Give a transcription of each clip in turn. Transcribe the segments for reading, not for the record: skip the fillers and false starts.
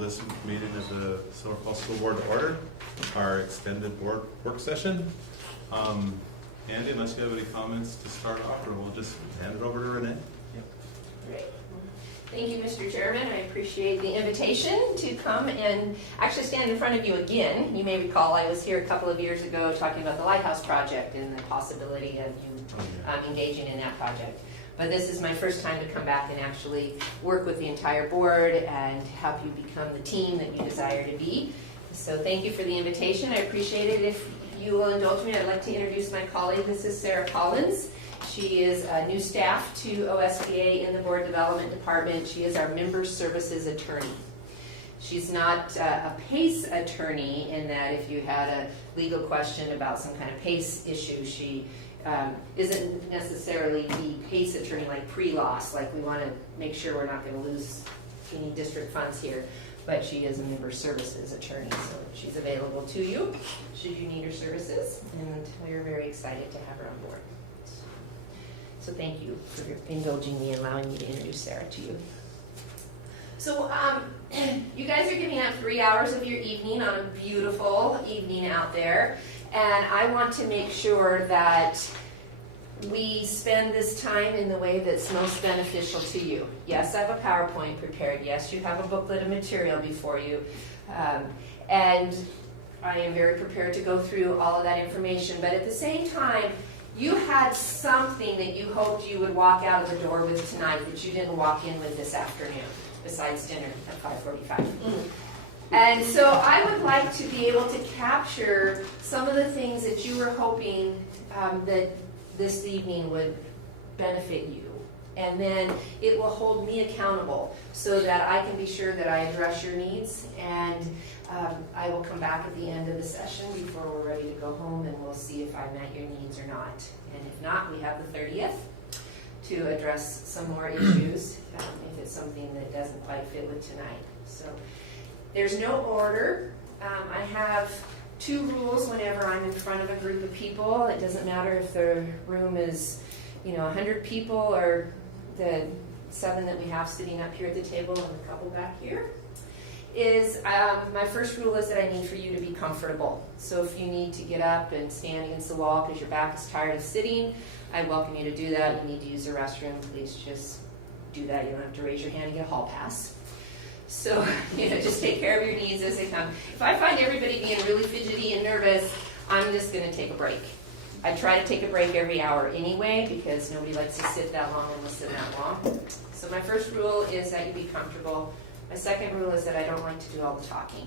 this meeting of the Silver Falls School Board to order, our extended board work session. Andy, unless you have any comments to start off, or we'll just hand it over to Renee. Great. Thank you, Mr. Chairman. I appreciate the invitation to come and actually stand in front of you again. You may recall I was here a couple of years ago talking about the Lighthouse Project and the possibility of you engaging in that project. But this is my first time to come back and actually work with the entire board and help you become the team that you desire to be. So thank you for the invitation. I appreciate it. If you will indulge me, I'd like to introduce my colleague. This is Sarah Collins. She is a new staff to OSBA in the Board Development Department. She is our Member Services Attorney. She's not a PACE attorney in that if you had a legal question about some kind of PACE issue, she isn't necessarily the PACE attorney like pre-loss, like we want to make sure we're not going to lose any district funds here, but she is a Member Services Attorney, so she's available to you should you need her services, and we're very excited to have her on board. So thank you for indulging me and allowing me to introduce Sarah to you. So you guys are giving up 3 hours of your evening on a beautiful evening out there, and I want to make sure that we spend this time in the way that's most beneficial to you. Yes, I have a PowerPoint prepared. Yes, you have a booklet of material before you, and I am very prepared to go through all of that information, but at the same time, you had something that you hoped you would walk out of the door with tonight that you didn't walk in with this afternoon, besides dinner at 5:45. And so I would like to be able to capture some of the things that you were hoping that this evening would benefit you. And then it will hold me accountable so that I can be sure that I address your needs, and I will come back at the end of the session before we're ready to go home, and we'll see if I met your needs or not. And if not, we have the 30th to address some more issues if it's something that doesn't quite fit with tonight. So there's no order. I have 2 rules whenever I'm in front of a group of people. It doesn't matter if the room is 100 people or the 7 that we have sitting up here at the table and a couple back here. My first rule is that I need for you to be comfortable. So if you need to get up and stand against the wall because your back is tired of sitting, I welcome you to do that. You need to use the restroom, please just do that. You don't have to raise your hand and get a hall pass. So, just take care of your needs as they come. If I find everybody being really fidgety and nervous, I'm just going to take a break. I try to take a break every hour anyway because nobody likes to sit that long and listen that long. So my first rule is that you be comfortable. My second rule is that I don't like to do all the talking.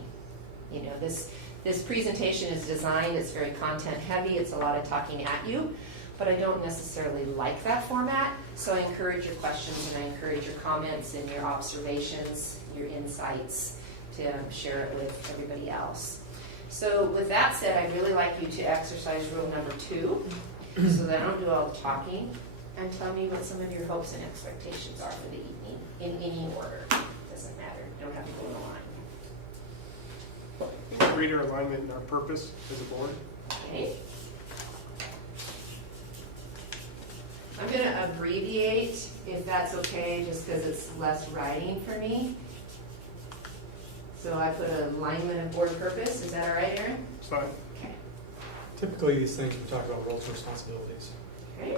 This presentation is designed, it's very content heavy, it's a lot of talking at you, but I don't necessarily like that format, so I encourage your questions and I encourage your comments and your observations, your insights to share it with everybody else. So with that said, I'd really like you to exercise rule number 2, so that I don't do all the talking, and tell me what some of your hopes and expectations are for the evening, in any order. Doesn't matter, you don't have to go in a line. Reader alignment and our purpose as a board. Okay. I'm going to abbreviate, if that's okay, just because it's less writing for me. So I put alignment and board purpose. Is that all right, Aaron? It's fine. Okay. Typically, these things we talk about roles and responsibilities. Great.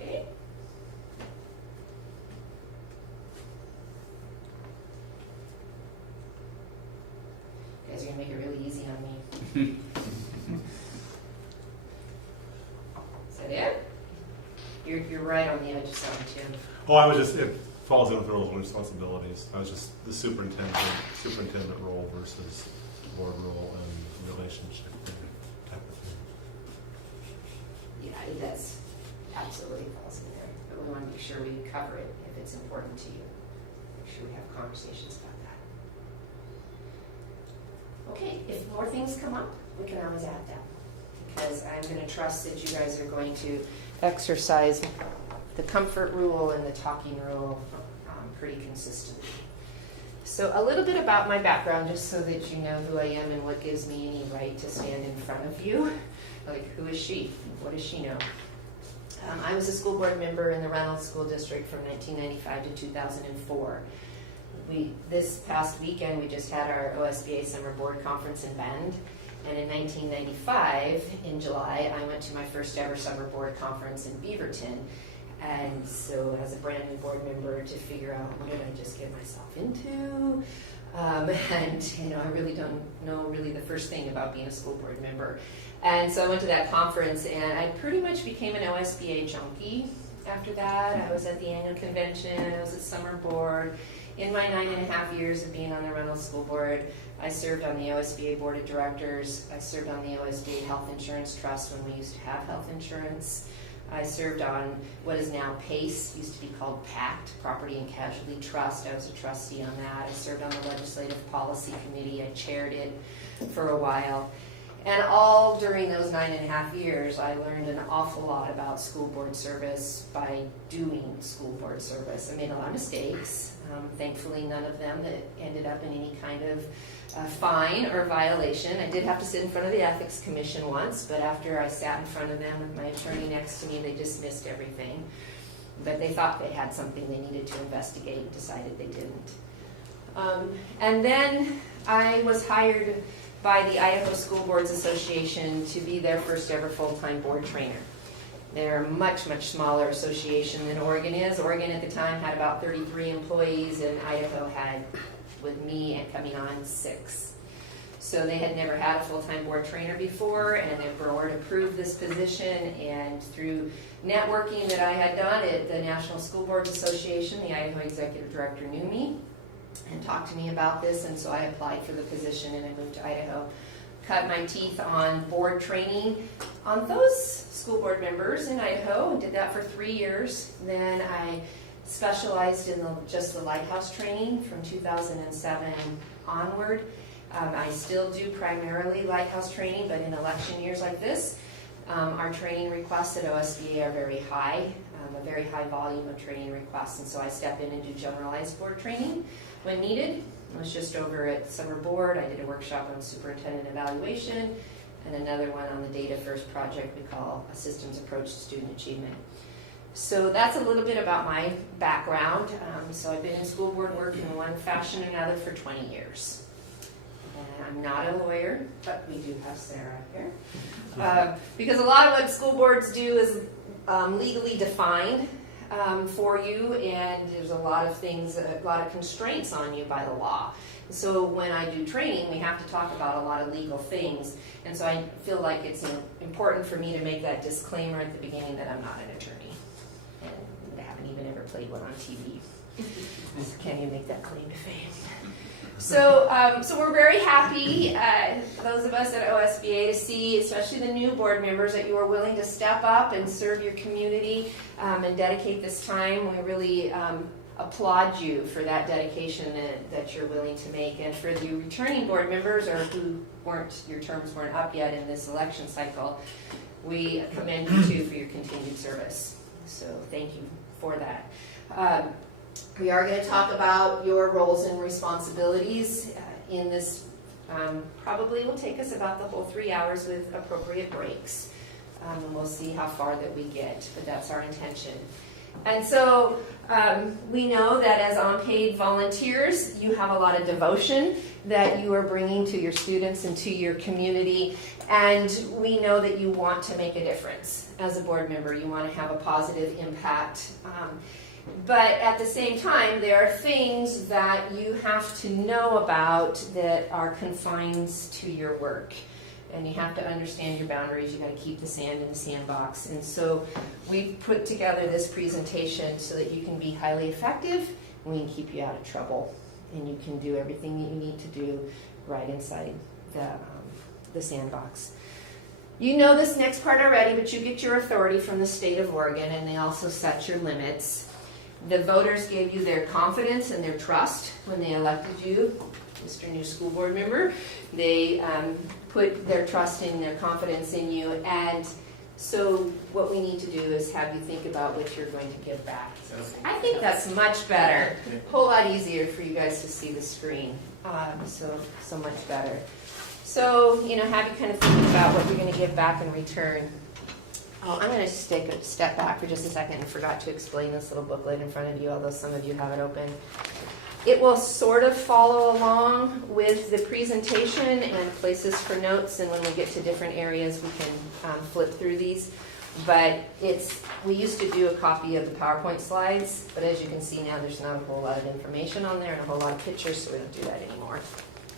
Okay. You guys are going to make it really easy on me. Is that it? You're right on the edge of something, Tim. Oh, it falls in with roles and responsibilities. I was just the superintendent role versus board role and relationship type of thing. Yeah, it does. Absolutely falls in there. But we want to make sure we cover it if it's important to you. Make sure we have conversations about that. Okay, if more things come up, we can always add them. Because I'm going to trust that you guys are going to exercise the comfort rule and the talking rule pretty consistently. So a little bit about my background, just so that you know who I am and what gives me any right to stand in front of you. Like, who is she? What does she know? I was a school board member in the Reynolds School District from 1995 to 2004. This past weekend, we just had our OSBA Summer Board Conference in Bend. And in 1995, in July, I went to my first ever Summer Board Conference in Beaverton. And so as a brand new board member, to figure out what did I just get myself into, and I really don't know really the first thing about being a school board member. And so I went to that conference, and I pretty much became an OSBA junkie after that. I was at the annual convention, I was at summer board. In my 9.5 years of being on the Reynolds School Board, I served on the OSBA Board of Directors. I served on the OSBA Health Insurance Trust when we used to have health insurance. I served on what is now PACE, used to be called PACT, Property and Casualty Trust. I was a trustee on that. I served on the Legislative Policy Committee. I chaired it for a while. And all during those 9.5 years, I learned an awful lot about school board service by doing school board service. I made a lot of mistakes. Thankfully, none of them that ended up in any kind of fine or violation. I did have to sit in front of the Ethics Commission once, but after I sat in front of them with my attorney next to me, they dismissed everything. But they thought they had something they needed to investigate and decided they didn't. And then I was hired by the Idaho School Boards Association to be their first ever full-time board trainer. They're a much, much smaller association than Oregon is. Oregon at the time had about 33 employees, and Idaho had, with me and coming on, 6. So they had never had a full-time board trainer before, and the board approved this position, and through networking that I had done at the National School Boards Association, the Idaho Executive Director knew me and talked to me about this, and so I applied for the position and I moved to Idaho. Cut my teeth on board training on those school board members in Idaho, and did that for 3 years. Then I specialized in just the lighthouse training from 2007 onward. I still do primarily lighthouse training, but in election years like this, our training requests at OSBA are very high, a very high volume of training requests, and so I step in and do generalized board training when needed. I was just over at Summer Board. I did a workshop on superintendent evaluation and another one on the Data First project we call a systems approach to student achievement. So that's a little bit about my background. So I've been in school board work in one fashion or another for 20 years. And I'm not a lawyer, but we do have Sarah here. Because a lot of what school boards do is legally defined for you, and there's a lot of things, a lot of constraints on you by the law. So when I do training, we have to talk about a lot of legal things, and so I feel like it's important for me to make that disclaimer at the beginning that I'm not an attorney, and I haven't even ever played one on TV. So can you make that claim to fame? So we're very happy, those of us at OSBA, to see, especially the new board members, that you are willing to step up and serve your community and dedicate this time. We really applaud you for that dedication that you're willing to make. And for the returning board members, or who your terms weren't up yet in this election cycle, we commend you too for your continued service. So thank you for that. We are going to talk about your roles and responsibilities in this. Probably will take us about the whole 3 hours with appropriate breaks. And we'll see how far that we get, but that's our intention. And so we know that as unpaid volunteers, you have a lot of devotion that you are bringing to your students and to your community. And we know that you want to make a difference as a board member. You want to have a positive impact. But at the same time, there are things that you have to know about that are confined to your work. And you have to understand your boundaries. You've got to keep the sand in the sandbox. And so we put together this presentation so that you can be highly effective and we can keep you out of trouble. And you can do everything that you need to do right inside the sandbox. You know this next part already, but you get your authority from the state of Oregon, and they also set your limits. The voters gave you their confidence and their trust when they elected you, Mr. New School Board Member. They put their trust and their confidence in you, and So what we need to do is have you think about what you're going to give back. I think that's much better. A whole lot easier for you guys to see the screen. So much better. So, have you kind of think about what you're going to give back in return. Oh, I'm going to just take a step back for just a second and forgot to explain this little booklet in front of you, although some of you have it open. It will sort of follow along with the presentation and places for notes, and when we get to different areas, we can flip through these. But we used to do a copy of the PowerPoint slides, but as you can see now, there's not a whole lot of information on there and a whole lot of pictures, so we don't do that anymore.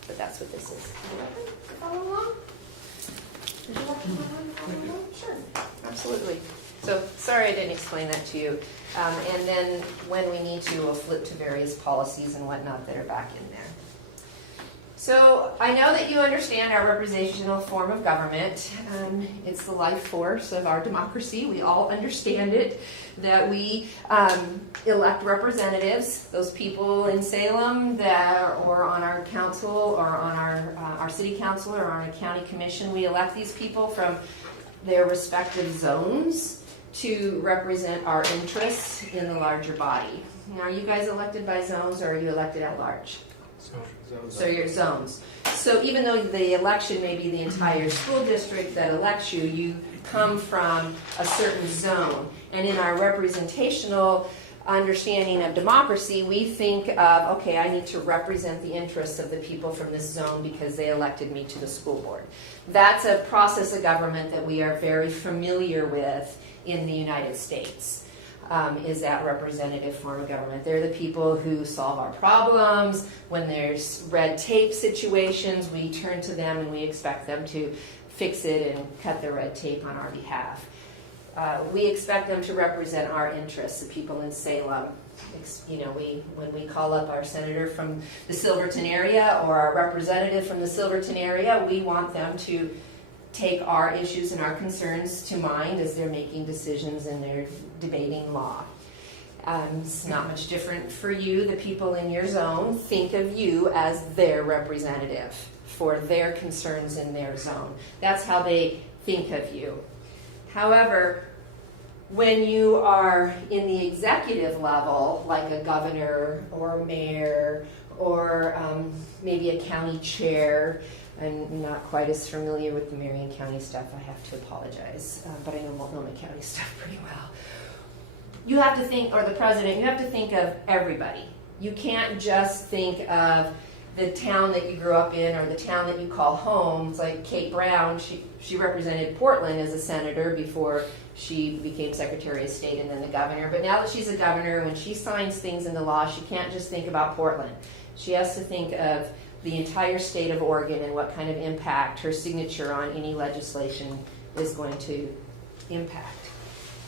But that's what this is. Is it open to follow along? Would you like to follow along? Sure, absolutely. So sorry I didn't explain that to you. And then when we need to, we'll flip to various policies and whatnot that are back in there. So I know that you understand our representational form of government. It's the life force of our democracy. We all understand it, that we elect representatives, those people in Salem or on our council or on our city council or on our county commission. We elect these people from their respective zones to represent our interests in the larger body. Now, are you guys elected by zones or are you elected at large? So you're zones. So even though the election may be the entire school district that elects you, you come from a certain zone. And in our representational understanding of democracy, we think of, okay, I need to represent the interests of the people from this zone because they elected me to the school board. That's a process of government that we are very familiar with in the United States, is that representative form of government. They're the people who solve our problems. When there's red tape situations, we turn to them and we expect them to fix it and cut the red tape on our behalf. We expect them to represent our interests, the people in Salem. When we call up our senator from the Silverton area or our representative from the Silverton area, we want them to take our issues and our concerns to mind as they're making decisions and they're debating law. It's not much different for you. The people in your zone think of you as their representative for their concerns in their zone. That's how they think of you. However, when you are in the executive level, like a governor or a mayor or maybe a county chair, I'm not quite as familiar with the Marion County stuff, I have to apologize, but I know Multnomah County stuff pretty well. You have to think, or the president, you have to think of everybody. You can't just think of the town that you grew up in or the town that you call home. It's like Kate Brown, she represented Portland as a senator before she became Secretary of State and then the governor. But now that she's a governor, when she signs things into law, she can't just think about Portland. She has to think of the entire state of Oregon and what kind of impact her signature on any legislation is going to impact.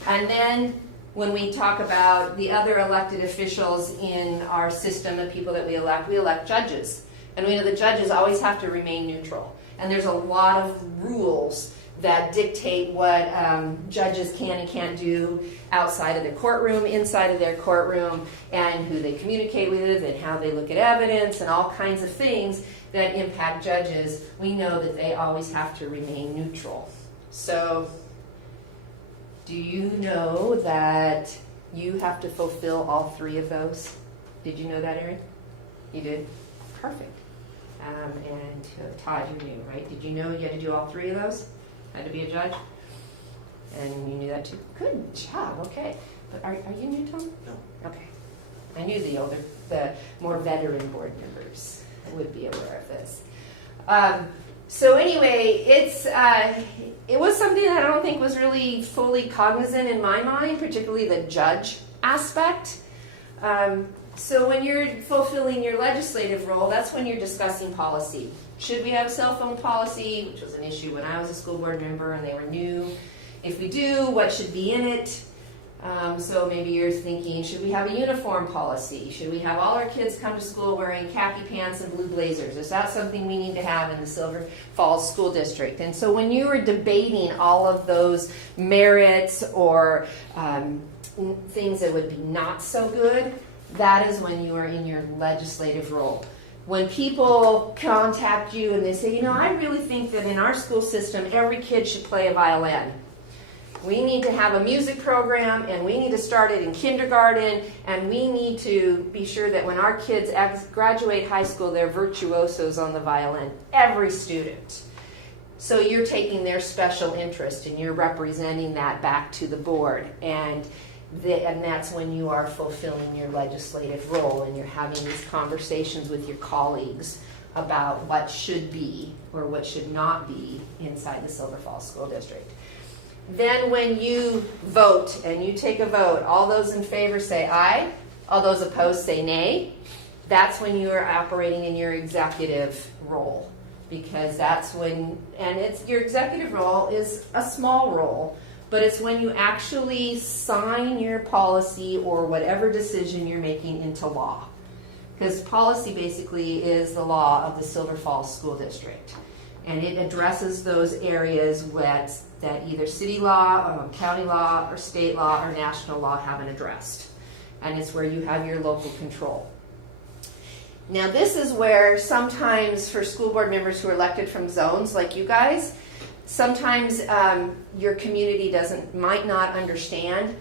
And then when we talk about the other elected officials in our system, the people that we elect judges. And we know that judges always have to remain neutral. And there's a lot of rules that dictate what judges can and can't do outside of the courtroom, inside of their courtroom, and who they communicate with, and how they look at evidence, and all kinds of things that impact judges. We know that they always have to remain neutral. So, do you know that you have to fulfill all three of those? Did you know that, Erin? You did? Perfect. And Todd, you knew, right? Did you know you had to do all three of those? Had to be a judge? And you knew that too? Good job, okay. But are you new, Tom? No. Okay. I knew the more veteran board members would be aware of this. So anyway, it was something that I don't think was really fully cognizant in my mind, particularly the judge aspect. So when you're fulfilling your legislative role, that's when you're discussing policy. Should we have a cell phone policy, which was an issue when I was a school board member and they were new? If we do, what should be in it? So maybe you're thinking, should we have a uniform policy? Should we have all our kids come to school wearing khaki pants and blue blazers? Is that something we need to have in the Silver Falls School District? And so when you were debating all of those merits or things that would be not so good, that is when you are in your legislative role. When people contact you and they say, I really think that in our school system, every kid should play a violin. We need to have a music program, and we need to start it in kindergarten, and we need to be sure that when our kids graduate high school, they're virtuosos on the violin. Every student. So you're taking their special interest, and you're representing that back to the board. And that's when you are fulfilling your legislative role, and you're having these conversations with your colleagues about what should be or what should not be inside the Silver Falls School District. Then when you vote, and you take a vote, all those in favor say aye, all those opposed say nay. That's when you are operating in your executive role, because that's when, and it's your executive role is a small role, but it's when you actually sign your policy or whatever decision you're making into law. Because policy basically is the law of the Silver Falls School District. And it addresses those areas that either city law, county law, or state law, or national law haven't addressed. And it's where you have your local control. Now this is where sometimes for school board members who are elected from zones like you guys, sometimes your community might not understand.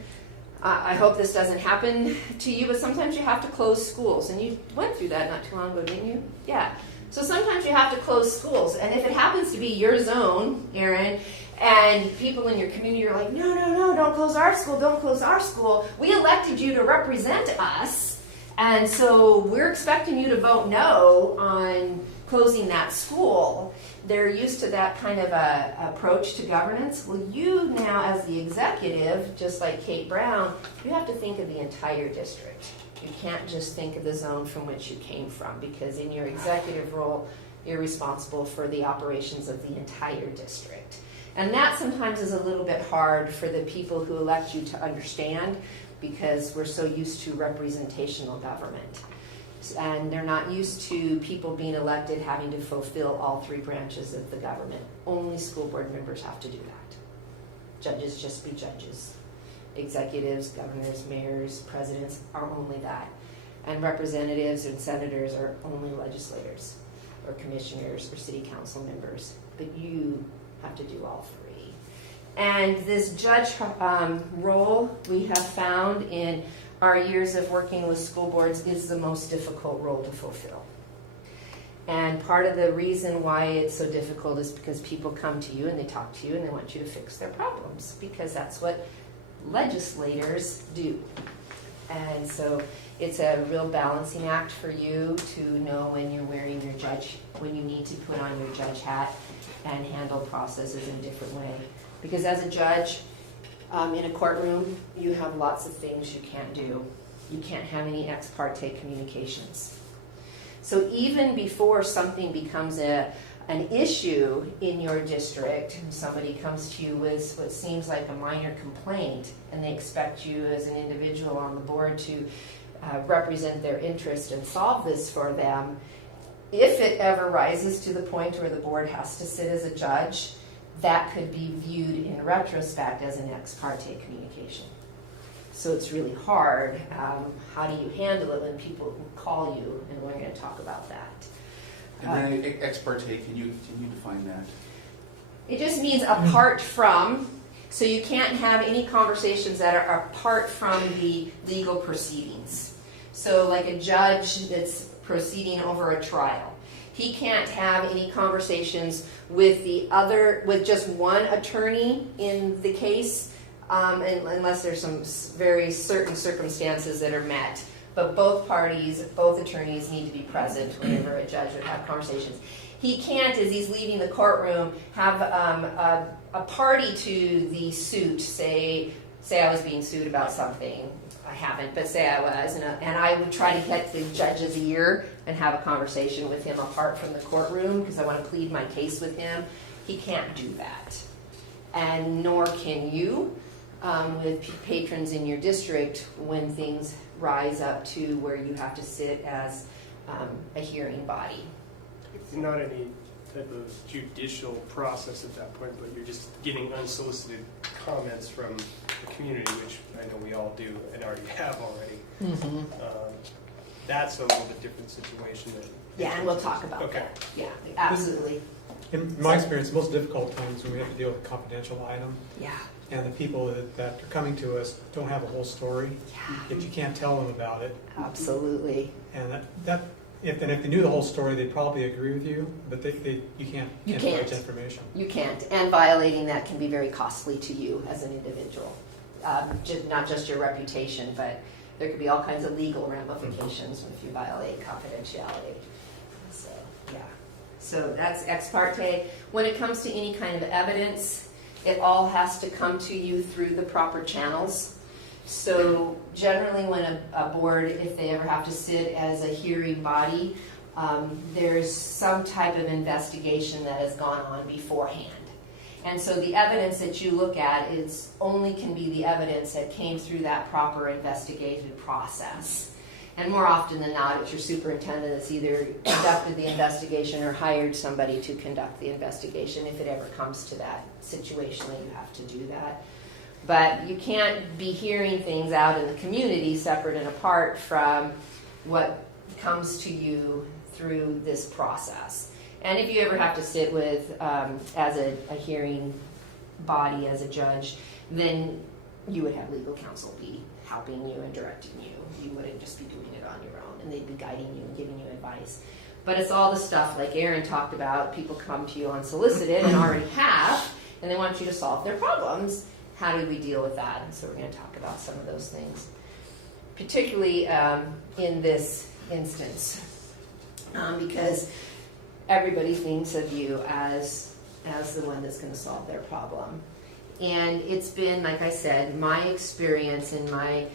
I hope this doesn't happen to you, but sometimes you have to close schools. And you went through that not too long ago, didn't you? Yeah. So sometimes you have to close schools. And if it happens to be your zone, Erin, and people in your community are like, no, don't close our school, don't close our school. We elected you to represent us. And so we're expecting you to vote no on closing that school. They're used to that kind of a approach to governance. Well, you now as the executive, just like Kate Brown, you have to think of the entire district. You can't just think of the zone from which you came from, because in your executive role, you're responsible for the operations of the entire district. And that sometimes is a little bit hard for the people who elect you to understand, because we're so used to representational government. And they're not used to people being elected having to fulfill all three branches of the government. Only school board members have to do that. Judges just be judges. Executives, governors, mayors, presidents are only that. And representatives and senators are only legislators or commissioners or city council members. But you have to do all three. And this judge role we have found in our years of working with school boards is the most difficult role to fulfill. And part of the reason why it's so difficult is because people come to you and they talk to you and they want you to fix their problems, because that's what legislators do. And so it's a real balancing act for you to know when you're wearing your judge, when you need to put on your judge hat and handle processes in a different way. Because as a judge, in a courtroom, you have lots of things you can't do. You can't have any ex parte communications. So even before something becomes an issue in your district, somebody comes to you with what seems like a minor complaint, and they expect you as an individual on the board to represent their interest and solve this for them. If it ever rises to the point where the board has to sit as a judge, that could be viewed in retrospect as an ex parte communication. So it's really hard. How do you handle it when people call you? And we're going to talk about that. And then ex parte, can you define that? It just means apart from, so you can't have any conversations that are apart from the legal proceedings. So like a judge that's proceeding over a trial. He can't have any conversations with with just one attorney in the case, unless there's some very certain circumstances that are met. But both parties, both attorneys need to be present whenever a judge would have conversations. He can't, as he's leaving the courtroom, have a party to the suit, say I was being sued about something. I haven't, but say I was, and I would try to get the judge's ear and have a conversation with him apart from the courtroom because I want to plead my case with him. He can't do that, and nor can you with patrons in your district when things rise up to where you have to sit as a hearing body. It's not any type of judicial process at that point, but you're just getting unsolicited comments from the community, which I know we all do and already have already. Mm-hmm. That's a little bit different situation. Yeah, and we'll talk about Okay. that. Yeah, absolutely. In my experience, the most difficult times when we have to deal with a confidential item, Yeah. and the people that are coming to us don't have a whole story, Yeah. yet you can't tell them about it. Absolutely. And if they knew the whole story, they'd probably agree with you, but you can't You divulge can't. information. You can't, and violating that can be very costly to you as an individual. Not just your reputation, but there could be all kinds of legal ramifications if you violate confidentiality. So, yeah. So that's ex parte. When it comes to any kind of evidence, it all has to come to you through the proper channels. So generally when a board, if they ever have to sit as a hearing body, there's some type of investigation that has gone on beforehand. And so the evidence that you look at only can be the evidence that came through that proper investigative process. And more often than not, it's your superintendent that's either conducted the investigation or hired somebody to conduct the investigation if it ever comes to that situation that you have to do that. But you can't be hearing things out in the community separate and apart from what comes to you through this process. And if you ever have to sit with, as a hearing body, as a judge, then you would have legal counsel be helping you and directing you. You wouldn't just be doing it on your own, and they'd be guiding you and giving you advice. But it's all the stuff like Aaron talked about. People come to you unsolicited and already have, and they want you to solve their problems. How do we deal with that? And so we're going to talk about some of those things, particularly in this instance, because everybody thinks of you as the one that's going to solve their problem. And it's been, like I said, my experience in my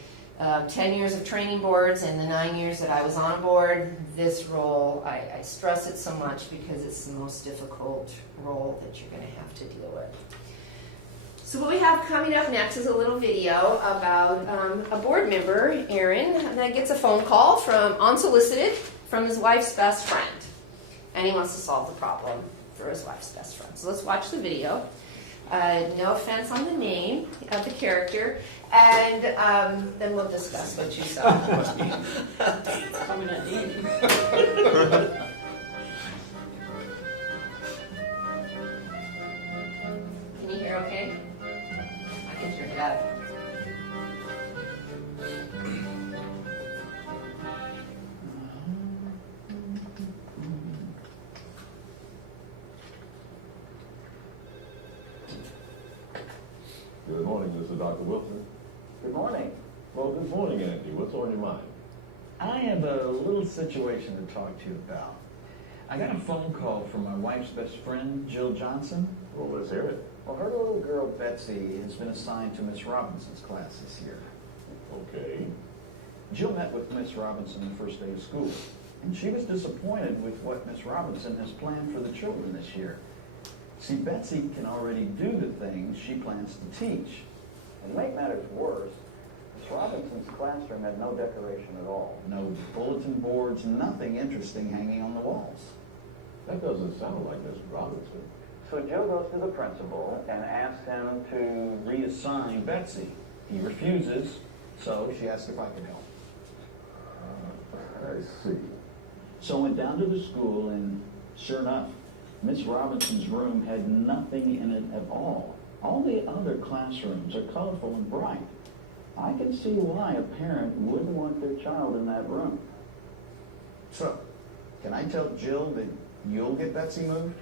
10 years of training boards and the 9 years that I was on a board, this role, I stress it so much because it's the most difficult role that you're going to have to deal with. So what we have coming up next is a little video about a board member, Aaron, that gets a phone call from unsolicited from his wife's best friend. And he wants to solve the problem for his wife's best friend. So let's watch the video. No offense on the name of the character, and then we'll discuss what you saw. Coming at Dean. Can you hear okay? I can turn it up. Good morning, this is Dr. Wilson. Good morning. Well, good morning, Andy. What's on your mind? I have a little situation to talk to you about. I got a phone call from my wife's best friend, Jill Johnson. Well, let's hear it. Well, her little girl, Betsy, has been assigned to Miss Robinson's class this year. Okay. Jill met with Miss Robinson the first day of school, and she was disappointed with what Miss Robinson has planned for the children this year. See, Betsy can already do the things she plans to teach. And to make matters worse, Miss Robinson's classroom had no decoration at all. No bulletin boards, nothing interesting hanging on the walls. That doesn't sound like Miss Robinson. So Joe goes to the principal and asks him to Reassign Betsy. He refuses, so she asked if I could help. I see. So I went down to the school, and sure enough, Miss Robinson's room had nothing in it at all. All the other classrooms are colorful and bright. I can see why a parent wouldn't want their child in that room. So, can I tell Jill that you'll get Betsy moved?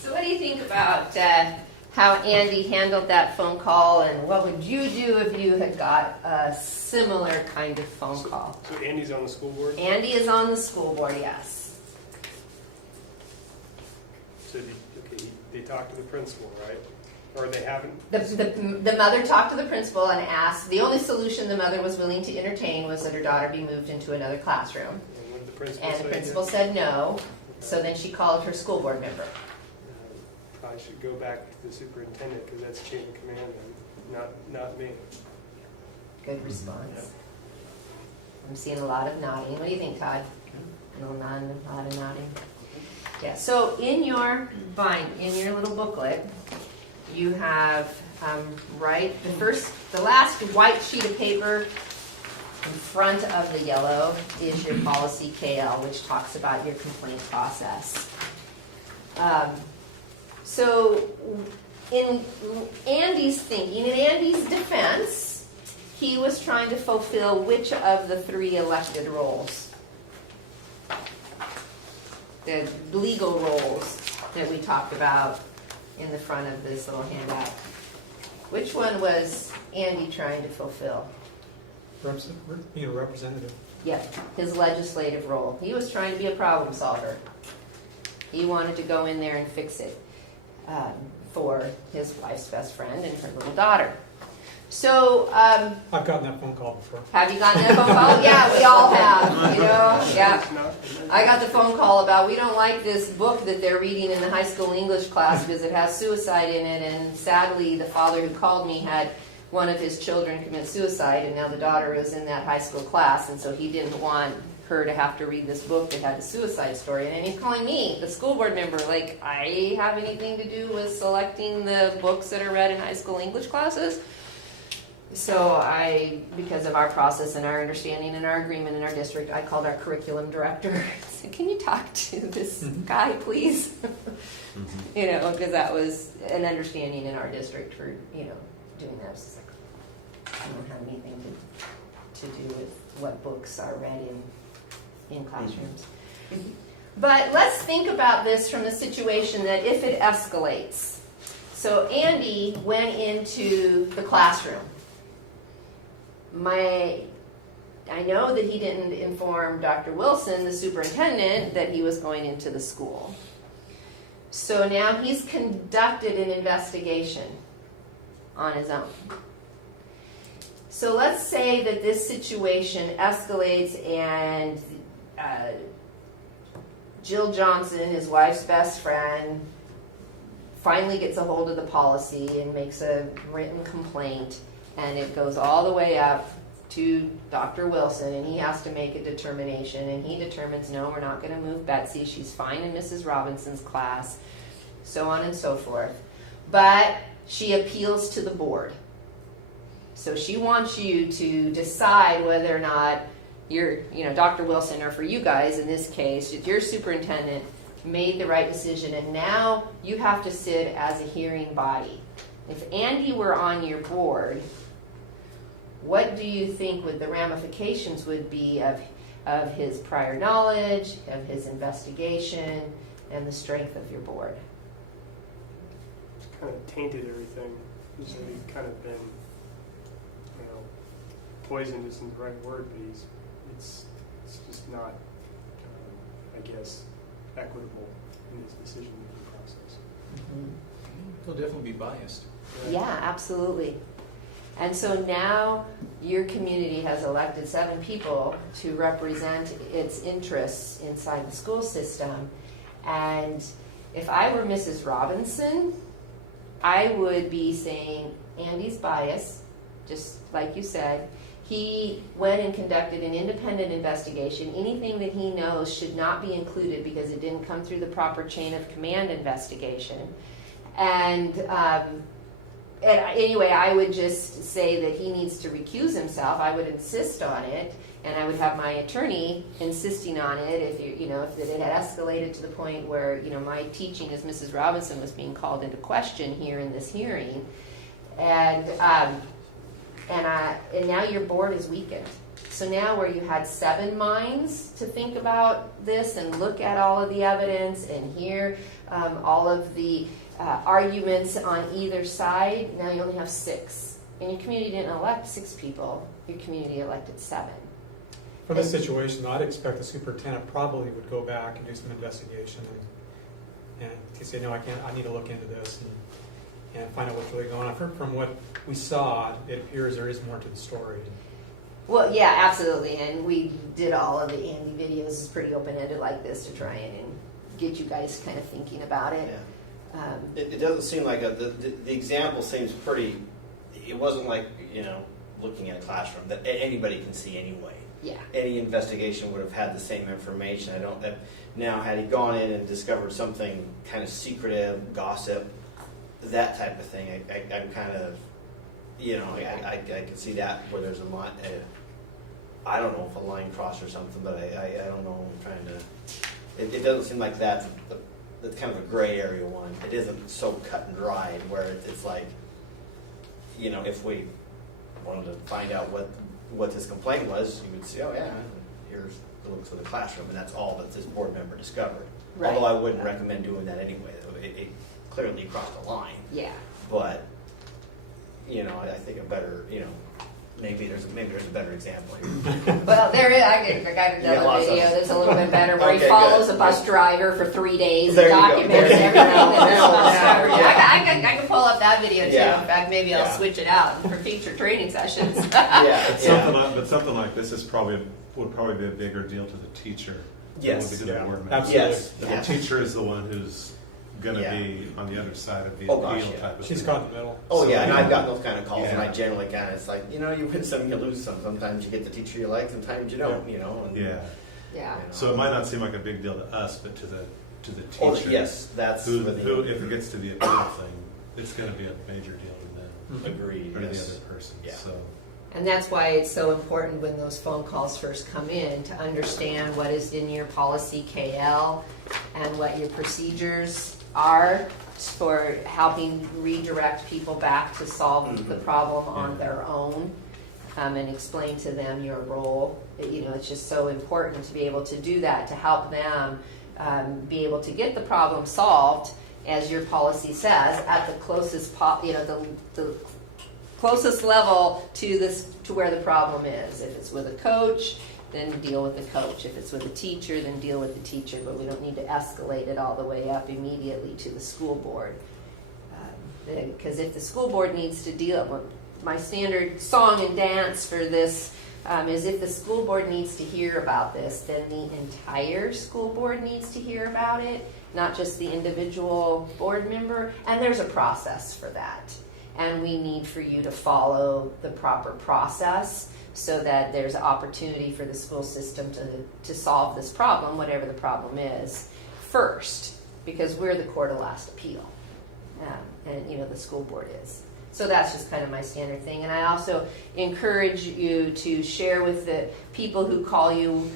So what do you think about how Andy handled that phone call, and what would you do if you had got a similar kind of phone call? So Andy's on the school board? Andy is on the school board, yes. So they talked to the principal, right? Or they haven't? The mother talked to the principal and asked, the only solution the mother was willing to entertain was that her daughter be moved into another classroom. And what did the principal And say? the principal said no, so then she called her school board member. Probably should go back to the superintendent because that's chain of command and not me. Good response. I'm seeing a lot of nodding. What do you think, Todd? A little nod, a lot of nodding. Yeah, so in your little booklet, you have the last white sheet of paper In front of the yellow is your policy KL, which talks about your complaint process. So in Andy's thinking, in Andy's defense, he was trying to fulfill which of the 3 elected roles? The legal roles that we talked about in the front of this little handout. Which one was Andy trying to fulfill? Being a representative. Yep, his legislative role. He was trying to be a problem solver. He wanted to go in there and fix it for his wife's best friend and her little daughter. So, I've gotten that phone call before. have you gotten that phone call? Yeah, we all have, you know? Yeah. I got the phone call about we don't like this book that they're reading in the high school English class because it has suicide in it, and sadly the father who called me had one of his children commit suicide, and now the daughter is in that high school class, and so he didn't want her to have to read this book that had the suicide story. And he's calling me, the school board member, like I have anything to do with selecting the books that are read in high school English classes. So I, because of our process and our understanding and our agreement in our district, I called our curriculum director. I said, can you talk to this guy, please? You know, because that was an understanding in our district for, you know, doing that. It's like, I don't have anything to do with what books are read in classrooms. But let's think about this from the situation that if it escalates. So Andy went into the classroom. I know that he didn't inform Dr. Wilson, the superintendent, that he was going into the school. So now he's conducted an investigation on his own. So let's say that this situation escalates and Jill Johnson, his wife's best friend, finally gets a hold of the policy and makes a written complaint, and it goes all the way up to Dr. Wilson, and he has to make a determination, and he determines, no, we're not going to move Betsy, she's fine in Mrs. Robinson's class, so on and so forth. But she appeals to the board. So she wants you to decide whether or not you're, you know, Dr. Wilson, or for you guys in this case, your superintendent made the right decision, and now you have to sit as a hearing body. If Andy were on your board, what do you think would the ramifications would be of his prior knowledge, of his investigation, and the strength of your board? Kind of tainted everything. He's kind of been, you know, poisoned isn't the right word, but it's just not, I guess, equitable in his decision-making process. He'll definitely be biased. Yeah, absolutely. And so now your community has elected 7 people to represent its interests inside the school system. And if I were Mrs. Robinson, I would be saying Andy's biased, just like you said. He went and conducted an independent investigation. Anything that he knows should not be included because it didn't come through the proper chain of command investigation. And anyway, I would just say that he needs to recuse himself. I would insist on it, and I would have my attorney insisting on it if if it had escalated to the point where my teaching as Mrs. Robinson was being called into question here in this hearing, and now your board is weakened. So now where you had 7 minds to think about this and look at all of the evidence and hear all of the arguments on either side, now you only have 6. And your community didn't elect 6 people, your community elected 7. From this situation, though, I'd expect the superintendent probably would go back and do some investigation and say, no, I can't, I need to look into this and find out what's really going on. From what we saw, it appears there is more to the story. Well, yeah, absolutely, and we did all of the Andy videos. It's pretty open-ended like this to try and get you guys kind of thinking about it. Yeah. It doesn't seem like the example seems pretty. It wasn't like looking at a classroom that anybody can see anyway. Yeah. Any investigation would have had the same information. Now had he gone in and discovered something kind of secretive, gossip, that type of thing, I'm kind of, I can see that where there's a lot. I don't know if a line crossed or something, but I don't know. I'm trying to. It doesn't seem like that's kind of a gray area one. It isn't so cut and dried where it's like, you know, if we wanted to find out what this complaint was, you would see, oh yeah, here's the looks of the classroom, and that's all that this board member discovered. Right. Although I wouldn't recommend doing that anyway. It clearly crossed a line. Yeah. But, you know, I think a better, you know, maybe there's a better example here. Well, there is. I got You got another lots of- video that's a little bit better, where Okay, he follows good. a bus driver for 3 days There and you go. documents There you everything go. that this bus Yeah, driver. yeah. I can pull up that video too. Yeah. In fact, maybe I'll Yeah. switch it out for future training sessions. Yeah, But something like this is would probably be a bigger deal to the teacher Yes. than would be to the Yeah. board member. Absolutely. Yes. The yes. teacher is the one who's going to Yeah. be on the other side of the Oh, appeal gosh, yeah. type of She's thing. caught in the middle. Oh So, yeah, and you I've know, gotten those kind of calls, and I yeah. generally kind of, it's like, you know, you win some, you lose some. Sometimes you get the teacher you like, sometimes you don't. You know. And, Yeah. Yeah. you know. So it might not seem like a big deal to us, but to the Oh, teacher, yes, that's who, where the- who if it gets to the appeal thing, it's going to be a major deal to them agreed. or to the Yes. other person. Yeah. So And that's why it's so important when those phone calls first come in to understand what is in your policy KL and what your procedures are for helping redirect people back to solve the problem on Yeah. their own, and explain to them your role. You know, it's just so important to be able to do that, to help them be able to get the problem solved, as your policy says, at the closest the closest level to where the problem is. If it's with a coach, then deal with the coach. If it's with a teacher, then deal with the teacher. But we don't need to escalate it all the way up immediately to the school board. Because if the school board needs to deal, my standard song and dance for this is if the school board needs to hear about this, then the entire school board needs to hear about it, not just the individual board member. And there's a process for that. And we need for you to follow the proper process so that there's opportunity for the school system to solve this problem, whatever the problem is, first, because we're the court of last appeal. And, you know, the school board is. So that's just kind of my standard thing. And I also encourage you to share with the people who call you,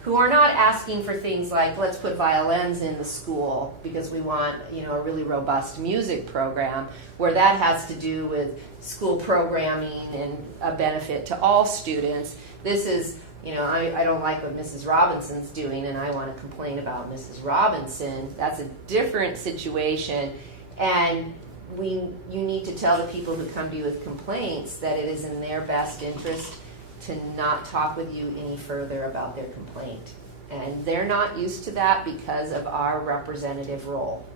who are not asking for things like, let's put violins in the school because we want, you know, a really robust music program, where that has to do with school programming and a benefit to all students. This is, you know, I don't like what Mrs. Robinson's doing, and I want to complain about Mrs. Robinson. That's a different situation. And you need to tell the people who come to you with complaints that it is in their best interest to not talk with you any further about their complaint. And they're not used to that because of our representative role.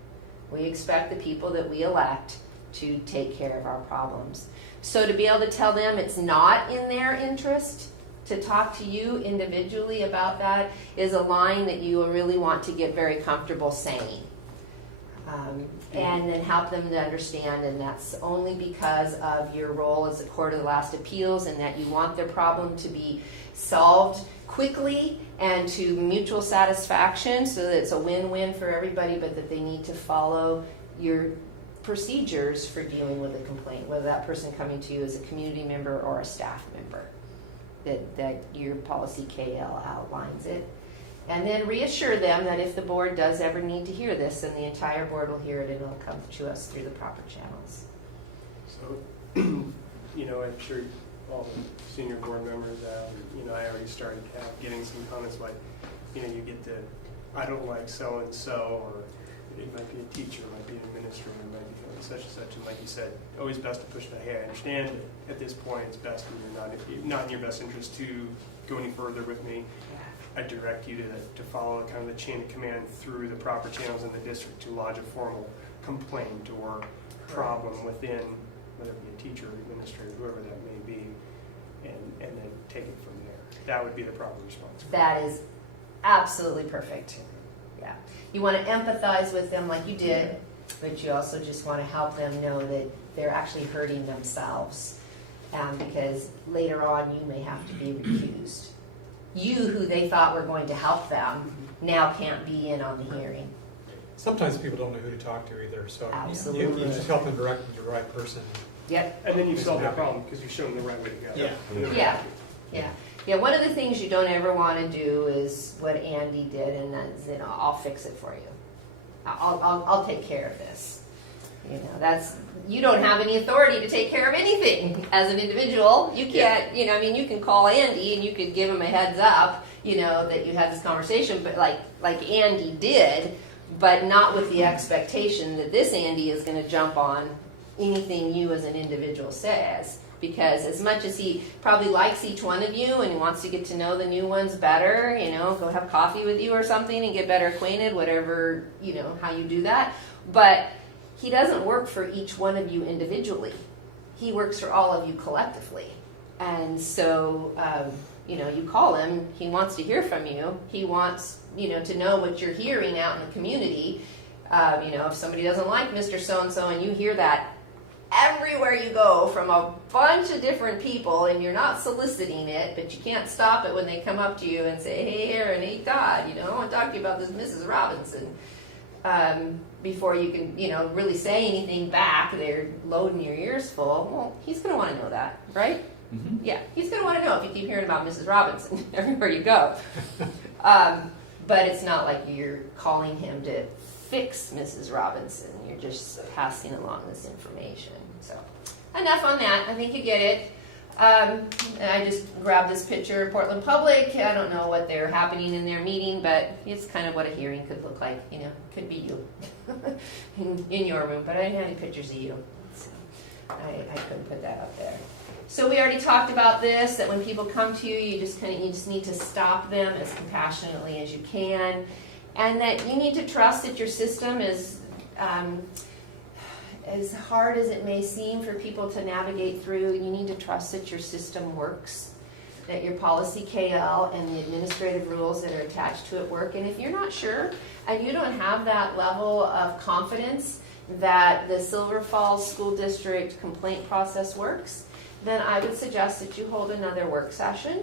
We expect the people that we elect to take care of our problems. So to be able to tell them it's not in their interest to talk to you individually about that is a line that you really want to get very comfortable saying. And then help them to understand, and that's only because of your role as a court of the last appeals, and that you want their problem to be solved quickly and to mutual satisfaction, so that it's a win-win for everybody, but that they need to follow your procedures for dealing with a complaint, whether that person coming to you is a community member or a staff member, that your policy KL outlines it. And then reassure them that if the board does ever need to hear this, then the entire board will hear it and it'll come to us through the proper channels. So, you know, I'm sure all the senior board members, you know, I already started getting some comments like, you know, you get the, I don't like so-and-so, or it might be a teacher, it might be an administrator, it might be such and such. And like you said, always best to push that, hey, I understand that at this point it's best when you're not in your best interest to go any further with me. I direct you to follow kind of the chain of command through the proper channels in the district to lodge a formal complaint or problem within, whether it be a teacher or administrator, whoever that may be, and then take it from there. That would be the proper response. That is absolutely perfect. Yeah. You want to empathize with them like you did, but you also just want to help them know that they're actually hurting themselves, because later on you may have to be recused. You, who they thought were going to help them, now can't be in on the hearing. Sometimes people don't know who to talk to either, so Absolutely. you just help them direct them to the right person. Yep. And then you solve that problem because you've shown them the right way to go. Yeah. Yeah. Yeah, one of the things you don't ever want to do is what Andy did, and that's, I'll fix it for you. I'll take care of this. You don't have any authority to take care of anything as an individual. You can't, you can call Andy and you could give him a heads up, that you had this conversation, but like Andy did, but not with the expectation that this Andy is going to jump on anything you as an individual says. Because as much as he probably likes each one of you and he wants to get to know the new ones better, go have coffee with you or something and get better acquainted, whatever, how you do that. But he doesn't work for each one of you individually. He works for all of you collectively. And so, you call him, he wants to hear from you. He wants, to know what you're hearing out in the community. If somebody doesn't like Mr. So-and-so and you hear that everywhere you go from a bunch of different people and you're not soliciting it, but you can't stop it when they come up to you and say, hey, Aaron, hey, Todd, I want to talk to you about this Mrs. Robinson. Before you can, really say anything back, they're loading your ears full. Well, he's going to want to know that, right? Mm-hmm. Yeah, he's going to want to know if you keep hearing about Mrs. Robinson everywhere you go. But it's not like you're calling him to fix Mrs. Robinson. You're just passing along this information. So enough on that. I think you get it. I just grabbed this picture of Portland Public. I don't know what they're happening in their meeting, but it's kind of what a hearing could look like. Could be you in your room, but I didn't have any pictures of you. So I couldn't put that up there. So we already talked about this, that when people come to you, you just need to stop them as compassionately as you can. And that you need to trust that your system is, as hard as it may seem for people to navigate through, you need to trust that your system works, that your policy KL and the administrative rules that are attached to it work. And if you're not sure, and you don't have that level of confidence that the Silver Falls School District complaint process works, then I would suggest that you hold another work session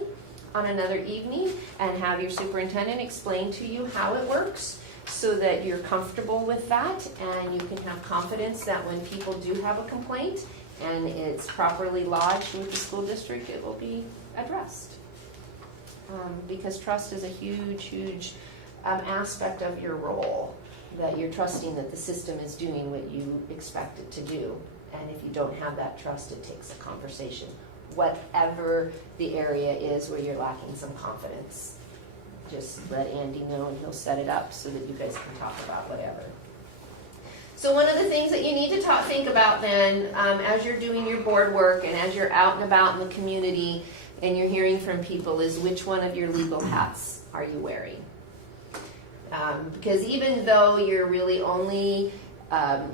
on another evening and have your superintendent explain to you how it works so that you're comfortable with that and you can have confidence that when people do have a complaint and it's properly lodged with the school district, it will be addressed. Because trust is a huge aspect of your role, that you're trusting that the system is doing what you expect it to do. And if you don't have that trust, it takes a conversation. Whatever the area is where you're lacking some confidence, just let Andy know and he'll set it up so that you guys can talk about whatever. So one of the things that you need to think about then, as you're doing your board work and as you're out and about in the community and you're hearing from people, is which one of your legal hats are you wearing? Because even though you're really only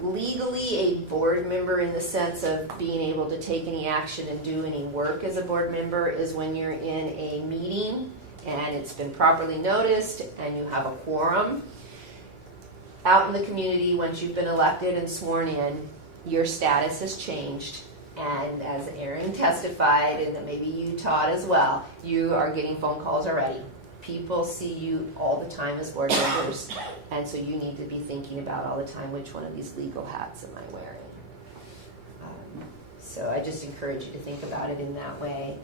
legally a board member in the sense of being able to take any action and do any work as a board member is when you're in a meeting and it's been properly noticed and you have a quorum. Out in the community, once you've been elected and sworn in, your status has changed. And as Aaron testified, and maybe you, Todd, as well, you are getting phone calls already. People see you all the time as board members, and so you need to be thinking about all the time, which one of these legal hats am I wearing? So I just encourage you to think about it in that way.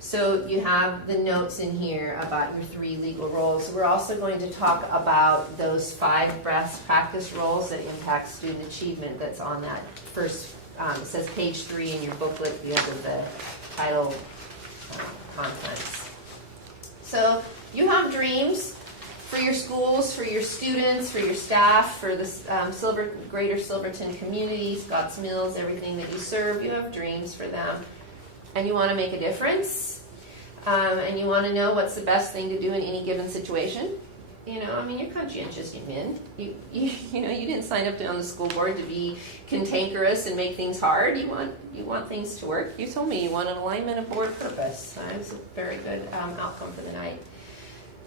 So you have the notes in here about your 3 legal roles. We're also going to talk about those 5 best practice roles that impact student achievement. That's on that first, it says page 3 in your booklet, you have the title contents. So you have dreams for your schools, for your students, for your staff, for the greater Silverton community, Scotts Mills, everything that you serve. You have dreams for them. And you want to make a difference. And you want to know what's the best thing to do in any given situation. You're conscientious men. You didn't sign up on the school board to be cantankerous and make things hard. You want things to work. You told me you want an alignment of board purpose. It's a very good outcome for the night.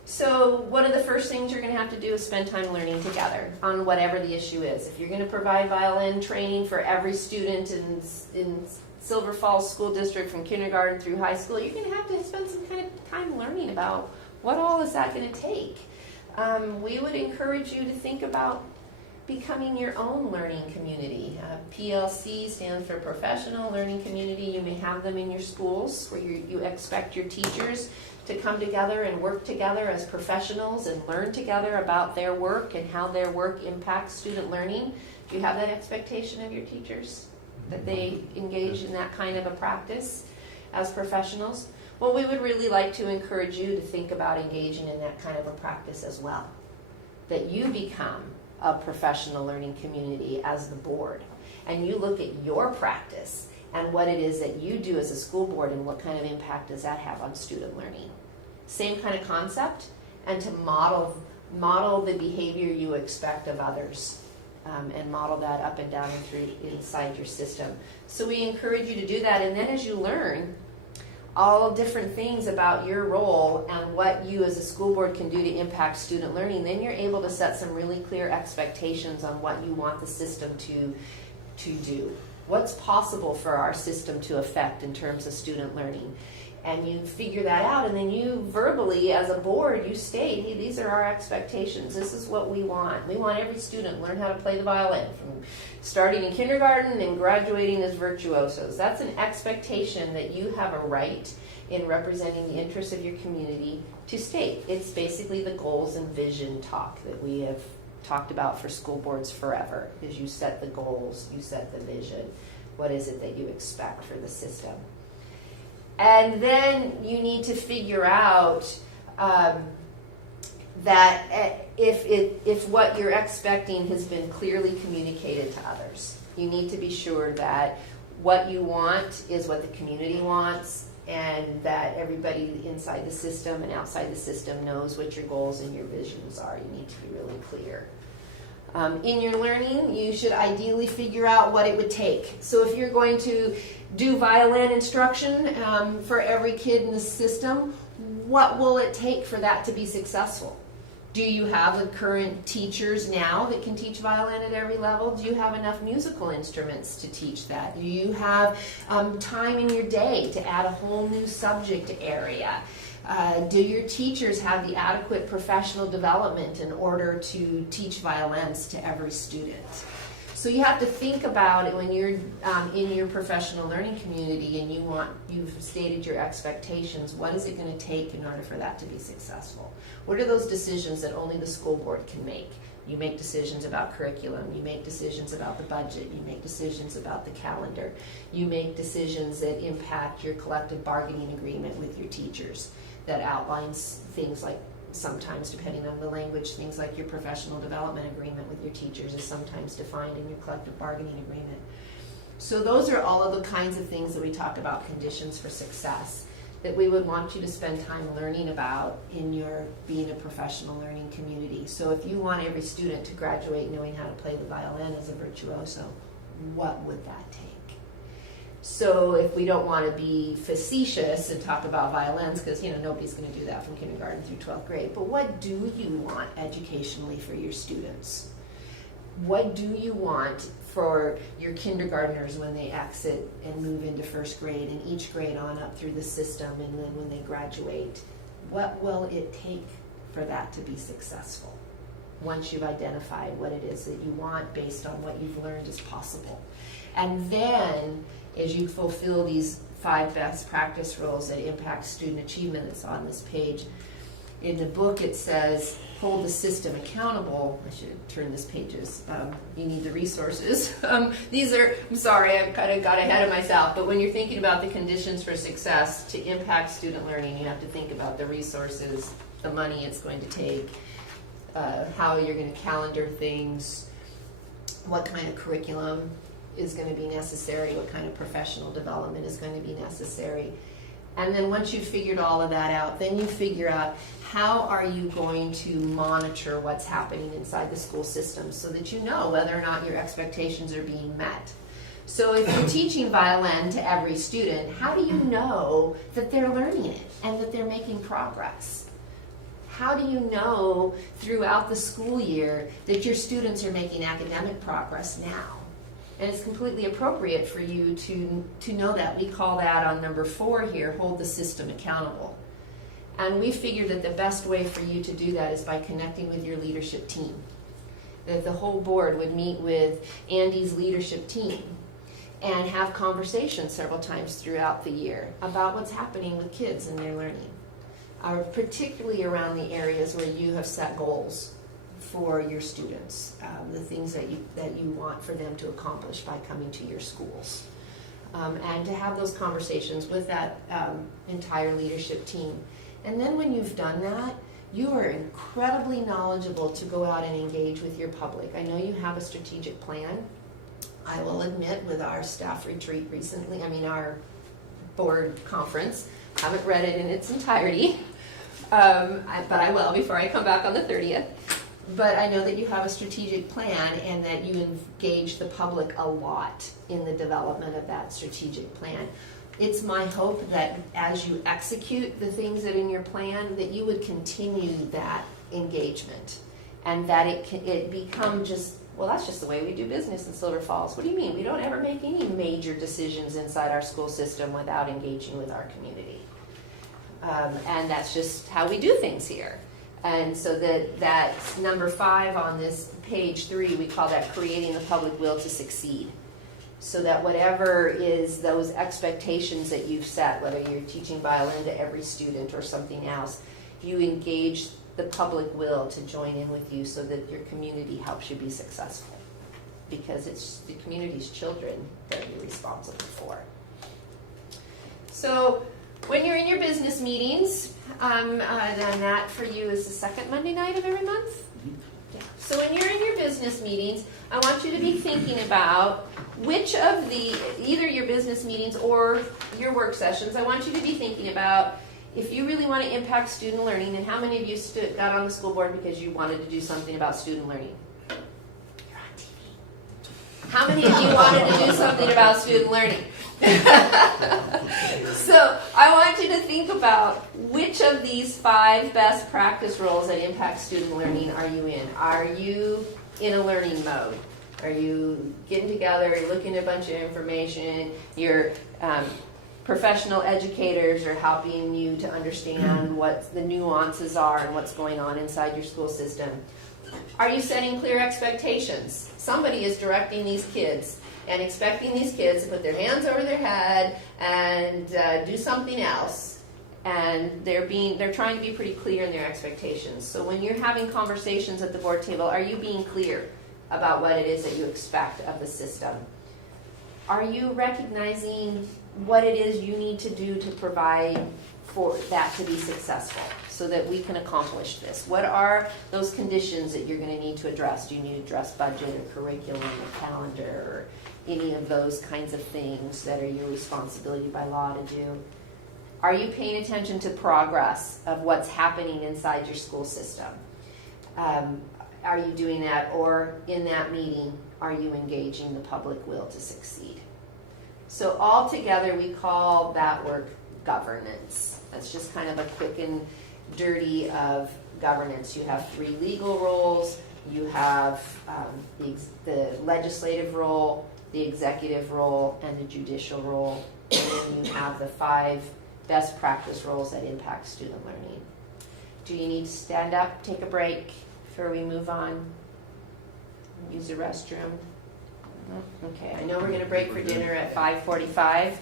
So one of the first things you're going to have to do is spend time learning together on whatever the issue is. If you're going to provide violin training for every student in Silver Falls School District from kindergarten through high school, you're going to have to spend some kind of time learning about what all is that going to take. We would encourage you to think about becoming your own learning community. PLC stands for Professional Learning Community. You may have them in your schools where you expect your teachers to come together and work together as professionals and learn together about their work and how their work impacts student learning. Do you have that expectation of your teachers, that they engage in that kind of a practice as professionals? Well, we would really like to encourage you to think about engaging in that kind of a practice as well. That you become a professional learning community as the board, and you look at your practice and what it is that you do as a school board and what kind of impact does that have on student learning. Same kind of concept, and to model the behavior you expect of others, and model that up and down and through inside your system. So we encourage you to do that, and then as you learn all different things about your role and what you as a school board can do to impact student learning, then you're able to set some really clear expectations on what you want the system to do. What's possible for our system to affect in terms of student learning? And you figure that out, and then you verbally, as a board, you state, hey, these are our expectations. This is what we want. We want every student to learn how to play the violin, from starting in kindergarten and graduating as virtuosos. That's an expectation that you have a right in representing the interests of your community to state. It's basically the goals and vision talk that we have talked about for school boards forever, is you set the goals, you set the vision. What is it that you expect for the system? And then you need to figure out that if what you're expecting has been clearly communicated to others. You need to be sure that what you want is what the community wants, and that everybody inside the system and outside the system knows what your goals and your visions are. You need to be really clear. In your learning, you should ideally figure out what it would take. So if you're going to do violin instruction for every kid in the system, what will it take for that to be successful? Do you have the current teachers now that can teach violin at every level? Do you have enough musical instruments to teach that? Do you have time in your day to add a whole new subject area? Do your teachers have the adequate professional development in order to teach violins to every student? So you have to think about it when you're in your professional learning community and you've stated your expectations. What is it going to take in order for that to be successful? What are those decisions that only the school board can make? You make decisions about curriculum, you make decisions about the budget, you make decisions about the calendar, you make decisions that impact your collective bargaining agreement with your teachers that outlines things like, sometimes depending on the language, things like your professional development agreement with your teachers is sometimes defined in your collective bargaining agreement. So those are all of the kinds of things that we talk about, conditions for success, that we would want you to spend time learning about in your being a professional learning community. So if you want every student to graduate knowing how to play the violin as a virtuoso, what would that take? So if we don't want to be facetious and talk about violins, because nobody's going to do that from kindergarten through 12th grade, but what do you want educationally for your students? What do you want for your kindergartners when they exit and move into first grade and each grade on up through the system, and then when they graduate? What will it take for that to be successful once you've identified what it is that you want based on what you've learned is possible? And then as you fulfill these 5 best practice rules that impact student achievement that's on this page, in the book it says, hold the system accountable. I should turn this pages. You need the resources. These are, I'm sorry, I've kind of got ahead of myself, but when you're thinking about the conditions for success to impact student learning, you have to think about the resources, the money it's going to take, how you're going to calendar things, what kind of curriculum is going to be necessary, what kind of professional development is going to be necessary. And then once you've figured all of that out, then you figure out how are you going to monitor what's happening inside the school system so that you know whether or not your expectations are being met. So if you're teaching violin to every student, how do you know that they're learning it and that they're making progress? How do you know throughout the school year that your students are making academic progress now? And it's completely appropriate for you to know that. We call that on number 4 here, hold the system accountable. And we figured that the best way for you to do that is by connecting with your leadership team that the whole board would meet with Andy's leadership team and have conversations several times throughout the year about what's happening with kids and their learning, particularly around the areas where you have set goals for your students, the things that you want for them to accomplish by coming to your schools. And to have those conversations with that entire leadership team. And then when you've done that, you are incredibly knowledgeable to go out and engage with your public. I know you have a strategic plan. I will admit, with our staff retreat recently, our board conference, I haven't read it in its entirety, but I will before I come back on the 30th. But I know that you have a strategic plan and that you engage the public a lot in the development of that strategic plan. It's my hope that as you execute the things that are in your plan, that you would continue that engagement and that it become just, well, that's just the way we do business in Silver Falls. What do you mean? We don't ever make any major decisions inside our school system without engaging with our community. And that's just how we do things here. And so that's number 5 on this page 3, we call that creating the public will to succeed. So that whatever is those expectations that you've set, whether you're teaching violin to every student or something else, you engage the public will to join in with you so that your community helps you be successful. Because it's the community's children that you're responsible for. So when you're in your business meetings, and that for you is the second Monday night of every month? Yeah. So when you're in your business meetings, I want you to be thinking about which of either your business meetings or your work sessions, I want you to be thinking about if you really want to impact student learning, and how many of you got on the school board because you wanted to do something about student learning? You're on TV. How many of you wanted to do something about student learning? So I want you to think about which of these 5 best practice roles that impact student learning are you in? Are you in a learning mode? Are you getting together, you're looking at a bunch of information, your professional educators are helping you to understand what the nuances are and what's going on inside your school system? Are you setting clear expectations? Somebody is directing these kids and expecting these kids to put their hands over their head and do something else. And they're trying to be pretty clear in their expectations. So when you're having conversations at the board table, are you being clear about what it is that you expect of the system? Are you recognizing what it is you need to do to provide for that to be successful so that we can accomplish this? What are those conditions that you're going to need to address? Do you need to address budget or curriculum or calendar or any of those kinds of things that are your responsibility by law to do? Are you paying attention to progress of what's happening inside your school system? Are you doing that? Or in that meeting, are you engaging the public will to succeed? So all together, we call that work governance. That's just kind of a quick and dirty of governance. You have 3 legal roles. You have the legislative role, the executive role, and the judicial role. And then you have the 5 best practice roles that impact student learning. Do you need to stand up, take a break before we move on? Use the restroom? Okay, I know we're going to break for dinner at 5:45,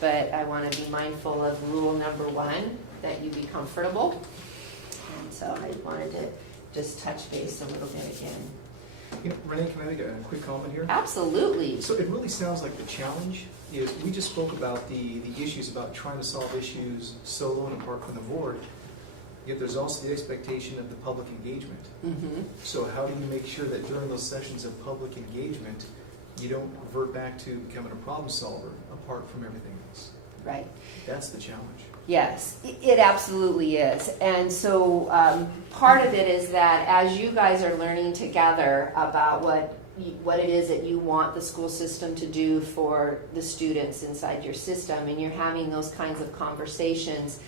but I want to be mindful of rule number 1, that you be comfortable. And so I wanted to just touch base a little bit again. Renee, can I make a quick comment here? Absolutely. So it really sounds like the challenge is, we just spoke about the issues about trying to solve issues solo and apart from the board, yet there's also the expectation of the public engagement. Mm-hmm. So how do you make sure that during those sessions of public engagement, you don't revert back to becoming a problem solver apart from everything else? Right. That's the challenge. Yes, it absolutely is. And so part of it is that as you guys are learning together about what it is that you want the school system to do for the students inside your system, and you're having those kinds of conversations,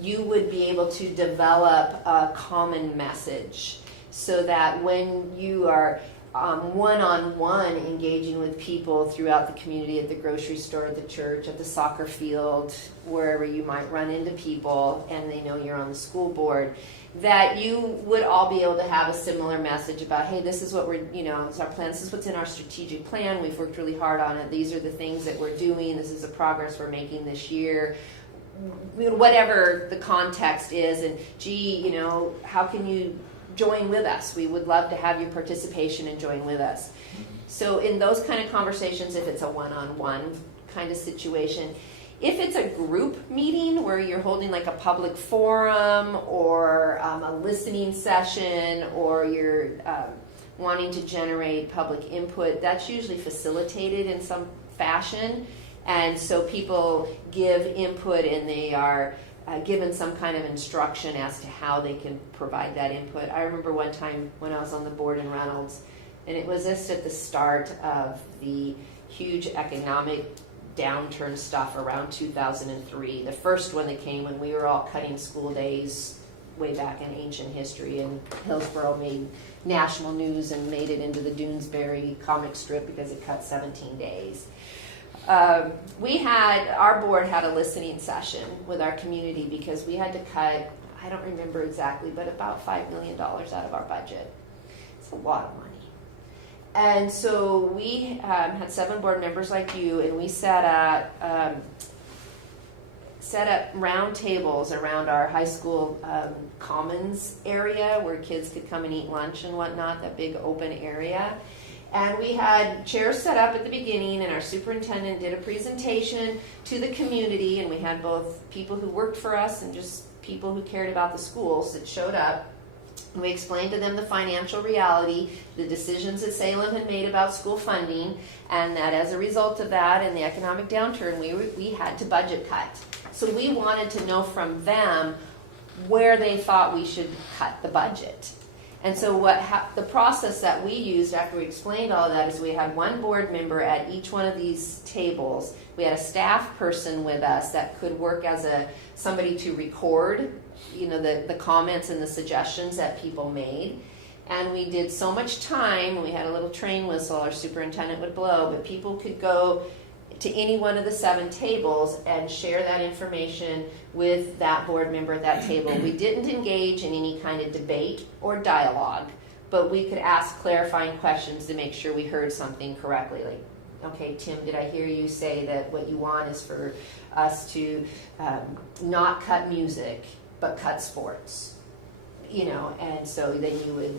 you would be able to develop a common message so that when you are one-on-one engaging with people throughout the community, at the grocery store, at the church, at the soccer field, wherever you might run into people and they know you're on the school board, that you would all be able to have a similar message about, hey, this is what we're, this is our plan, this is what's in our strategic plan, we've worked really hard on it, these are the things that we're doing, this is the progress we're making this year, whatever the context is, and gee, how can you join with us? We would love to have your participation and join with us. So in those kind of conversations, if it's a one-on-one kind of situation, if it's a group meeting where you're holding like a public forum or a listening session, or you're wanting to generate public input, that's usually facilitated in some fashion. And so people give input and they are given some kind of instruction as to how they can provide that input. I remember one time when I was on the board in Reynolds, and it was just at the start of the huge economic downturn stuff around 2003, the first one that came when we were all cutting school days way back in ancient history, and Hillsborough made national news and made it into the Doonesbury comic strip because it cut 17 days. Our board had a listening session with our community because we had to cut, I don't remember exactly, but about $5 million out of our budget. It's a lot of money. And so we had 7 board members like you, and we set up round tables around our high school commons area where kids could come and eat lunch and whatnot, that big open area. And we had chairs set up at the beginning, and our superintendent did a presentation to the community, and we had both people who worked for us and just people who cared about the schools that showed up. And we explained to them the financial reality, the decisions that Salem had made about school funding, and that as a result of that and the economic downturn, we had to budget cut. So we wanted to know from them where they thought we should cut the budget. And so the process that we used after we explained all of that is we had one board member at each one of these tables. We had a staff person with us that could work as somebody to record, the comments and the suggestions that people made. And we did so much time, we had a little train whistle our superintendent would blow, but people could go to any one of the 7 tables and share that information with that board member at that table. We didn't engage in any kind of debate or dialogue, but we could ask clarifying questions to make sure we heard something correctly. Like, okay, Tim, did I hear you say that what you want is for us to not cut music, but cut sports? And so then you would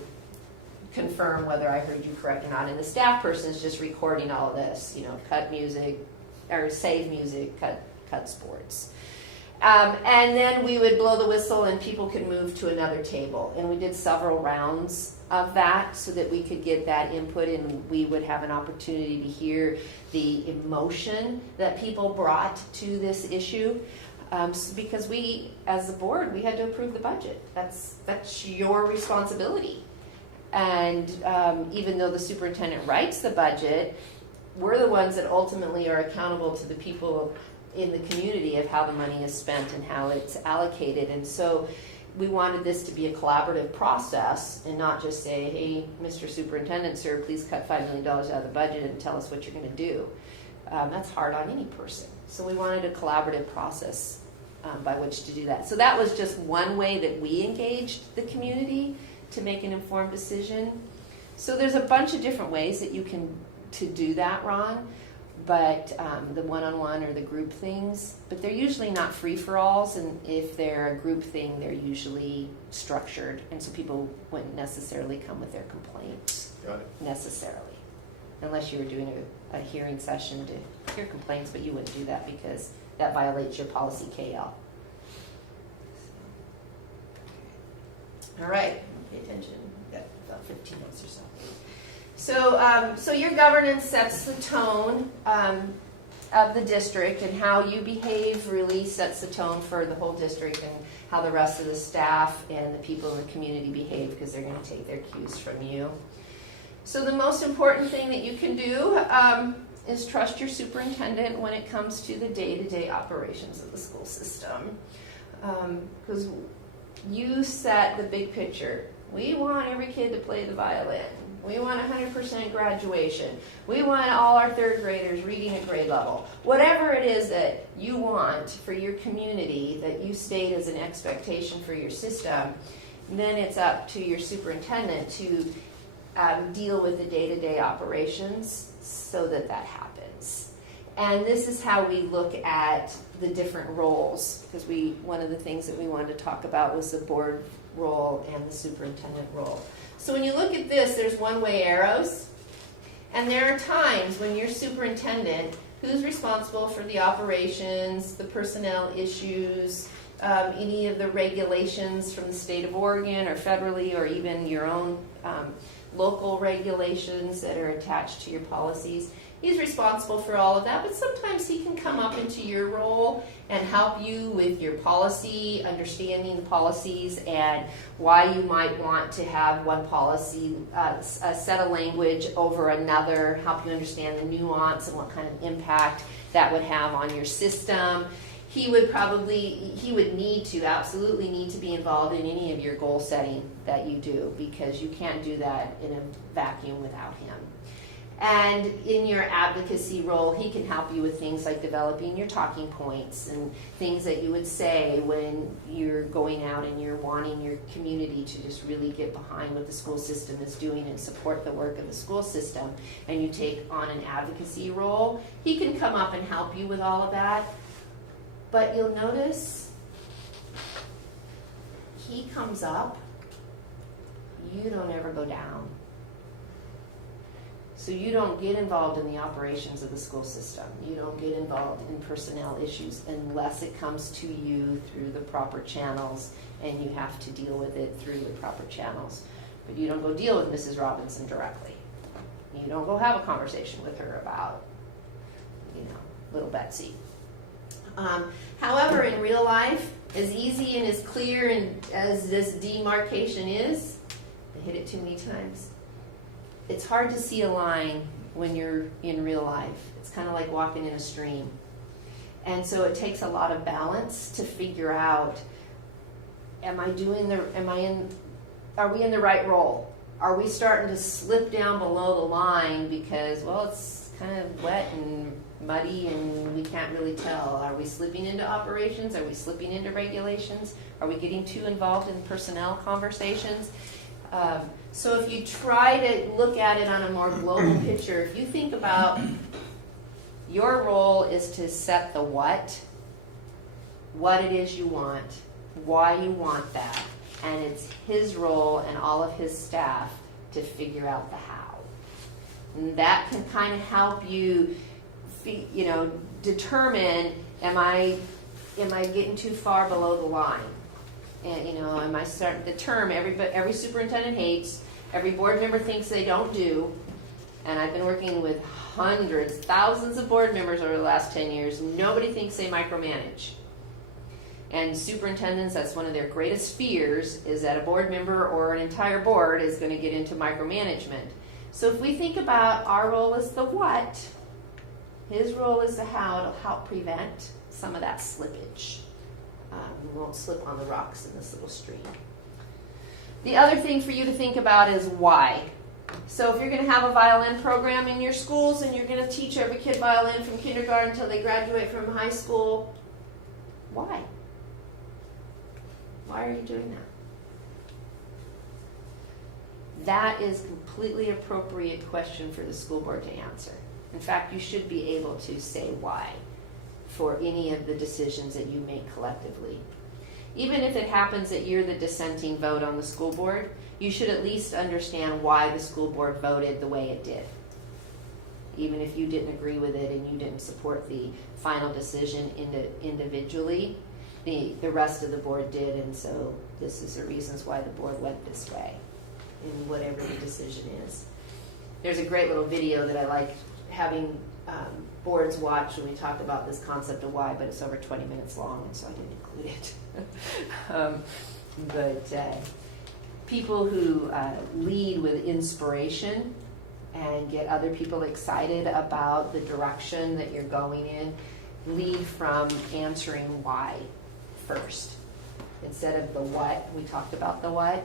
confirm whether I heard you correct or not. And the staff person is just recording all of this, cut music, or save music, cut sports. And then we would blow the whistle and people could move to another table. And we did several rounds of that so that we could get that input, and we would have an opportunity to hear the emotion that people brought to this issue. Because we, as the board, we had to approve the budget. That's your responsibility. And even though the superintendent writes the budget, we're the ones that ultimately are accountable to the people in the community of how the money is spent and how it's allocated. And so we wanted this to be a collaborative process and not just say, hey, Mr. Superintendent, sir, please cut $5 million out of the budget and tell us what you're going to do. That's hard on any person. So we wanted a collaborative process by which to do that. So that was just one way that we engaged the community to make an informed decision. So there's a bunch of different ways that you can to do that, Ron, but the one-on-one or the group things, but they're usually not free-for-alls, and if they're a group thing, they're usually structured, and so people wouldn't necessarily come with their complaints. Got it. Necessarily, unless you were doing a hearing session to hear complaints, but you wouldn't do that because that violates your policy KL. All right, pay attention. We've got about 15 minutes or so. So your governance sets the tone of the district, and how you behave really sets the tone for the whole district and how the rest of the staff and the people in the community behave, because they're going to take their cues from you. So the most important thing that you can do is trust your superintendent when it comes to the day-to-day operations of the school system, because you set the big picture. We want every kid to play the violin. We want 100% graduation. We want all our third graders reading at grade level. Whatever it is that you want for your community that you state as an expectation for your system, then it's up to your superintendent to deal with the day-to-day operations so that that happens. And this is how we look at the different roles, because one of the things that we wanted to talk about was the board role and the superintendent role. So when you look at this, there's one-way arrows, and there are times when your superintendent, who's responsible for the operations, the personnel issues, any of the regulations from the state of Oregon or federally, or even your own local regulations that are attached to your policies. He's responsible for all of that, but sometimes he can come up into your role and help you with your policy, understanding the policies and why you might want to have one policy, a set of language over another, help you understand the nuance and what kind of impact that would have on your system. He would absolutely need to be involved in any of your goal setting that you do, because you can't do that in a vacuum without him. And in your advocacy role, he can help you with things like developing your talking points and things that you would say when you're going out and you're wanting your community to just really get behind what the school system is doing and support the work of the school system, and you take on an advocacy role. He can come up and help you with all of that. But you'll notice he comes up, you don't ever go down. So you don't get involved in the operations of the school system. You don't get involved in personnel issues unless it comes to you through the proper channels, and you have to deal with it through the proper channels. But you don't go deal with Mrs. Robinson directly. You don't go have a conversation with her about, little Betsy. However, in real life, as easy and as clear and as this demarcation is, I hit it too many times. It's hard to see a line when you're in real life. It's kind of like walking in a stream. And so it takes a lot of balance to figure out, are we in the right role? Are we starting to slip down below the line because, it's kind of wet and muddy and we can't really tell? Are we slipping into operations? Are we slipping into regulations? Are we getting too involved in personnel conversations? So if you try to look at it on a more global picture, if you think about your role is to set the what it is you want, why you want that, and it's his role and all of his staff to figure out the how. And that can kind of help you, determine, am I getting too far below the line? And, am I starting the term every superintendent hates, every board member thinks they don't do, and I've been working with hundreds, thousands of board members over the last 10 years. Nobody thinks they micromanage. And superintendents, that's one of their greatest fears, is that a board member or an entire board is going to get into micromanagement. So if we think about our role as the what, his role is the how, it'll help prevent some of that slippage. We won't slip on the rocks in this little stream. The other thing for you to think about is why. So if you're going to have a violin program in your schools and you're going to teach every kid violin from kindergarten until they graduate from high school, why? Why are you doing that? That is a completely appropriate question for the school board to answer. In fact, you should be able to say why for any of the decisions that you make collectively. Even if it happens that you're the dissenting vote on the school board, you should at least understand why the school board voted the way it did. Even if you didn't agree with it and you didn't support the final decision individually, the rest of the board did, and so this is the reasons why the board went this way in whatever the decision is. There's a great little video that I like having boards watch when we talk about this concept of why, but it's over 20 minutes long, and so I didn't include it. But people who lead with inspiration and get other people excited about the direction that you're going in lead from answering why first. Instead of the what, we talked about the what.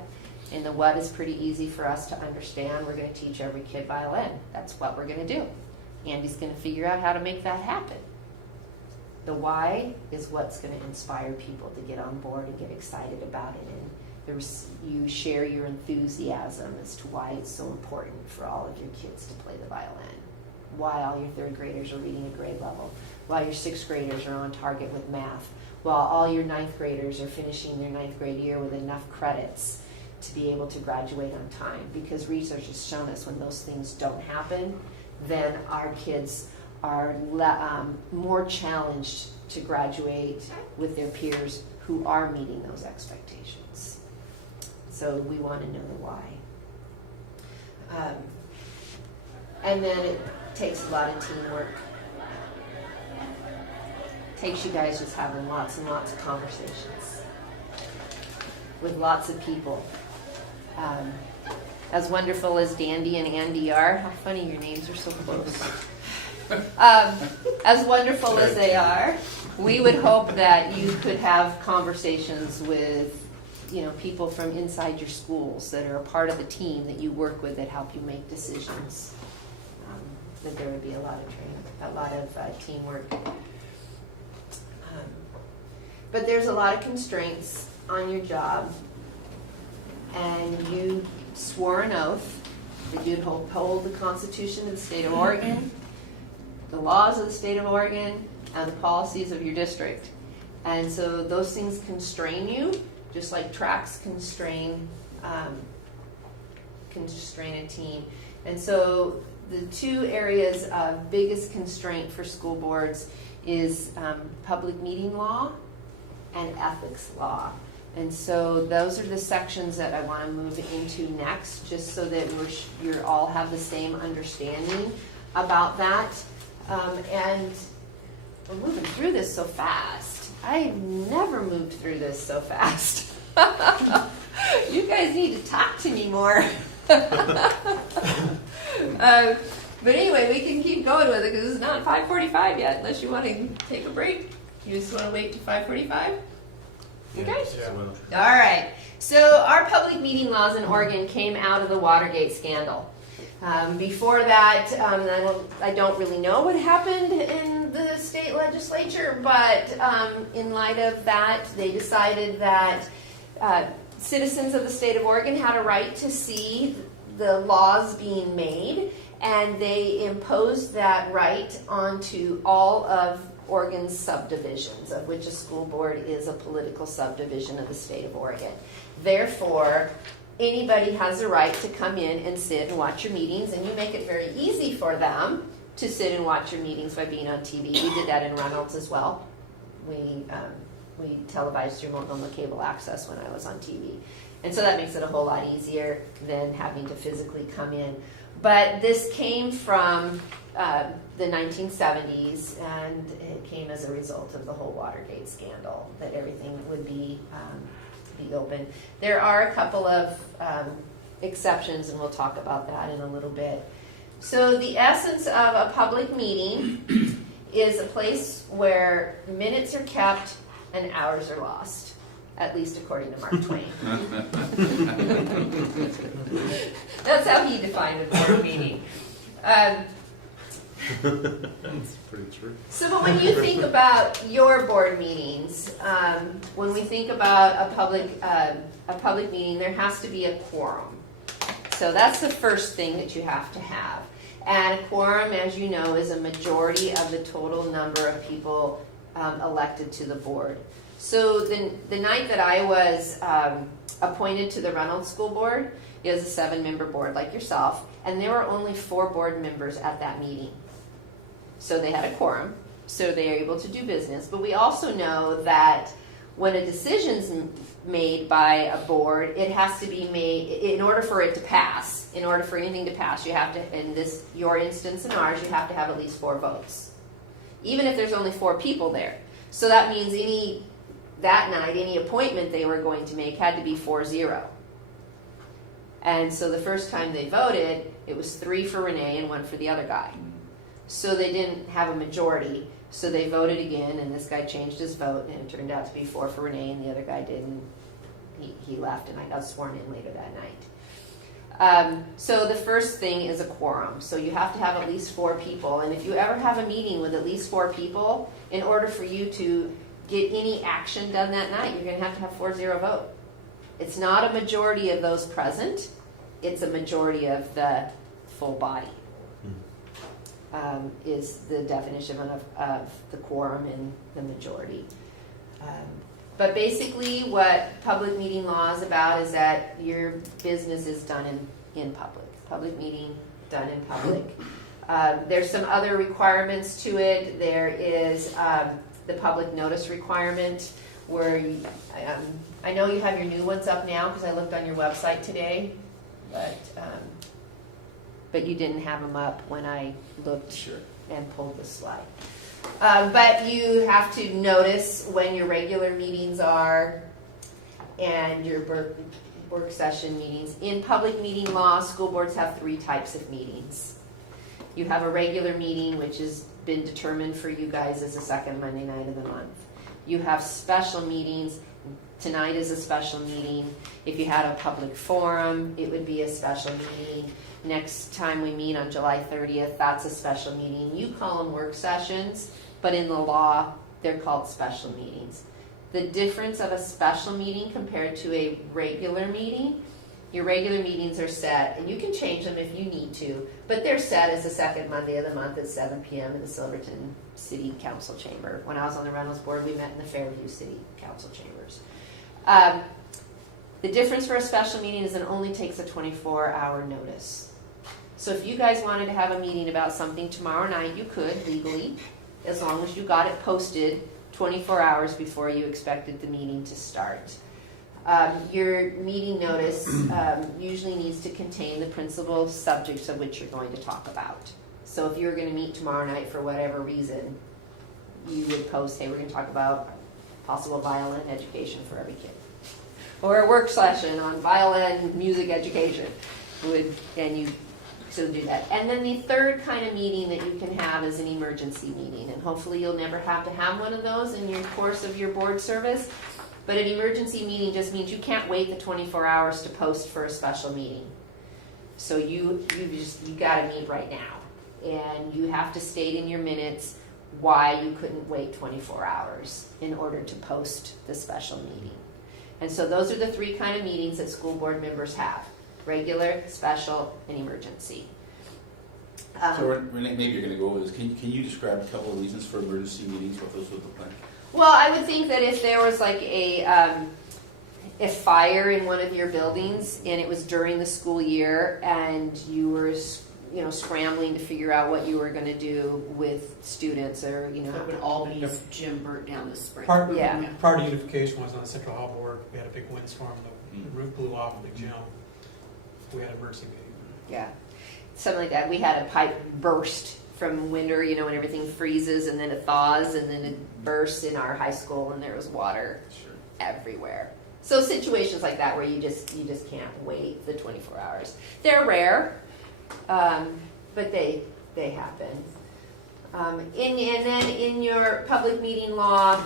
And the what is pretty easy for us to understand. We're going to teach every kid violin. That's what we're going to do. Andy's going to figure out how to make that happen. The why is what's going to inspire people to get on board and get excited about it. And you share your enthusiasm as to why it's so important for all of your kids to play the violin. Why all your third graders are reading a grade level. Why your sixth graders are on target with math. While all your ninth graders are finishing their ninth grade year with enough credits to be able to graduate on time. Because research has shown us when those things don't happen, then our kids are more challenged to graduate with their peers who are meeting those expectations. So we want to know the why. And then it takes a lot of teamwork. It takes you guys just having lots and lots of conversations with lots of people. As wonderful as Dandy and Andy are, how funny your names are so close. As wonderful as they are, we would hope that you could have conversations with, people from inside your schools that are a part of the team that you work with that help you make decisions. That there would be a lot of training, a lot of teamwork. But there's a lot of constraints on your job, and you swore an oath that you'd uphold the Constitution of the state of Oregon, the laws of the state of Oregon, and the policies of your district. And so those things constrain you, just like tracks constrain a team. And so the two areas of biggest constraint for school boards is public meeting law and ethics law. And so those are the sections that I want to move into next, just so that you all have the same understanding about that. And we're moving through this so fast. I've never moved through this so fast. You guys need to talk to me more. But anyway, we can keep going with it because it's not 5:45 yet, unless you want to take a break. You just want to wait to 5:45? Okay. Yeah. All right. So our public meeting laws in Oregon came out of the Watergate scandal. Before that, I don't really know what happened in the state legislature, but in light of that, they decided that citizens of the state of Oregon had a right to see the laws being made, and they imposed that right onto all of Oregon's subdivisions, of which a school board is a political subdivision of the state of Oregon. Therefore, anybody has a right to come in and sit and watch your meetings, and you make it very easy for them to sit and watch your meetings by being on TV. We did that in Reynolds as well. We televised through Multnomah Cable Access when I was on TV. And so that makes it a whole lot easier than having to physically come in. But this came from the 1970s, and it came as a result of the whole Watergate scandal, that everything would be open. There are a couple of exceptions, and we'll talk about that in a little bit. So the essence of a public meeting is a place where minutes are kept and hours are lost, at least according to Mark Twain. That's how he defined a board meeting. That's pretty true. So, but when you think about your board meetings, when we think about a public meeting, there has to be a quorum. So that's the first thing that you have to have. And a quorum, as you know, is a majority of the total number of people elected to the board. So the night that I was appointed to the Reynolds School Board, it was a 7-member board like yourself, and there were only 4 board members at that meeting. So they had a quorum, so they are able to do business. But we also know that when a decision's made by a board, it has to be made, in order for it to pass, in order for anything to pass, you have to, in this, your instance and ours, you have to have at least 4 votes. Even if there's only 4 people there. So that means that night, any appointment they were going to make had to be 4-0. And so the first time they voted, it was 3 for Renee and 1 for the other guy. So they didn't have a majority, so they voted again, and this guy changed his vote, and it turned out to be 4 for Renee, and the other guy didn't. he left and I got sworn in later that night. So the first thing is a quorum. So you have to have at least 4 people. And if you ever have a meeting with at least 4 people, in order for you to get any action done that night, you're going to have 4-0 vote. It's not a majority of those present. It's a majority of the full body. Is the definition of the quorum in the majority. But basically what public meeting law is about is that your business is done in public. Public meeting done in public. There's some other requirements to it. There is the public notice requirement where I know you have your new ones up now because I looked on your website today, but you didn't have them up when I looked and pulled the slide. But you have to notice when your regular meetings are and your work session meetings. In public meeting law, school boards have 3 types of meetings. You have a regular meeting, which has been determined for you guys as the second Monday night of the month. You have special meetings. Tonight is a special meeting. If you had a public forum, it would be a special meeting. Next time we meet on July 30th, that's a special meeting. You call them work sessions, but in the law, they're called special meetings. The difference of a special meeting compared to a regular meeting, your regular meetings are set, and you can change them if you need to, but they're set as the second Monday of the month at 7 p.m. in the Silverton City Council Chamber. When I was on the Reynolds Board, we met in the Fairview City Council Chambers. The difference for a special meeting is it only takes a 24-hour notice. So if you guys wanted to have a meeting about something tomorrow night, you could legally, as long as you got it posted 24 hours before you expected the meeting to start. Your meeting notice usually needs to contain the principal subjects of which you're going to talk about. So if you're going to meet tomorrow night for whatever reason, you would post, hey, we're going to talk about possible violin education for every kid. Or a work session on violin music education. And you still do that. And then the third kind of meeting that you can have is an emergency meeting. And hopefully you'll never have to have one of those in your course of your board service. But an emergency meeting just means you can't wait the 24 hours to post for a special meeting. So you got to meet right now. And you have to state in your minutes why you couldn't wait 24 hours in order to post the special meeting. And so those are the 3 kind of meetings that school board members have: regular, special, and emergency. So Renee, maybe you're going to go over this. Can you describe a couple of reasons for emergency meetings, what those would look like? Well, I would think that if there was like a fire in one of your buildings and it was during the school year and you were scrambling to figure out what you were going to do with students, or Like when Albany's gym burnt down this spring. Prior to unification, when I was on the Central Hall Board, we had a big windstorm, the roof blew off of the gym. We had an emergency meeting. Yeah, something like that. We had a pipe burst from winter, when everything freezes and then it thaws and then it bursts in our high school and there was water everywhere. So situations like that where you just can't wait the 24 hours. They're rare, but they happen. And then in your public meeting law,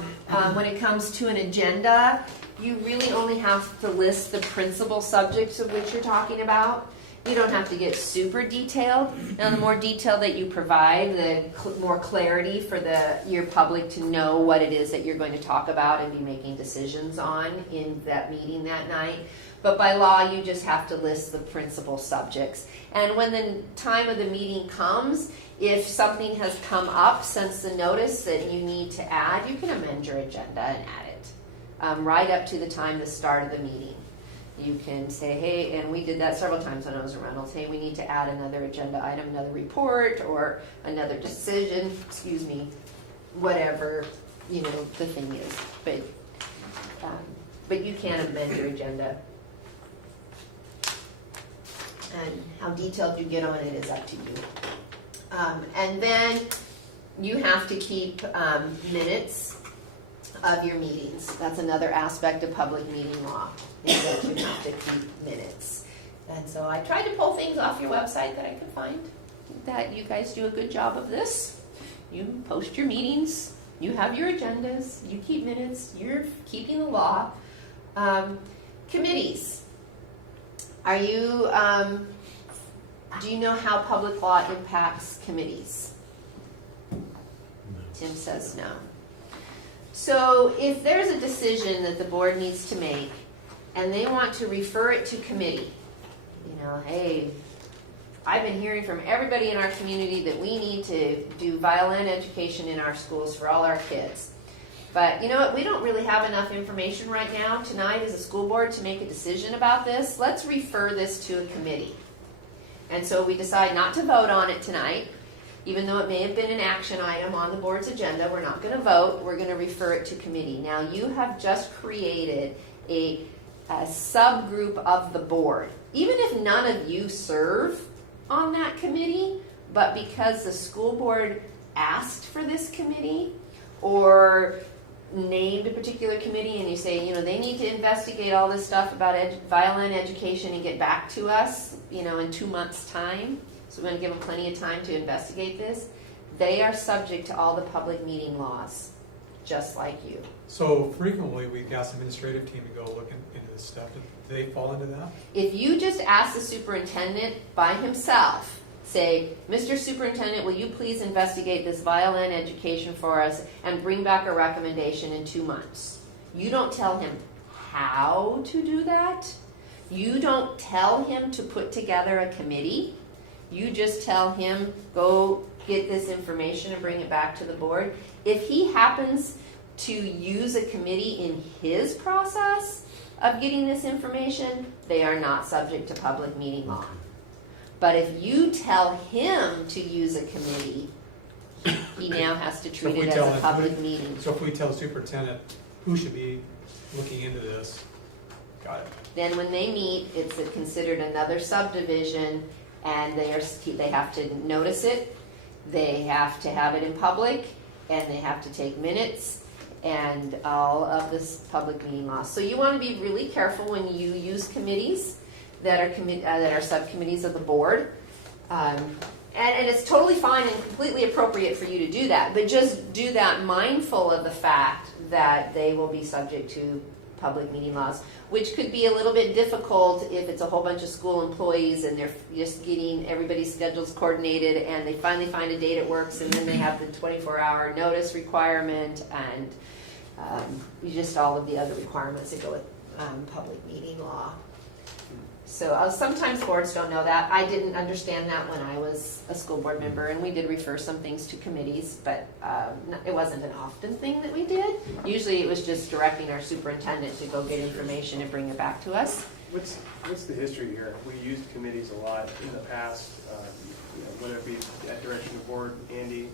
when it comes to an agenda, you really only have to list the principal subjects of which you're talking about. You don't have to get super detailed. Now, the more detail that you provide, the more clarity for your public to know what it is that you're going to talk about and be making decisions on in that meeting that night. But by law, you just have to list the principal subjects. And when the time of the meeting comes, if something has come up since the notice that you need to add, you can amend your agenda and add it right up to the time, the start of the meeting. You can say, hey, and we did that several times when I was at Reynolds, hey, we need to add another agenda item, another report, or another decision, whatever, the thing is. But you can amend your agenda. And how detailed you get on it is up to you. And then you have to keep minutes of your meetings. That's another aspect of public meeting law, is that you have to keep minutes. And so I tried to pull things off your website that I could find. That you guys do a good job of this. You post your meetings, you have your agendas, you keep minutes, you're keeping the law. Committees. Are you, do you know how public law impacts committees? Tim says no. So if there's a decision that the board needs to make and they want to refer it to committee, you know, hey, I've been hearing from everybody in our community that we need to do violin education in our schools for all our kids. But you know what, we don't really have enough information right now tonight as a school board to make a decision about this. Let's refer this to a committee. And so we decide not to vote on it tonight, even though it may have been an action item on the board's agenda. We're not going to vote, we're going to refer it to committee. Now you have just created a subgroup of the board. Even if none of you serve on that committee, but because the school board asked for this committee or named a particular committee and you say, you know, they need to investigate all this stuff about violin education and get back to us, you know, in 2 months' time. So we're going to give them plenty of time to investigate this. They are subject to all the public meeting laws, just like you. So frequently we ask the administrative team to go look into this stuff. Do they fall into that? If you just ask the superintendent by himself, say, Mr. Superintendent, will you please investigate this violin education for us and bring back a recommendation in 2 months? You don't tell him how to do that. You don't tell him to put together a committee. You just tell him, go get this information and bring it back to the board. If he happens to use a committee in his process of getting this information, they are not subject to public meeting law. But if you tell him to use a committee, he now has to treat it as a public meeting. So if we tell the superintendent who should be looking into this, got it. Then when they meet, it's considered another subdivision, and they have to notice it, they have to have it in public, and they have to take minutes, and all of this public meeting law. So you want to be really careful when you use committees that are subcommittees of the board. And it's totally fine and completely appropriate for you to do that, but just do that mindful of the fact that they will be subject to public meeting laws, which could be a little bit difficult if it's a whole bunch of school employees and they're just getting everybody's schedules coordinated and they finally find a date it works and then they have the 24-hour notice requirement and just all of the other requirements that go with public meeting law. So sometimes boards don't know that. I didn't understand that when I was a school board member, and we did refer some things to committees, but it wasn't an often thing that we did. Usually it was just directing our superintendent to go get information and bring it back to us. What's the history here? We used committees a lot in the past, whether it be at direction of the board, Andy.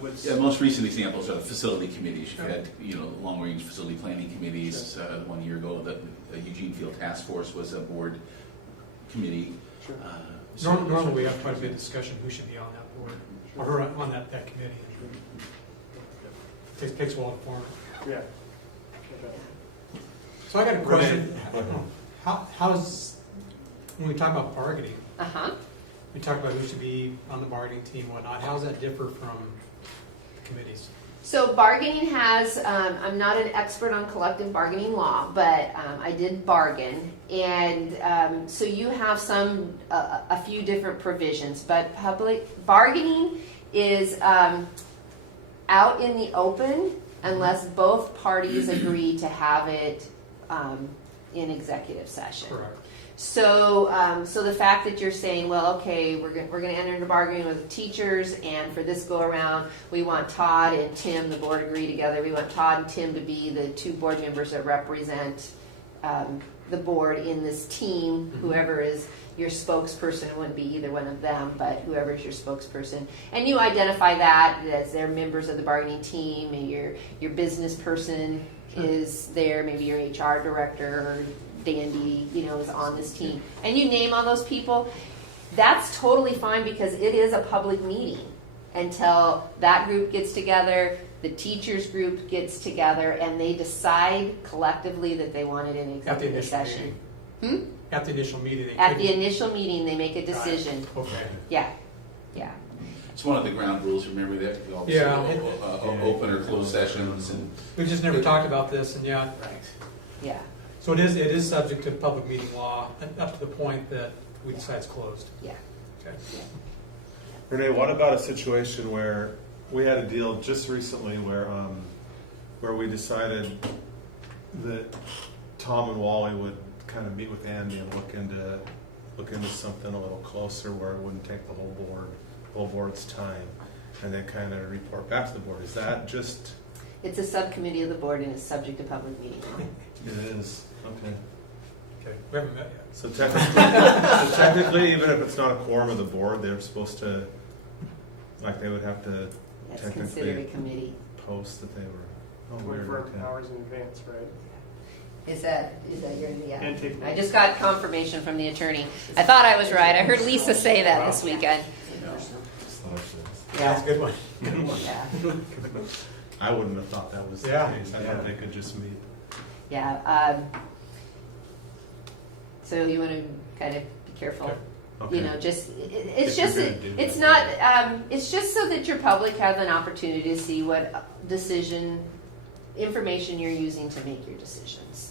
What's Yeah, the most recent examples are the facility committees. You've had, long-range facility planning committees. 1 year ago, the Eugene Field Task Force was a board committee. Sure. Normally we have quite a bit of discussion who should be on that board, or on that committee. It takes a while to form it. Yeah. So I got a question. How's, when we talk about bargaining, we talk about who should be on the bargaining team and whatnot. How does that differ from committees? So bargaining has, I'm not an expert on collective bargaining law, but I did bargain. And so you have a few different provisions, but public bargaining is out in the open unless both parties agree to have it in executive session. Correct. So, the fact that you're saying, well, okay, we're going to enter into bargaining with the teachers, and for this go around, we want Todd and Tim, the board agree together. We want Todd and Tim to be the two board members that represent the board in this team. Mm-hmm. Whoever is your spokesperson, it wouldn't be either one of them, but whoever is your spokesperson, and you identify that as they're members of the bargaining team, and your business person is there, maybe your HR director or Dandy, is on this team, and you name all those people. That's totally fine because it is a public meeting until that group gets together, the teachers group gets together, and they decide collectively that they want it in executive session. At the initial meeting. At the initial meeting, they make a decision. Okay. Yeah. It's one of the ground rules. Remember that? Open or closed sessions, and We've just never talked about this, and Right. Yeah. So it is subject to public meeting law up to the point that we decide it's closed. Yeah. Okay. Renee, what about a situation where we had a deal just recently where we decided that Tom and Wally would kind of meet with Andy and look into something a little closer where it wouldn't take the whole board's time, and then kind of report back to the board. Is that just? It's a subcommittee of the board and is subject to public meeting law. It is. Okay. Okay. We haven't met yet. So technically, even if it's not a quorum of the board, they're supposed to, like, they would have to That's considered a technically committee. post that they were. Oh, weird. 24 Okay. hours in advance, right? Is that your, yeah. And take I just got confirmation from the attorney. I thought I was right. I heard Lisa say that this weekend. That's a good one. Yeah. I wouldn't have thought that was the Yeah. case. I thought they could just meet. Yeah. So you want to kind of be careful. Okay. You know, just it's If you're just gonna do it's that. not it's just so that your public has an opportunity to see what information you're using to make your decisions.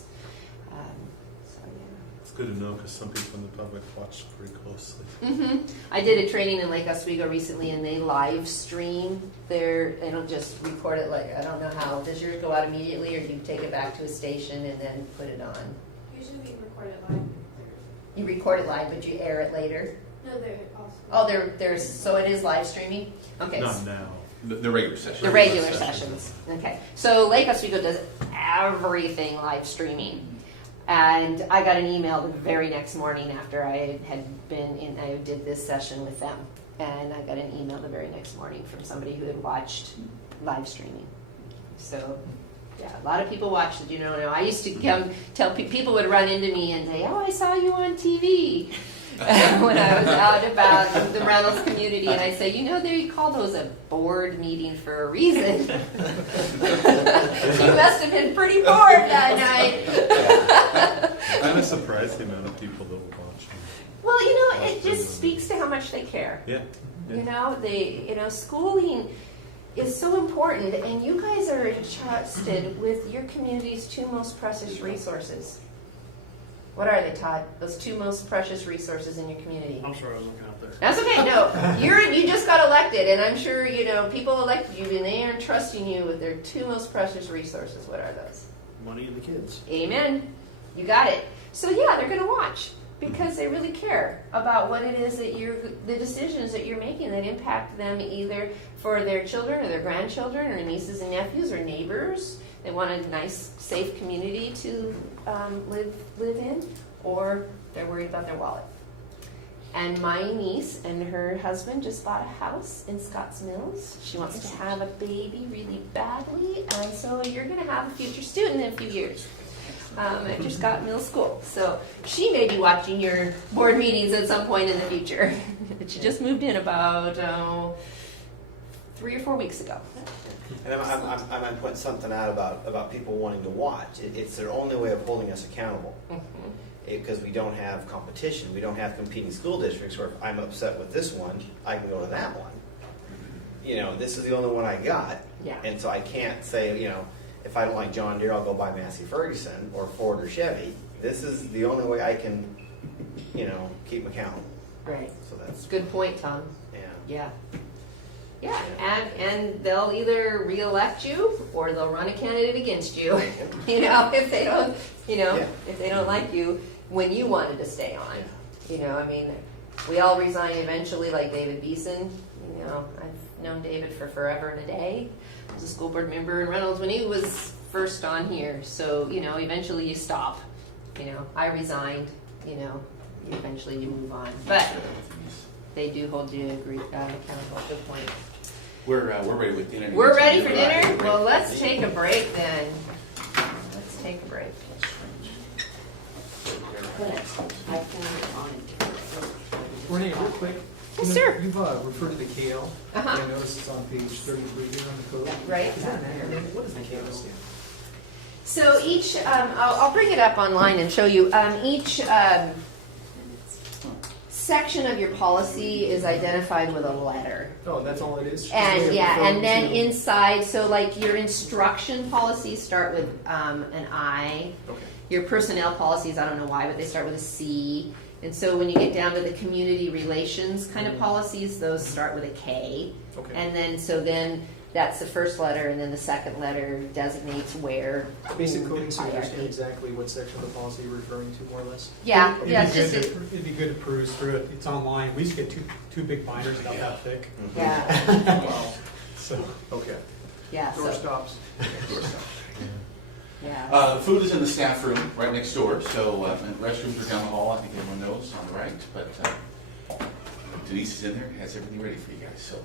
So yeah. It's good to know because some people in the public watch pretty closely. I did a training in Lake Oswego recently, and they live stream they don't just record it like, I don't know how. Does yours go out immediately, or do you take it back to a station and then put it on? Usually we record it live. You record it live, but you air it later? No, they're also. Oh, there's so it is live streaming? Okay. Not now. The regular session. The regular sessions. Okay. So Lake Oswego does everything live streaming. And I got an email the very next morning after I did this session with them. And I got an email the very next morning from somebody who had watched live streaming. So, yeah, a lot of people watched it. You know, I used to tell people would run into me and say, "Oh, I saw you on TV." When I was out about the Reynolds community, and I'd say, they call those a board meeting for a reason. You must have been pretty bored that night. I'm surprised the amount of people that will watch. Well, it just speaks to how much they care. Yeah. Schooling is so important, and you guys are entrusted with your community's two most precious resources. What are they, Todd? Those two most precious resources in your community? I'm sorry, I was looking up there. That's okay. No, you just got elected, and I'm sure people elected you, and they are entrusting you with their two most precious resources. What are those? Money and the kids. Amen. You got it. So yeah, they're going to watch because they really care about what it is that the decisions that you're making that impact them, either for their children or their grandchildren or nieces and nephews or neighbors. They want a nice, safe community to live in, or they're worried about their wallet. And my niece and her husband just bought a house in Scotts Mills. She wants to have a baby really badly, and so you're going to have a future student in a few years at your Scott Mills school. So she may be watching your board meetings at some point in the future. She just moved in about 3 or 4 weeks ago. And I'm pointing something out about people wanting to watch. It's their only way of holding us accountable. Because we don't have competition. We don't have competing school districts where if I'm upset with this one, I can go to that one. This is the only one I got. Yeah. And so I can't say, if I don't like John Deere, I'll go buy Massey Ferguson or Ford or Chevy. This is the only way I can, keep them accountable. Right. So that's Good point, Tom. Yeah. Yeah, and they'll either re-elect you or they'll run a candidate against you. If they don't, if they don't like you when you wanted to stay on. We all resign eventually, like David Beeson. I've known David for forever and a day. I was a school board member in Reynolds when he was first on here. So eventually you stop. I resigned. Eventually you move on, but they do hold you accountable. Good point. We're ready with dinner. We're ready for dinner? Well, let's take a break then. Let's take a break. Renee, real quick. Yes, sir. You've referred to the KL. Uh-huh. I noticed it's on page 33 here on the code. Yeah, right. Is that an acronym? What does the KL stand for? So each, I'll bring it up online and show you. Each section of your policy is identified with a letter. Oh, that's all it is? And Just yeah, referring and then to- inside, so like your instruction policies start with an I. Okay. your personnel policies, I don't know why, but they start with a C. And so when you get down to the community relations kind of policies, those start with a K. Okay. And then that's the first letter, and then the second letter designates where. Basic coding, so you hierarchy. understand exactly what section of the policy you're referring to, more or less? Yeah, It'd yeah, be it's good just, It'd be good to peruse through it. It's online. We used to get two big binders about that thick. yeah, Wow. So Okay. yeah, Door so, stops. yeah. Food is in the staff room right next door, so and restrooms are down the hall, I think everyone knows, on the right. But Denise is in there, has everything ready for you guys. So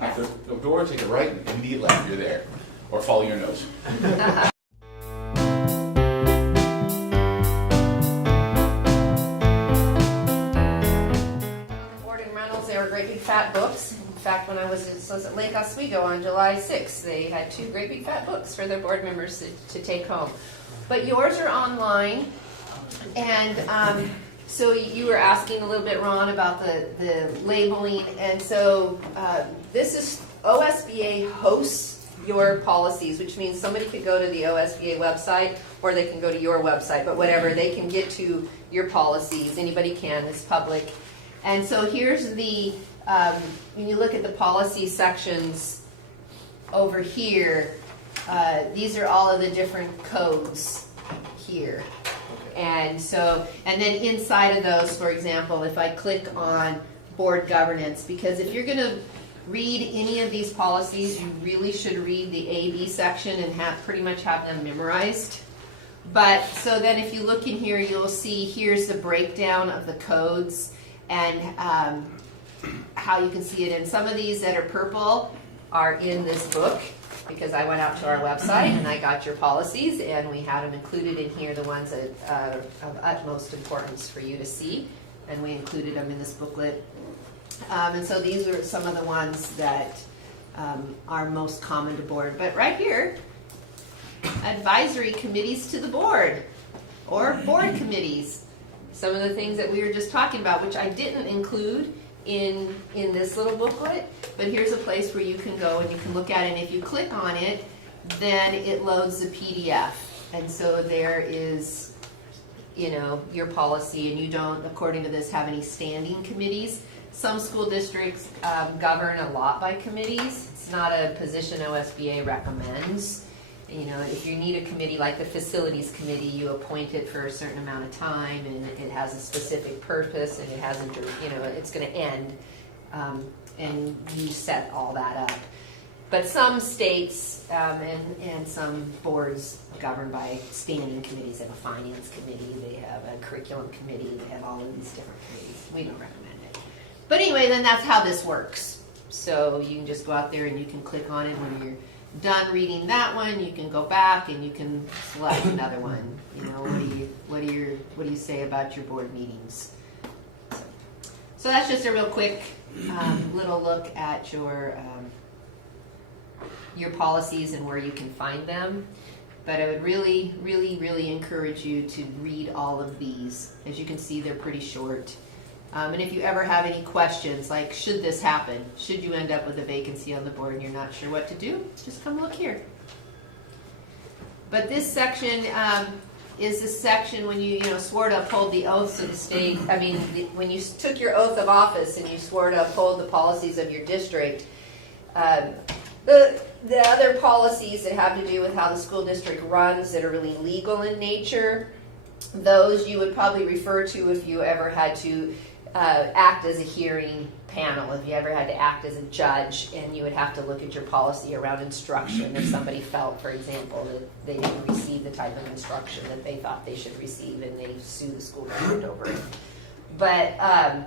out the door, take a right, and immediate left, you're there. Or follow your nose. Board and Reynolds, they were great big fat books. In fact, when I was at Lake Oswego on July 6th, they had 2 great big fat books for their board members to take home. But yours are online, and so you were asking a little bit, Ron, about the labeling, and so this is OSBA hosts your policies, which means somebody could go to the OSBA website or they can go to your website, but whatever, they can get to your policies. Anybody can, it's public. And so here's the, when you look at the policy sections over here, these are all of the different codes here. And so, and then inside of those, for example, if I click on board governance, because if you're gonna read any of these policies, you really should read the AB section and pretty much have them memorized. But, so then if you look in here, you'll see here's the breakdown of the codes and how you can see it. And some of these that are purple are in this book, because I went out to our website and I got your policies and we had them included in here, the ones that are of utmost importance for you to see, and we included them in this booklet. And so these are some of the ones that are most common to board. But right here, advisory committees to the board or board committees. Some of the things that we were just talking about, which I didn't include in this little booklet, but here's a place where you can go and you can look at it, and if you click on it, then it loads the PDF. And so there is, you know, your policy, and you don't, according to this, have any standing committees. Some school districts govern a lot by committees. It's not a position OSBA recommends. You know, if you need a committee like the facilities committee, you appoint it for a certain amount of time, and it has a specific purpose, and it has a, you know, it's going to end, and you set all that up. But some states and some boards govern by standing committees. They have a finance committee, they have a curriculum committee, they have all of these different committees. We don't recommend it. But anyway, then that's how this works. So you can just go out there and you can click on it when you're done reading that one. You can go back and you can select another one. You know, what do you say about your board meetings? So that's just a real quick little look at your policies and where you can find them. But I would really, really, really encourage you to read all of these. As you can see, they're pretty short. And if you ever have any questions, like should this happen, should you end up with a vacancy on the board and you're not sure what to do, just come look here. But this section is the section when you swore to uphold the oaths of the state. I mean, when you took your oath of office and you swore to uphold the policies of your district. The other policies that have to do with how the school district runs that are really legal in nature, those you would probably refer to if you ever had to act as a hearing panel, if you ever had to act as a judge, and you would have to look at your policy around instruction if somebody felt, for example, that they didn't receive the type of instruction that they thought they should receive and they sue the school district over it. But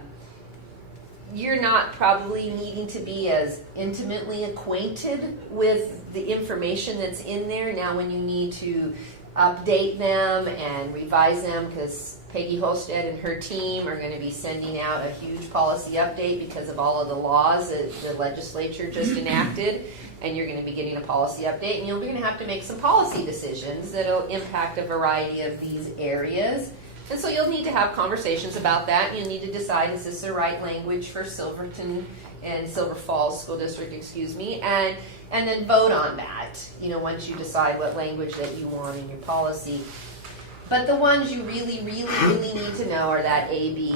you're not probably needing to be as intimately acquainted with the information that's in there. Now when you need to update them and revise them, because Peggy Holstead and her team are going to be sending out a huge policy update because of all of the laws that the legislature just enacted, and you're going to be getting a policy update, and you're going to have to make some policy decisions that will impact a variety of these areas. And so you'll need to have conversations about that. You'll need to decide, is this the right language for Silverton and Silver Falls School District, and then vote on that, once you decide what language that you want in your policy. But the ones you really need to know are that AB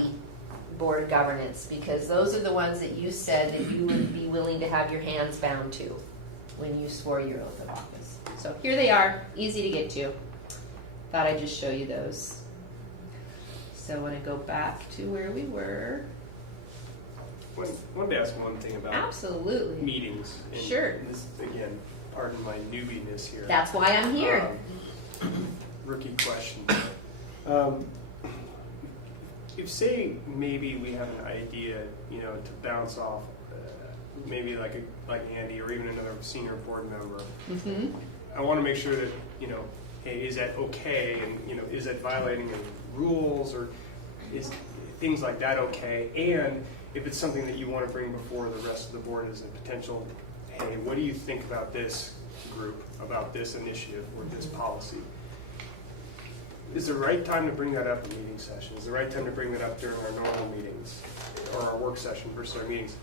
board governance, because those are the ones that you said that you would be willing to have your hands bound to when you swore your oath of office. So here they are, easy to get to. Thought I'd just show you those. So I want to go back to where we were. Wanted to ask one thing about Absolutely. meetings. And Sure. This, again, pardon my newbiness here. That's why I'm here. Rookie question. If say maybe we have an idea, to bounce off, maybe like Andy or even another senior board member. Mm-hmm. I want to make sure that hey, is that okay, and is that violating any rules, or is things like that okay? And if it's something that you want to bring before the rest of the board as a potential, hey, what do you think about this group, about this initiative or this policy? Is the right time to bring that up in meeting session? Is the right time to bring that up during our normal meetings or our work session versus our meetings?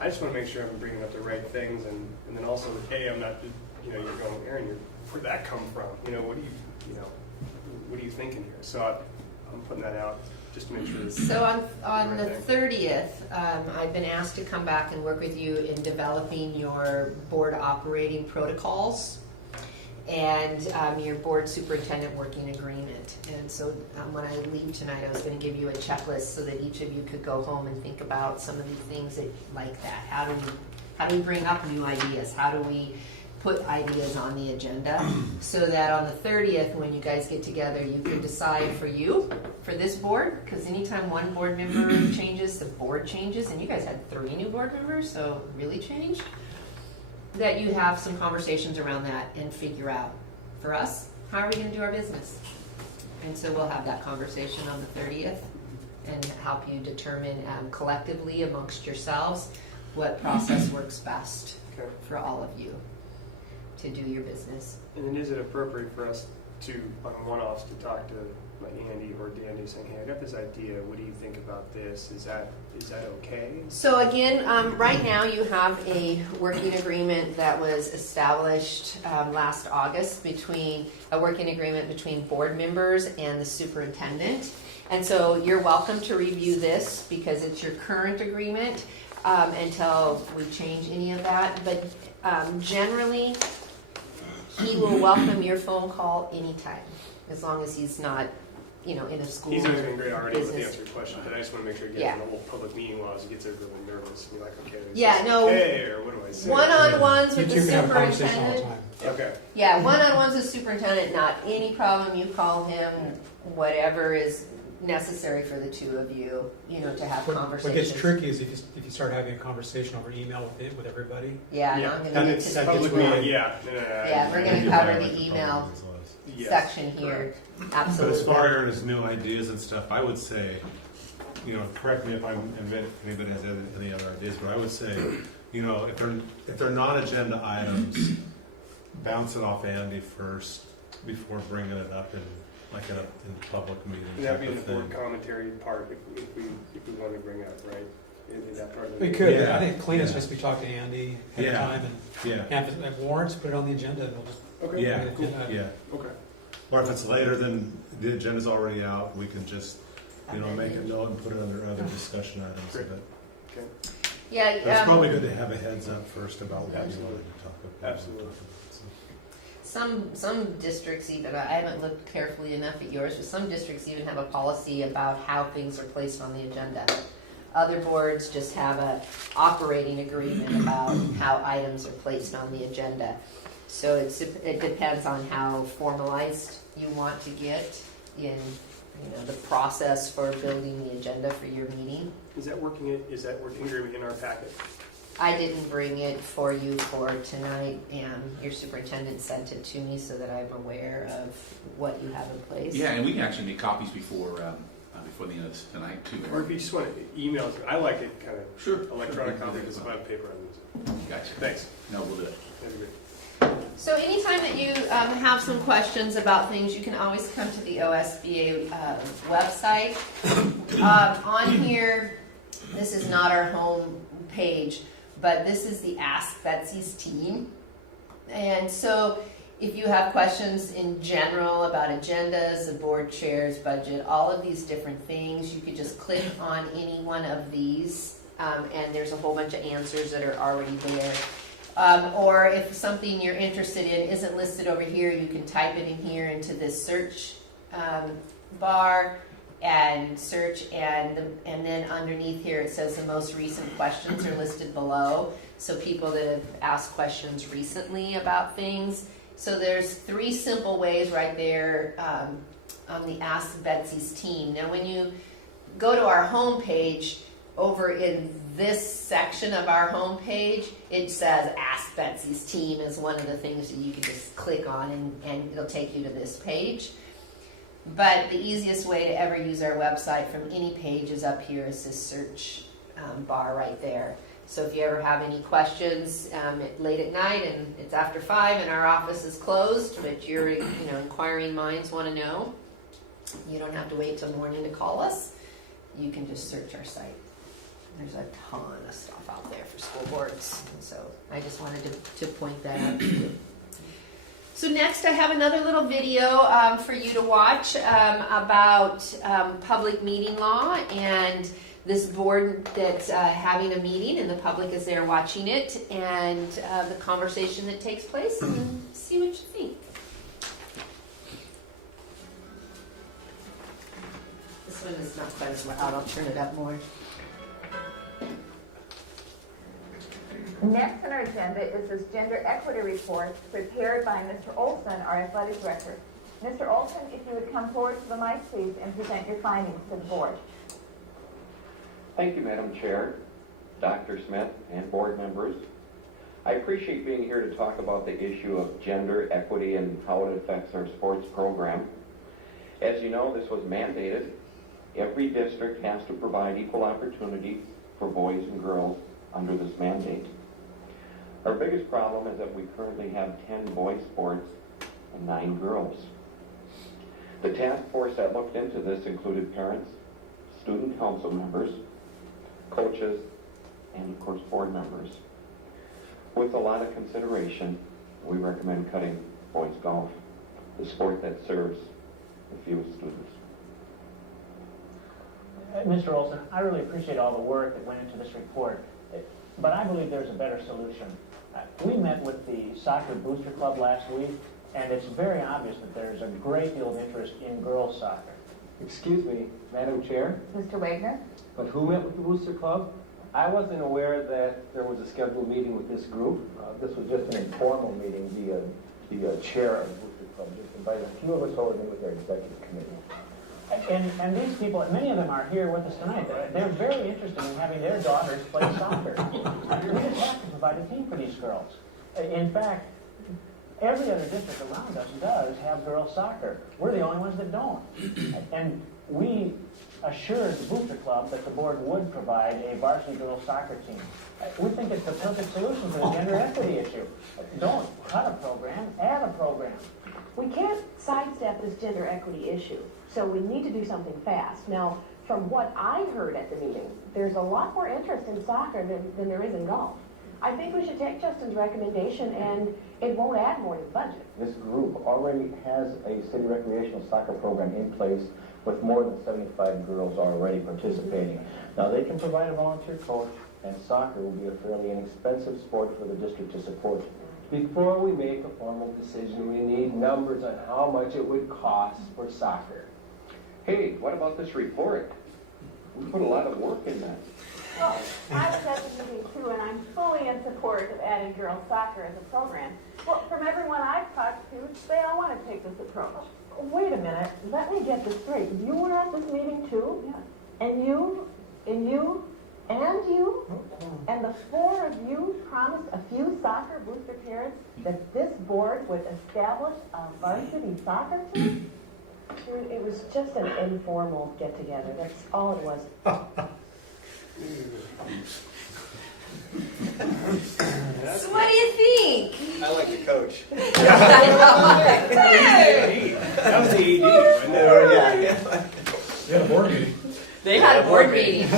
I just want to make sure I'm bringing up the right things, and then also, hey, I'm not, you're going, Aaron, where'd that come from? What are you thinking here? So I'm putting that out just to make sure. So on the right 30th, I've been asked to come back and work with you in developing your board operating protocols and your board superintendent working agreement. And so when I leave tonight, I was going to give you a checklist so that each of you could go home and think about some of these things that, like that. How do we bring up new ideas? How do we put ideas on the agenda so that on the 30th, when you guys get together, you can decide for this board, because anytime one board member changes, the board changes, and you guys had 3 new board members, so it really changed, that you have some conversations around that and figure out, for us, how are we going to do our business? And so we'll have that conversation on the 30th and help you determine collectively amongst yourselves what process works best for all of you to do your business. And then is it appropriate for us to, on one-offs, to talk to like Andy or Danny saying, hey, I got this idea, what do you think about this? Is that okay? So again, right now you have a working agreement that was established last August between board members and the superintendent. And so you're welcome to review this because it's your current agreement until we change any of that. But generally, he will welcome your phone call anytime, as long as he's not, in a school. He's always been great already with the business. answer your question, but I just want to make sure, again, Yeah. in the whole public meeting laws, it gets everyone nervous. And you're like, okay, is Yeah, this no. okay, or what do I say? One-on-ones with You the two can have a conversation all the superintendent. time. Okay. Yeah, one-on-ones with superintendent, not any problem. You call him, whatever is necessary for the two of you, to have What conversations. gets tricky is if you start having a conversation over email with everybody. Yeah, Yeah. I'm Then gonna get it's- to that the gets Public really- meeting, yeah. Yeah, we're gonna cover the email Yes, section here. correct. But as Absolutely. far as new ideas and stuff, I would say, correct me if anybody has any other ideas, but I would say, if they're non-agenda items, bounce it off Andy first before bringing it up in public meeting And that'd type be in of the board thing. commentary part if we want to bring it up, right? Is that part of the We meeting? could. Yeah. I think cleanest just we talk to Andy ahead of Yeah. time Yeah, and if it warrants, put it on the agenda and we'll just. Okay. yeah, Cool. yeah. Okay. Or if it's later, then the agenda's already out, we can just, make a note and put it under other discussion items of it. Okay. Yeah, It's probably good to have a heads up first about what you Absolutely. wanted to talk about. Absolutely. some districts even, I haven't looked carefully enough at yours, but some districts even have a policy about how things are placed on the agenda. Other boards just have a operating agreement about how items are placed on the agenda. So it depends on how formalized you want to get in, the process for building the agenda for your meeting. Is that working agreement in our packet? I didn't bring it for you for tonight, and your superintendent sent it to me so that I'm aware of what you have in place. Yeah, and we can actually make copies before the end of this tonight too. Or if you just want to email it, I like it kind of Sure. electronic copy because if I have paper, I lose it. Gotcha. Thanks. No, we'll do it. That'd be great. So anytime that you have some questions about things, you can always come to the OSBA website. On here, this is not our home page, but this is the Ask Betsy's team. And so if you have questions in general about agendas, the board chairs, budget, all of these different things, you could just click on any one of these, and there's a whole bunch of answers that are already there. Or if something you're interested in isn't listed over here, you can type it in here into this search bar and search, and then underneath here it says the most recent questions are listed below. So people that have asked questions recently about things. So there's 3 simple ways right there on the Ask Betsy's Team. Now when you go to our home page, over in this section of our home page, it says Ask Betsy's Team is one of the things that you can just click on, and it'll take you to this page. But the easiest way to ever use our website from any page is up here, is this search bar right there. So if you ever have any questions late at night and it's after 5 and our office is closed, but your inquiring minds want to know, you don't have to wait till morning to call us. You can just search our site. There's a ton of stuff out there for school boards, and so I just wanted to point that out to you. So next I have another little video for you to watch about public meeting law and this board that's having a meeting and the public is there watching it, and the conversation that takes place, and see what you think. This one is not quite as loud. I'll turn it up more. Next on our agenda is this gender equity report prepared by Mr. Olson, our athletic director. Mr. Olson, if you would come forward to the mic, please, and present your findings to the board. Thank you, Madam Chair, Dr. Smith, and board members. I appreciate being here to talk about the issue of gender equity and how it affects our sports program. As you know, this was mandated. Every district has to provide equal opportunity for boys and girls under this mandate. Our biggest problem is that we currently have 10 boys sports and 9 girls. The task force that looked into this included parents, student council members, coaches, and of course board members. With a lot of consideration, we recommend cutting boys golf, the sport that serves the fewest students. Mr. Olson, I really appreciate all the work that went into this report, but I believe there's a better solution. We met with the Soccer Booster Club last week, and it's very obvious that there's a great deal of interest in girls soccer. Excuse me, Madam Chair, Mr. Wagner? but who met with the Booster Club? I wasn't aware that there was a scheduled meeting with this group. This was just an informal meeting. The chair of the Booster Club just invited a few of us over to meet with their executive committee. And these people, many of them are here with us tonight. They're very interested in having their daughters play soccer. We just have to provide a team for these girls. In fact, every other district around us does have girls soccer. We're the only ones that don't. And we assured the Booster Club that the board would provide a varsity girls soccer team. We think it's the perfect solution for the gender equity issue. Don't cut a program, add a program. We can't sidestep this gender equity issue, so we need to do something fast. Now, from what I heard at the meeting, there's a lot more interest in soccer than there is in golf. I think we should take Justin's recommendation, and it won't add more to the budget. This group already has a city recreational soccer program in place with more than 75 girls already participating. Now, they can provide a volunteer coach, and soccer will be a fairly inexpensive sport for the district to support. Before we make a formal decision, we need numbers on how much it would cost for soccer. Hey, what about this report? We put a lot of work in that. Well, I was at the meeting too, and I'm fully in support of adding girls soccer as a program. Well, from everyone I've talked to, they all want to take this approach. Wait a minute, let me get this straight. You were at this meeting too? Yes. And you, and you, and the 4 of you promised a few soccer booster parents that this board would establish a varsity soccer team? It was just an informal get-together. That's all it was. So what do you think? I like the coach. Hey! That was the AD. We had a board meeting. They had a board meeting.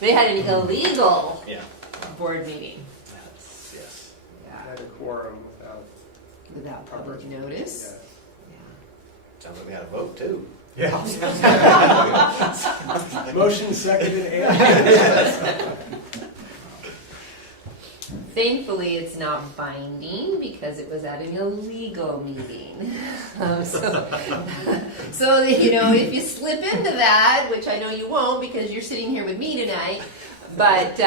They had an illegal Yeah. board meeting. Yes. Had a quorum without without public notice. Sounds like we had a vote too. Yeah. Motion seconded and. Thankfully, it's not binding because it was at an illegal meeting. So you know, if you slip into that, which I know you won't because you're sitting here with me tonight, but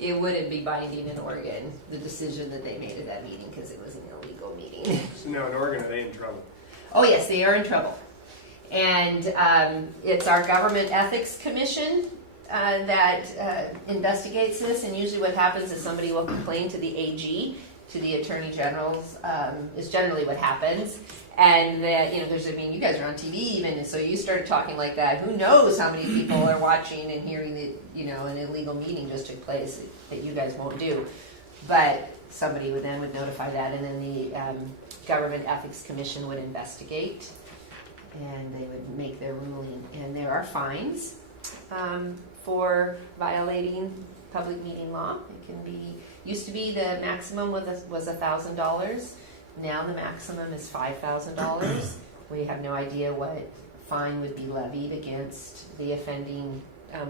it wouldn't be binding in Oregon, the decision that they made at that meeting, because it was an illegal meeting. So now in Oregon, are they in trouble? Oh yes, they are in trouble. And it's our Government Ethics Commission that investigates this, and usually what happens is somebody will complain to the AG, to the Attorney General's, is generally what happens. And that, you know, there's, I mean, you guys are on TV even, and so you start talking like that, who knows how many people are watching and hearing that, you know, an illegal meeting just took place that you guys won't do. But somebody would notify that, and then the Government Ethics Commission would investigate, and they would make their ruling. And there are fines for violating public meeting law. It can be, used to be the maximum was $1,000. Now the maximum is $5,000. We have no idea what fine would be levied against the offending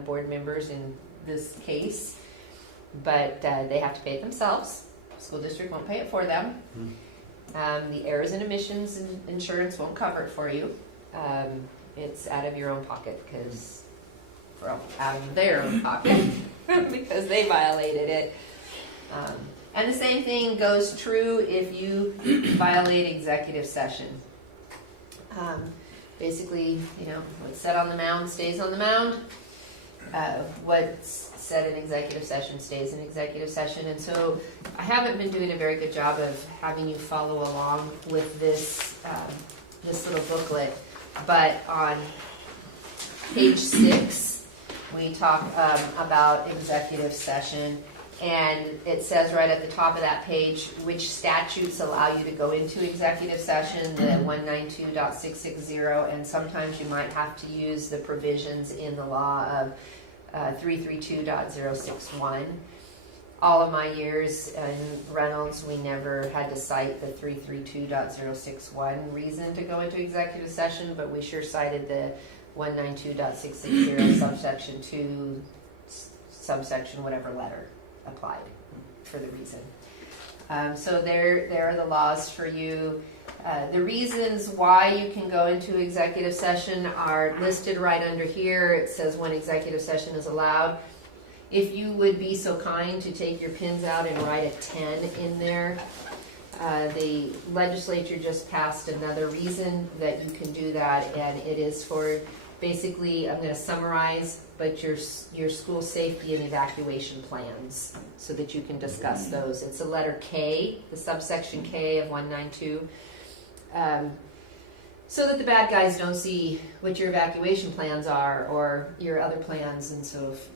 board members in this case, but they have to pay it themselves. School district won't pay it for them. The errors and omissions insurance won't cover it for you. It's out of your own pocket because, well, out of their own pocket because they violated it. And the same thing goes true if you violate executive session. Basically, you know, what's said on the mound stays on the mound. What's said in executive session stays in executive session. And so I haven't been doing a very good job of having you follow along with this, this little booklet. But on page 6, we talk about executive session. And it says right at the top of that page which statutes allow you to go into executive session, the 192.660, and sometimes you might have to use the provisions in the law of 332.061. All of my years in Reynolds, we never had to cite the 332.061 reason to go into executive session, but we sure cited the 192.660 subsection 2, subsection whatever letter applied for the reason. So there are the laws for you. The reasons why you can go into executive session are listed right under here. It says when executive session is allowed. If you would be so kind to take your pins out and write a 10 in there. The legislature just passed another reason that you can do that, and it is for basically, I'm going to summarize, but your school safety and evacuation plans so that you can discuss those. It's a letter K, the subsection K of 192, so that the bad guys don't see what your evacuation plans are or your other plans, and so if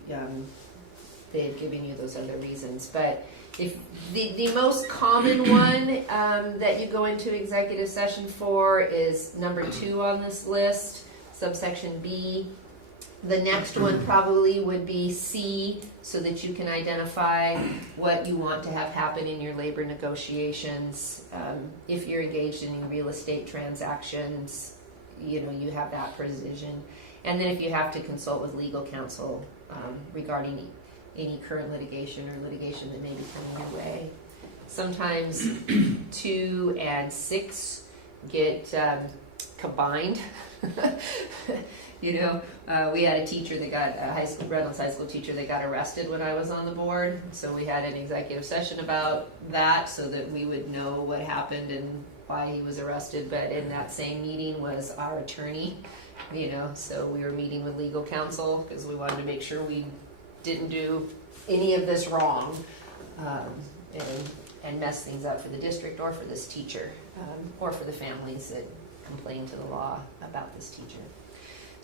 they've given you those other reasons. But if the most common one that you go into executive session for is number 2 on this list, subsection B. The next one probably would be C, so that you can identify what you want to have happen in your labor negotiations. If you're engaged in real estate transactions, you know, you have that provision. And then if you have to consult with legal counsel regarding any current litigation or litigation that may be coming your way. Sometimes 2 and 6 get combined. You know, we had a teacher that got Reynolds High School teacher that got arrested when I was on the board. So we had an executive session about that so that we would know what happened and why he was arrested. But in that same meeting was our attorney, you know, so we were meeting with legal counsel because we wanted to make sure we didn't do any of this wrong and mess things up for the district or for this teacher or for the families that complain to the law about this teacher.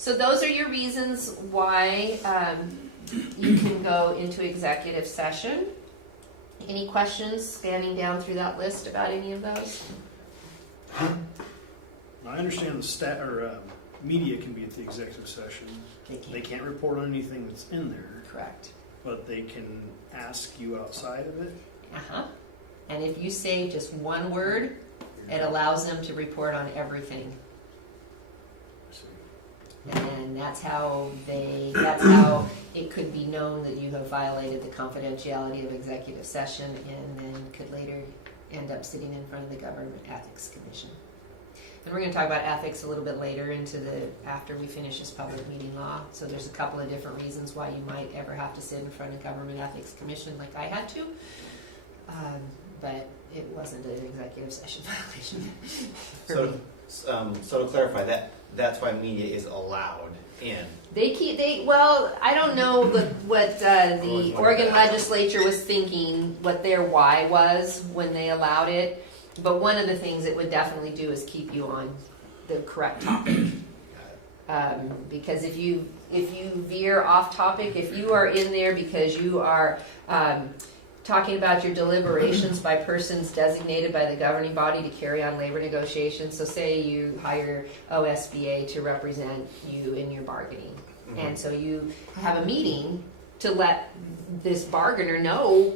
So those are your reasons why you can go into executive session. Any questions scanning down through that list about any of those? I understand the media can be at the executive session. They can't report on anything that's in there. Correct. But they can ask you outside of it. Uh-huh. And if you say just one word, It allows them to report on everything. And that's how it could be known that you have violated the confidentiality of executive session and then could later end up sitting in front of the Government Ethics Commission. And we're going to talk about ethics a little bit later after we finish this public meeting law. So there's a couple of different reasons why you might ever have to sit in front of Government Ethics Commission like I had to. But it wasn't an executive session violation. So to clarify, that's why media is allowed in. I don't know what the Oregon legislature was thinking, what their why was when they allowed it. But one of the things it would definitely do is keep you on the correct topic. Because if you veer off topic, if you are in there because you are talking about your deliberations by persons designated by the governing body to carry on labor negotiations. So say you hire OSBA to represent you in your bargaining. Mm-hmm. And so you have a meeting to let this bargainer know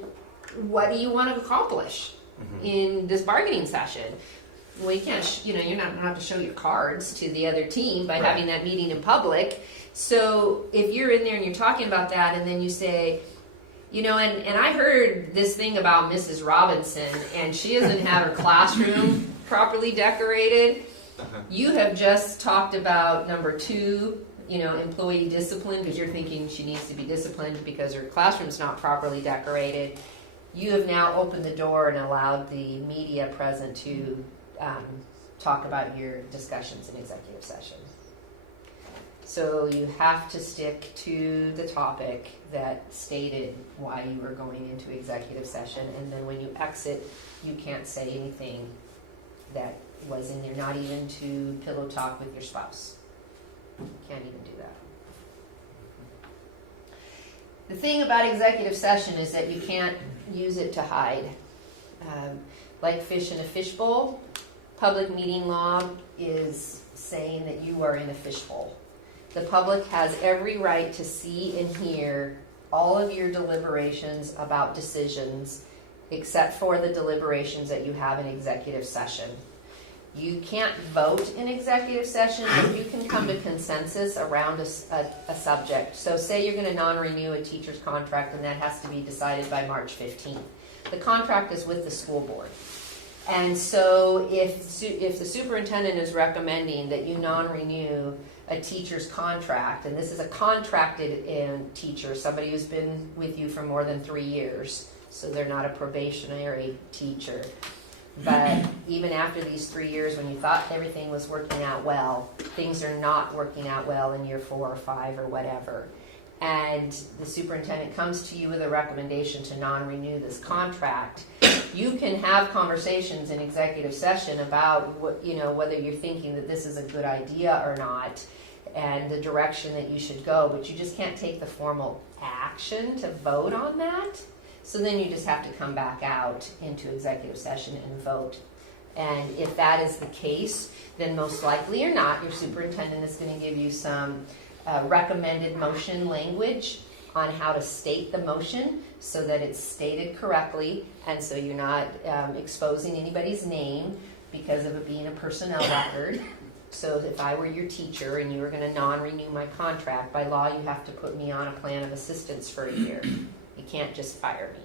what do you want to accomplish in this bargaining session. Well, you can't, you're not going to have to show your cards to the other team by having that meeting in public. So if you're in there and you're talking about that and then you say, and I heard this thing about Mrs. Robinson, and she doesn't have her classroom properly decorated. You have just talked about number 2, employee discipline, because you're thinking she needs to be disciplined because her classroom's not properly decorated. You have now opened the door and allowed the media present to talk about your discussions in executive session. So you have to stick to the topic that stated why you were going into executive session, and then when you exit, you can't say anything that was in there, not even to pillow talk with your spouse. Can't even do that. The thing about executive session is that you can't use it to hide. Like fish in a fishbowl, public meeting law is saying that you are in a fishbowl. The public has every right to see and hear all of your deliberations about decisions, except for the deliberations that you have in executive session. You can't vote in executive session, but you can come to consensus around a subject. So say you're going to non-renew a teacher's contract, and that has to be decided by March 15th. The contract is with the school board. And so if the superintendent is recommending that you non-renew a teacher's contract, and this is a contracted teacher, somebody who's been with you for more than 3 years, so they're not a probationary teacher. But even after these 3 years, when you thought everything was working out well, things are not working out well in year 4 or 5 or whatever. And the superintendent comes to you with a recommendation to non-renew this contract. You can have conversations in executive session about whether you're thinking that this is a good idea or not, and the direction that you should go, but you just can't take the formal action to vote on that. So then you just have to come back out into executive session and vote. And if that is the case, then most likely or not, your superintendent is going to give you some recommended motion language on how to state the motion so that it's stated correctly, and so you're not exposing anybody's name because of it being a personnel record. So if I were your teacher and you were going to non-renew my contract, by law you have to put me on a plan of assistance for a year. You can't just fire me.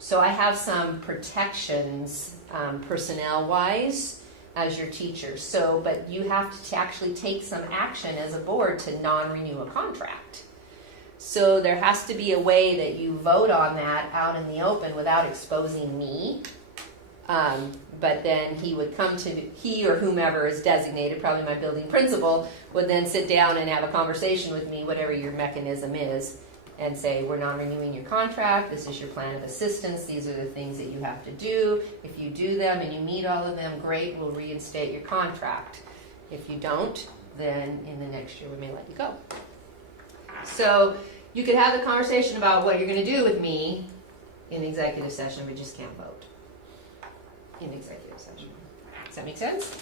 So I have some protections personnel-wise as your teacher. So, but you have to actually take some action as a board to non-renew a contract. So there has to be a way that you vote on that out in the open without exposing me. But then he or whomever is designated, probably my building principal, would then sit down and have a conversation with me, whatever your mechanism is, and say, we're non-renewing your contract, this is your plan of assistance, these are the things that you have to do. If you do them and you meet all of them, great, we'll reinstate your contract. If you don't, then in the next year we may let you go. So you could have the conversation about what you're going to do with me in executive session, but just can't vote in executive session. Does that make sense?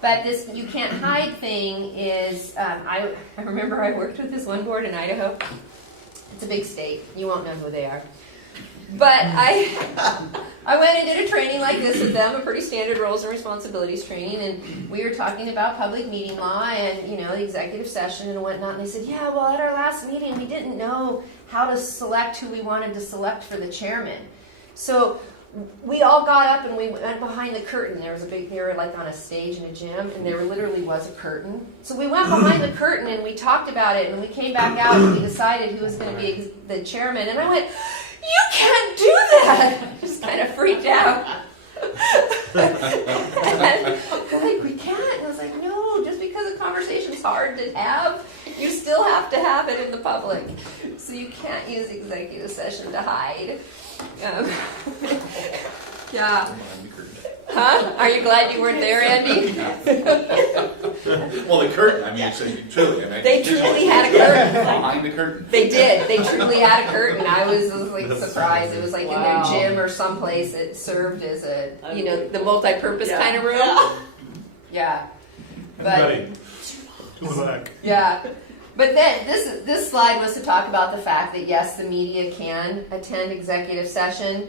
But this you can't hide thing is, I remember I worked with this one board in Idaho. It's a big state. You won't know who they are. But I went and did a training like this with them, a pretty standard roles and responsibilities training, and we were talking about public meeting law and, you know, the executive session and whatnot, and they said, yeah, well, at our last meeting, we didn't know how to select who we wanted to select for the chairman. So we all got up and we went behind the curtain. There was they were like on a stage in a gym, and there literally was a curtain. So we went behind the curtain and we talked about it, and we came back out and we decided who was going to be the chairman, and I went, you can't do that! I just kind of freaked out. And they're like, we can't. And I was like, no, just because a conversation's hard to have, you still have to have it in the public. So you can't use executive session to hide. Yeah. Huh? Are you glad you weren't there, Andy? Well, the curtain, I mean, so you truly, I mean, They truly had a curtain. behind the curtain. They did. They truly had a curtain. I was like surprised. It was like Wow. in their gym or someplace that served as a, you know, the multi-purpose kind of room. Yeah. But Everybody, to the back. yeah. But then this slide was to talk about the fact that yes, the media can attend executive session,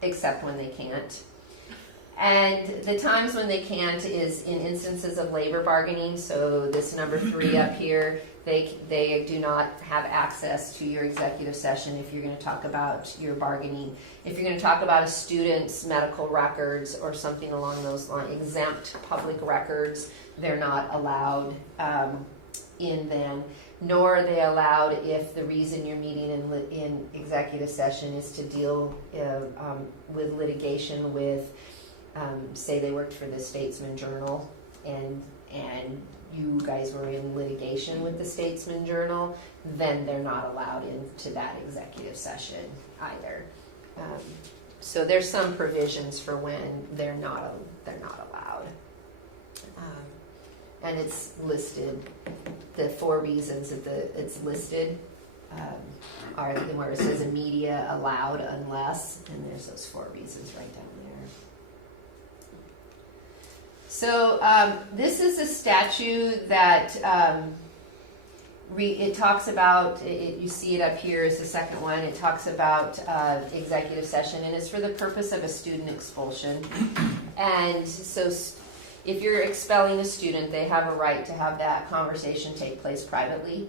except when they can't. And the times when they can't is in instances of labor bargaining. So this number 3 up here, they do not have access to your executive session if you're going to talk about your bargaining. If you're going to talk about a student's medical records or something along those lines, exempt public records, they're not allowed in them. Nor are they allowed if the reason you're meeting in executive session is to deal with litigation with, say they worked for the Statesman Journal and you guys were in litigation with the Statesman Journal, then they're not allowed into that executive session either. So there's some provisions for when they're not allowed. And it's listed, the 4 reasons that it's listed are where it says media allowed unless, and there's those 4 reasons right down there. So this is a statute that it talks about, you see it up here is the second one, it talks about executive session, and it's for the purpose of a student expulsion. And so if you're expelling a student, they have a right to have that conversation take place privately.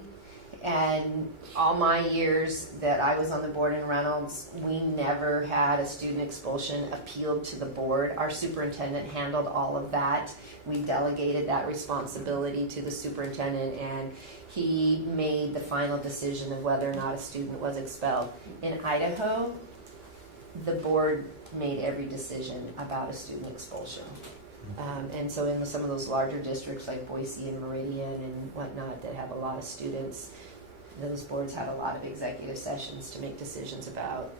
And all my years that I was on the board in Reynolds, we never had a student expulsion appealed to the board. Our superintendent handled all of that. We delegated that responsibility to the superintendent, and he made the final decision of whether or not a student was expelled. In Idaho, the board made every decision about a student expulsion. And so in some of those larger districts like Boise and Meridian and whatnot that have a lot of students, those boards had a lot of executive sessions to make decisions about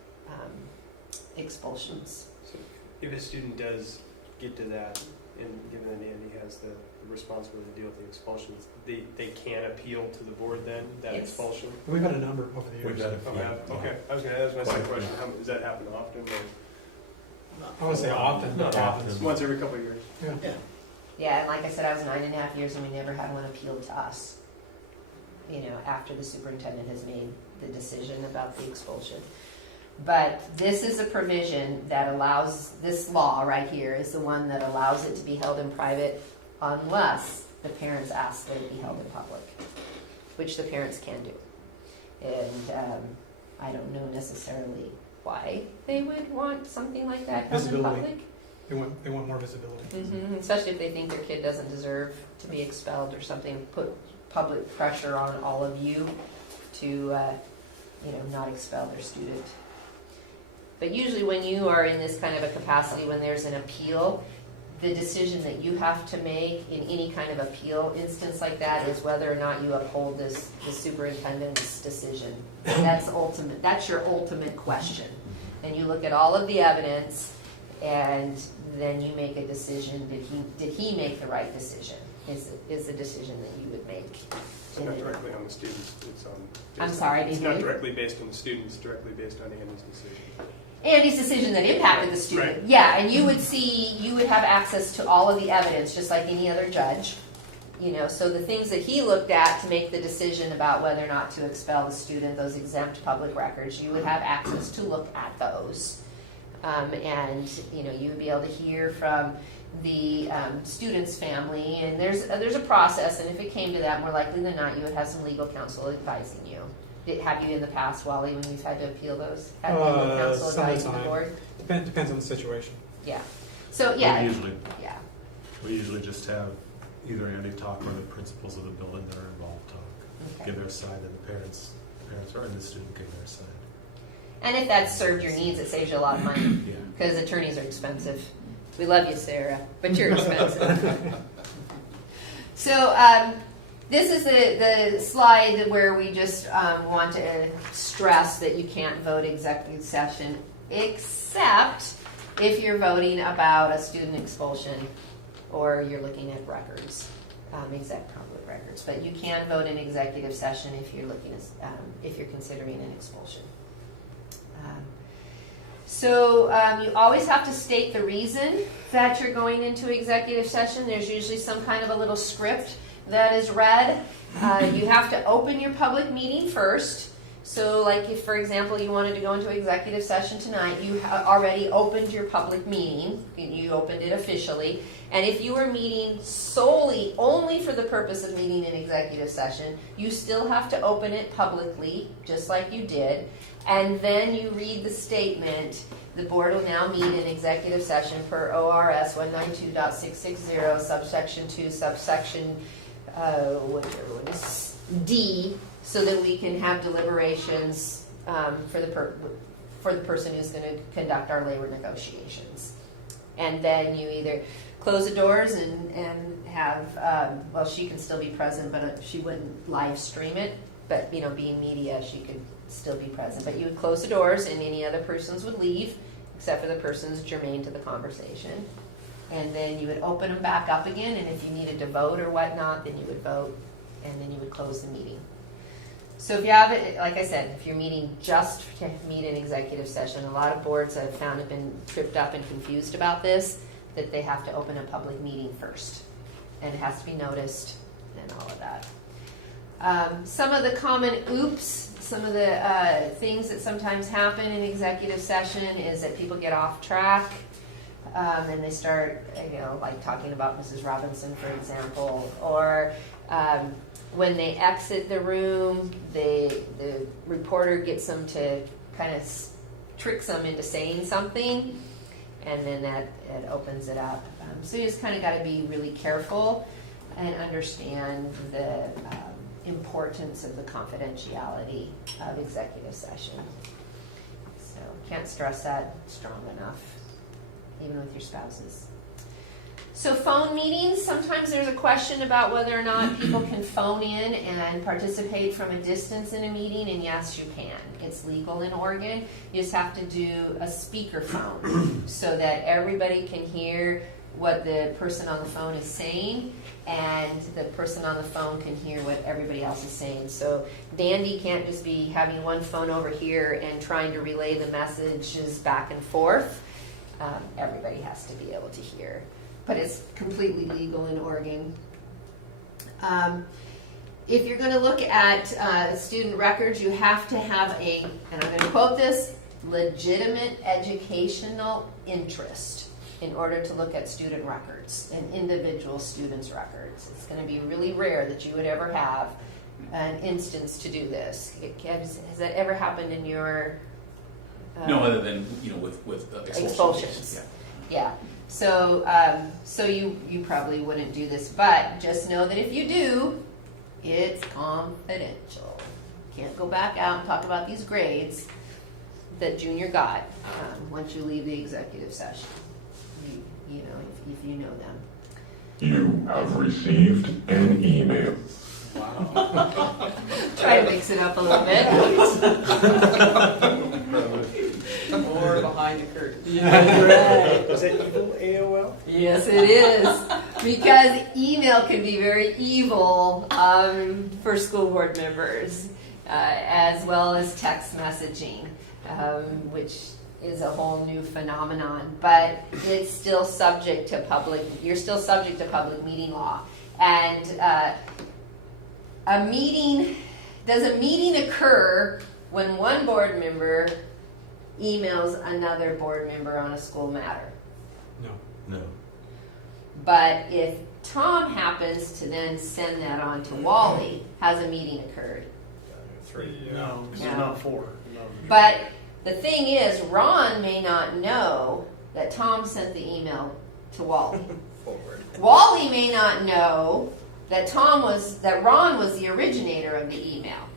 expulsions. So if a student does get to that, and given that Andy has the responsibility to deal with the expulsions, they can appeal to the board then, that Yes. expulsion? We've had a number over the years. We've had a Oh, few. yeah. Okay, I was gonna ask my second question, does that happen often, or I would say often. Not often. once every couple of years? Yeah. Yeah, and like I said, I was 9.5 years and we never had one appealed to us, you know, after the superintendent has made the decision about the expulsion. But this is a provision that allows, this law right here is the one that allows it to be held in private unless the parents ask that it be held in public, which the parents can do. And I don't know necessarily why they would want something like that held in Visibility. public. They want more visibility. Mm-hmm. Especially if they think their kid doesn't deserve to be expelled or something, put public pressure on all of you to, not expel their student. But usually when you are in this kind of a capacity, when there's an appeal, the decision that you have to make in any kind of appeal instance like that is whether or not you uphold the superintendent's decision. That's ultimate. That's your ultimate question. And you look at all of the evidence, and then you make a decision. Did he make the right decision? Is the decision that you would make? It's not directly on the students. It's on. I'm sorry, It's did not you? directly based on the students. It's directly based on Andy's decision. Andy's decision that impacted the student. Right. Yeah, and you would have access to all of the evidence, just like any other judge. So the things that he looked at to make the decision about whether or not to expel the student, those exempt public records, you would have access to look at those. And you would be able to hear from the student's family, and there's a process, and if it came to that, more likely than not, you would have some legal counsel advising you. Have you in the past, Wally, when you've had to appeal those? Had legal counsel advising the board? Depends on the situation. Yeah. So yeah. We usually just have either Andy talk or the principals of the building that are involved talk, give their side, and the parents or the student give their side. And if that's served your needs, it saves you a lot of money because attorneys are expensive. We love you, Sarah, but you're expensive. So this is the slide where we just want to stress that you can't vote executive session except if you're voting about a student expulsion or you're looking at records, exact public records. But you can vote in executive session if you're looking at, if you're considering an expulsion. So you always have to state the reason that you're going into executive session. There's usually some kind of a little script that is read. You have to open your public meeting first. So like if, for example, you wanted to go into executive session tonight, you already opened your public meeting. You opened it officially. And if you were meeting solely, only for the purpose of meeting in executive session, you still have to open it publicly, just like you did. And then you read the statement, the board will now meet in executive session per ORS 192.660, subsection 2, subsection D, so that we can have deliberations for the person who's going to conduct our labor negotiations. And then you either close the doors and have, well, she can still be present, but she wouldn't live stream it. But, being media, she could still be present. But you would close the doors and any other persons would leave, except for the persons germane to the conversation. And then you would open them back up again, and if you needed to vote or whatnot, then you would vote, and then you would close the meeting. So if you have it, like I said, if you're meeting just to meet an executive session, a lot of boards I've found have been tripped up and confused about this, that they have to open a public meeting first. And it has to be noticed and all of that. Some of the common oops, some of the things that sometimes happen in executive session is that people get off track and they start, like talking about Mrs. Robinson, for example, or when they exit the room, the reporter gets them to kind of tricks them into saying something, and then that it opens it up. So you just kind of got to be really careful and understand the importance of the confidentiality of executive session. So can't stress that strong enough, even with your spouses. So phone meetings, sometimes there's a question about whether or not people can phone in and participate from a distance in a meeting, and yes, you can. It's legal in Oregon. You just have to do a speakerphone so that everybody can hear what the person on the phone is saying, and the person on the phone can hear what everybody else is saying. So Dandy can't just be having one phone over here and trying to relay the messages back and forth. Everybody has to be able to hear. But it's completely legal in Oregon. If you're going to look at student records, you have to have and I'm going to quote this, legitimate educational interest in order to look at student records and individual students' records. It's going to be really rare that you would ever have an instance to do this. Has that ever happened in your... no, other than, with expulsions. Yeah. So you probably wouldn't do this, but just know that if you do, it's confidential. Can't go back out and talk about these grades that Junior got once you leave the executive session. If you know them. You have received an email. Wow. Try to mix it up a little bit. Or behind the curtain. Right. Is that evil AOL? Yes, it is. Because email can be very evil for school board members, as well as text messaging, which is a whole new phenomenon. But it's still subject to you're still subject to public meeting law. And does a meeting occur when one board member emails another board member on a school matter? No. But if Tom happens to then send that on to Wally, has a meeting occurred? No, because No. they're not four. No. But the thing is, Ron may not know that Tom sent the email to Wally. Forward. Wally may not know that Ron was the originator of the email.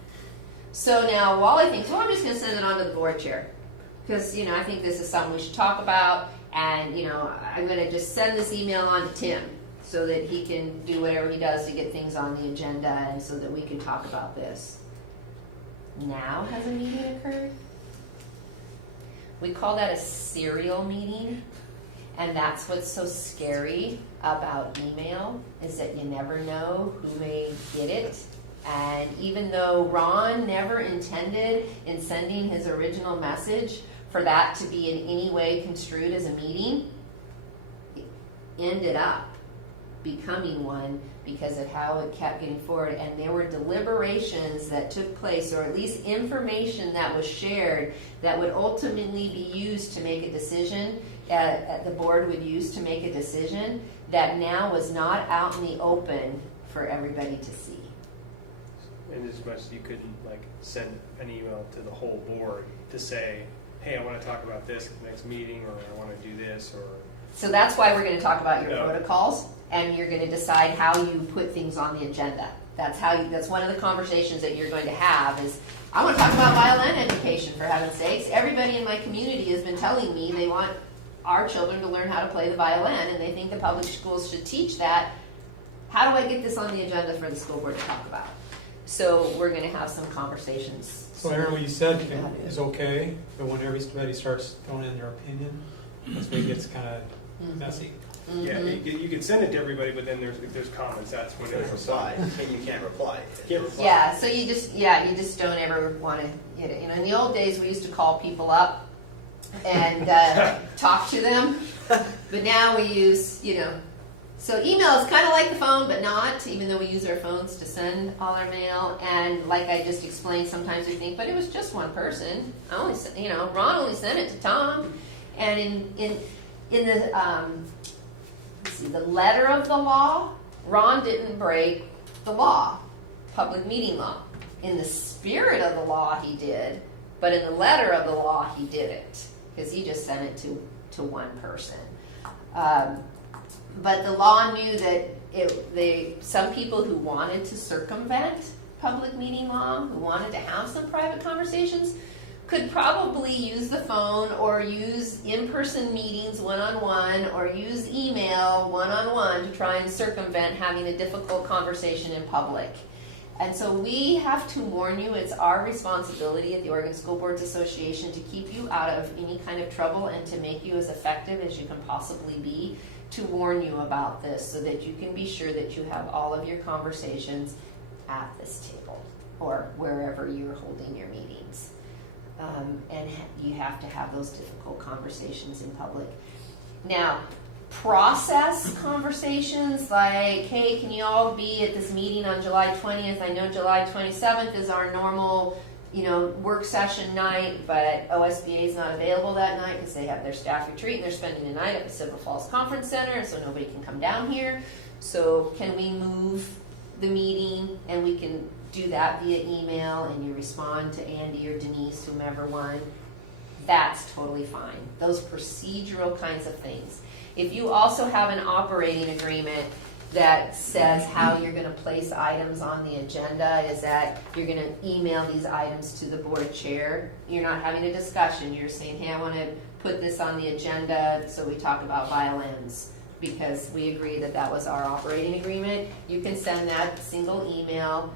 So now Wally thinks, well, I'm just going to send it on to the board chair because I think this is something we should talk about, and I'm going to just send this email on to Tim so that he can do whatever he does to get things on the agenda, and so that we can talk about this. Now has a meeting occurred? We call that a serial meeting, and that's what's so scary about email, is that you never know who may get it. And even though Ron never intended in sending his original message for that to be in any way construed as a meeting, it ended up becoming one because of how it kept getting forward. And there were deliberations that took place, or at least information that was shared, that would ultimately be used to make a decision, the board would use to make a decision, that now was not out in the open for everybody to see. And as much as you couldn't send an email to the whole board to say, hey, I want to talk about this at the next meeting, or I want to do this, or... So that's why we're going to talk about your Yeah. protocols, and you're going to decide how you put things on the agenda. That's one of the conversations that you're going to have is, I want to talk about violin education, for heaven's sakes. Everybody in my community has been telling me they want our children to learn how to play the violin, and they think the public schools should teach that. How do I get this on the agenda for the school board to talk about? So we're going to have some conversations. So Aaron, what you said is okay, but when everybody starts throwing in their opinion, that's when it gets kind of messy. Yeah, you can send it to everybody, but then if there's comments, that's when There's it's reply, and you can't reply. Yeah, so you just don't ever want to hit it. In the old days, we used to call people up and talk to them, but now we use, so email is kind of like the phone, but not, even though we use our phones to send all our mail. And like I just explained, sometimes we think, but it was just one person. Ron only sent it to Tom. And in the letter of the law, Ron didn't break the law, public meeting law. In the spirit of the law, he did, but in the letter of the law, he didn't, because he just sent it to one person. But the law knew that some people who wanted to circumvent public meeting law, who wanted to have some private conversations, could probably use the phone or use in-person meetings one-on-one or use email one-on-one to try and circumvent having a difficult conversation in public. And so we have to warn you, it's our responsibility at the Oregon School Boards Association to keep you out of any kind of trouble and to make you as effective as you can possibly be, to warn you about this so that you can be sure that you have all of your conversations at this table or wherever you're holding your meetings. And you have to have those difficult conversations in public. Now, process conversations like, hey, can you all be at this meeting on July 20th? I know July 27th is our normal, work session night, but OSBA is not available that night because they have their staff retreat and they're spending the night at the Pacific Falls Conference Center, so nobody can come down here. So can we move the meeting, and we can do that via email, and you respond to Andy or Denise, whomever won. That's totally fine. Those procedural kinds of things. If you also have an operating agreement that says how you're going to place items on the agenda, is that you're going to email these items to the board chair. You're not having a discussion. You're saying, hey, I want to put this on the agenda so we talk about violins because we agree that that was our operating agreement. You can send that single email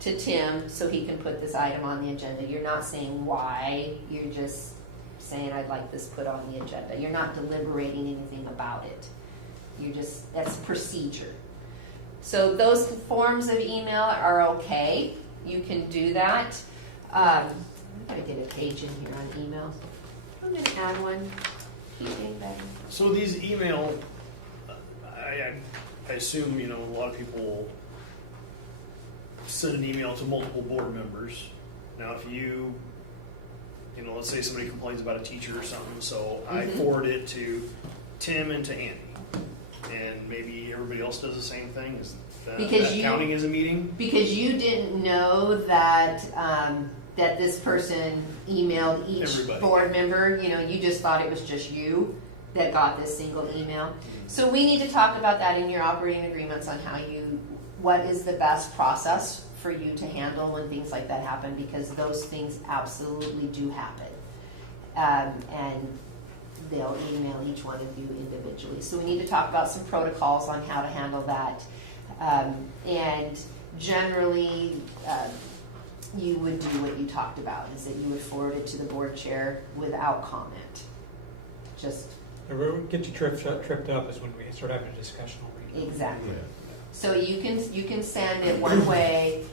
to Tim so he can put this item on the agenda. You're not saying why. You're just saying, I'd like this put on the agenda. You're not deliberating anything about it. That's procedure. So those forms of email are okay. You can do that. I'm going to get a page in here on email. I'm going to add one. Keep being better. So these email, I assume, you know, a lot of people send an email to multiple board members. Now, if you know, let's say somebody complains about a teacher or something, so I forward it to Tim and to Andy, and maybe everybody else does the same thing. Is that counting as a meeting? Because you didn't know that that this person emailed each Everybody. board member. You know, you just thought it was just you that got this single email. So we need to talk about that in your operating agreements on what is the best process for you to handle when things like that happen, because those things absolutely do happen. And they'll email each one of you individually. So we need to talk about some protocols on how to handle that. And generally, you would do what you talked about, is that you would forward it to the board chair without comment. Just What get you tripped up is when we start having a discussion on it. exactly. So you can send it one way,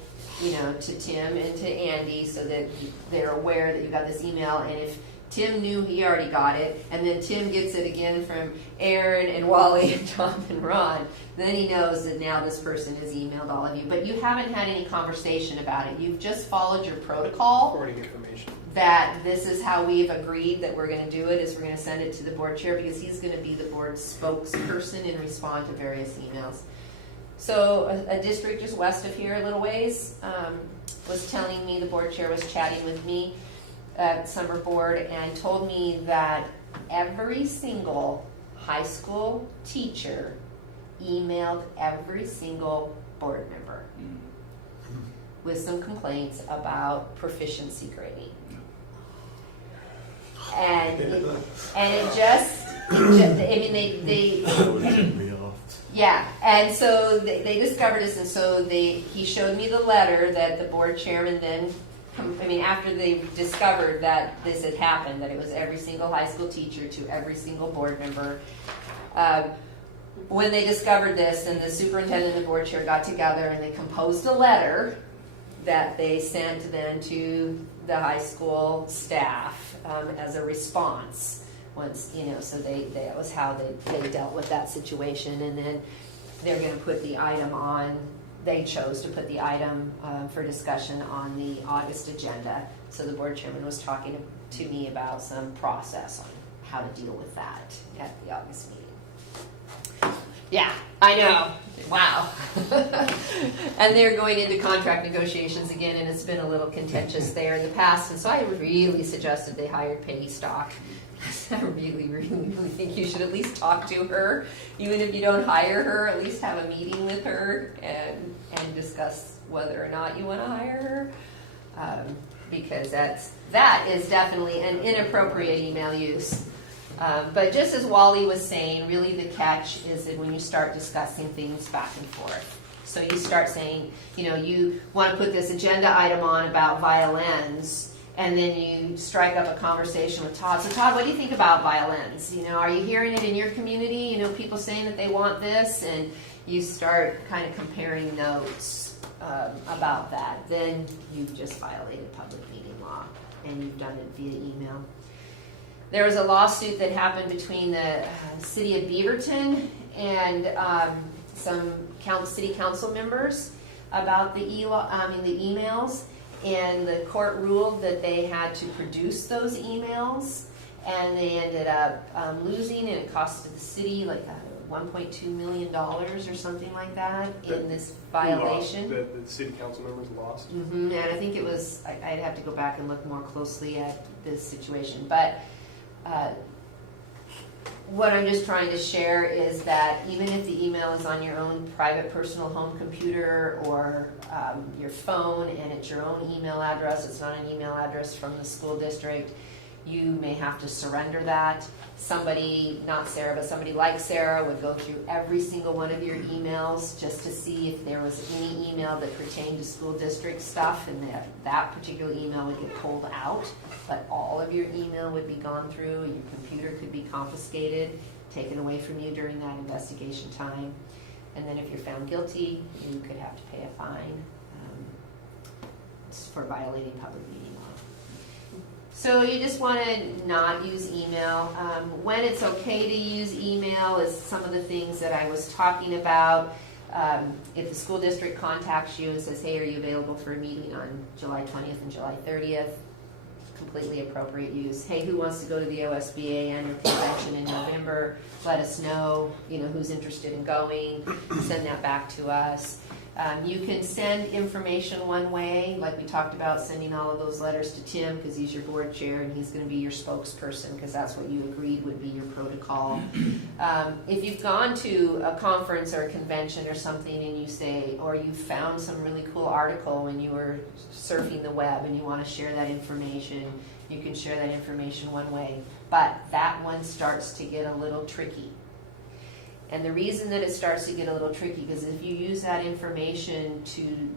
you know, to Tim and to Andy, so that they're aware that you got this email. And if Tim knew he already got it, and then Tim gets it again from Aaron and Wally and Tom and Ron, then he knows that now this person has emailed all of you. But you haven't had any conversation about it. You've just followed your protocol. Forwarding information. That this is how we've agreed that we're going to do it, is we're going to send it to the board chair, because he's going to be the board spokesperson and respond to various emails. So a district just west of here a little ways was telling me, the board chair was chatting with me at summer board and told me that every single high school teacher emailed every single board member with some complaints about proficiency grading. And it just, I mean, they yeah, and so they discovered this, and so he showed me the letter that the board chairman then, after they discovered that this had happened, that it was every single high school teacher to every single board member. When they discovered this, then the superintendent and the board chair got together and they composed a letter that they sent then to the high school staff as a response. Once, you know, so that was how they dealt with that situation. And then they're going to put the item on, they chose to put the item for discussion on the August agenda. So the board chairman was talking to me about some process on how to deal with that at the August meeting. Yeah, I know. Wow. And they're going into contract negotiations again, and it's been a little contentious there in the past. And so I really suggested they hired Peggy Stock. I really think you should at least talk to her, even if you don't hire her. At least have a meeting with her and discuss whether or not you want to hire her, because that is definitely an inappropriate email use. But just as Wally was saying, really the catch is that when you start discussing things back and forth. So you start saying, you know, you want to put this agenda item on about violins, and then you strike up a conversation with Todd. So Todd, what do you think about violins? You know, are you hearing it in your community? You know, people saying that they want this, and you start kind of comparing notes about that. Then you've just violated public meeting law, and you've done it via email. There was a lawsuit that happened between the city of Beaverton and some city council members about the emails. And the court ruled that they had to produce those emails, and they ended up losing, and it costed the city like $1.2 million or something like that in this violation. The city council members lost. And I think it was, I'd have to go back and look more closely at this situation. But what I'm just trying to share is that even if the email is on your own private personal home computer or your phone, and it's your own email address, it's not an email address from the school district, you may have to surrender that. Somebody, not Sarah, but somebody like Sarah would go through every single one of your emails just to see if there was any email that pertained to school district stuff, and that particular email would get pulled out. But all of your email would be gone through, your computer could be confiscated, taken away from you during that investigation time. And then if you're found guilty, you could have to pay a fine for violating public meeting law. So you just want to not use email. When it's okay to use email is some of the things that I was talking about. If the school district contacts you and says, hey, are you available for a meeting on July 20th and July 30th? Completely appropriate use. Hey, who wants to go to the OSBA annual convention in November? Let us know, who's interested in going. Send that back to us. You can send information one way, like we talked about, sending all of those letters to Tim because he's your board chair and he's going to be your spokesperson because that's what you agreed would be your protocol. If you've gone to a conference or a convention or something and you say, or you found some really cool article when you were surfing the web and you want to share that information, you can share that information one way. But that one starts to get a little tricky. And the reason that it starts to get a little tricky is if you use that information to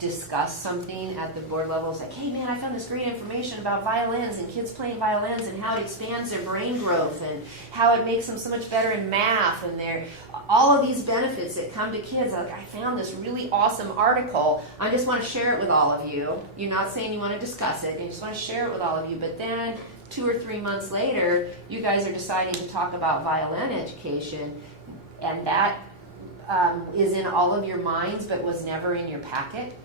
discuss something at the board level, it's like, hey man, I found this great information about violins and kids playing violins and how it expands their brain growth and how it makes them so much better in math and all of these benefits that come to kids. Like, I found this really awesome article. I just want to share it with all of you. You're not saying you want to discuss it. You just want to share it with all of you. But then 2 or 3 months later, you guys are deciding to talk about violin education, and that is in all of your minds but was never in your packet.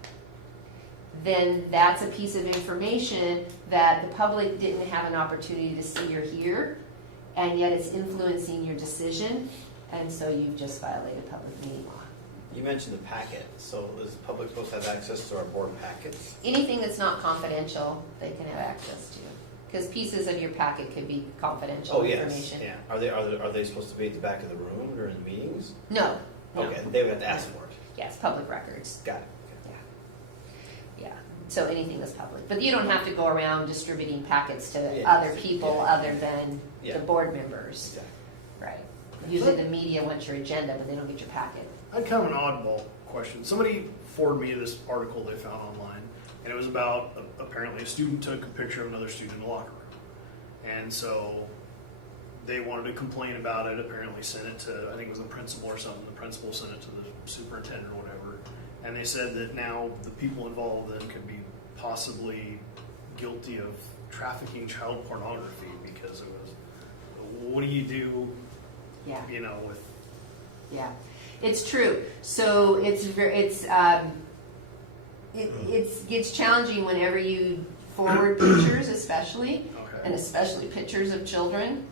Then that's a piece of information that the public didn't have an opportunity to see or hear, and yet it's influencing your decision, and so you've just violated public meeting law. You mentioned the packet, so is the public supposed to have access to our board packets? Anything that's not confidential, they can have access to. Because pieces of your packet could be confidential information. Yeah. Are they supposed to be at the back of the room during the meetings? No. Okay, they would have to ask for it. Yes, public records. Got it. Yeah. So anything that's public. But you don't have to go around distributing packets to Yeah. other people other than Yeah. the board members. Exactly. Right. Usually the media wants your agenda, but they don't get your packet. I had kind of an oddball question. Somebody forwarded me this article they found online, and it was about apparently a student took a picture of another student in the locker room. And so they wanted to complain about it, apparently sent it to, I think it was the principal or something. The principal sent it to the superintendent or whatever. And they said that now the people involved then could be possibly guilty of trafficking child pornography because it was, what do you do, with... Yeah, it's true. So it gets challenging whenever you forward pictures, especially, and especially pictures of children.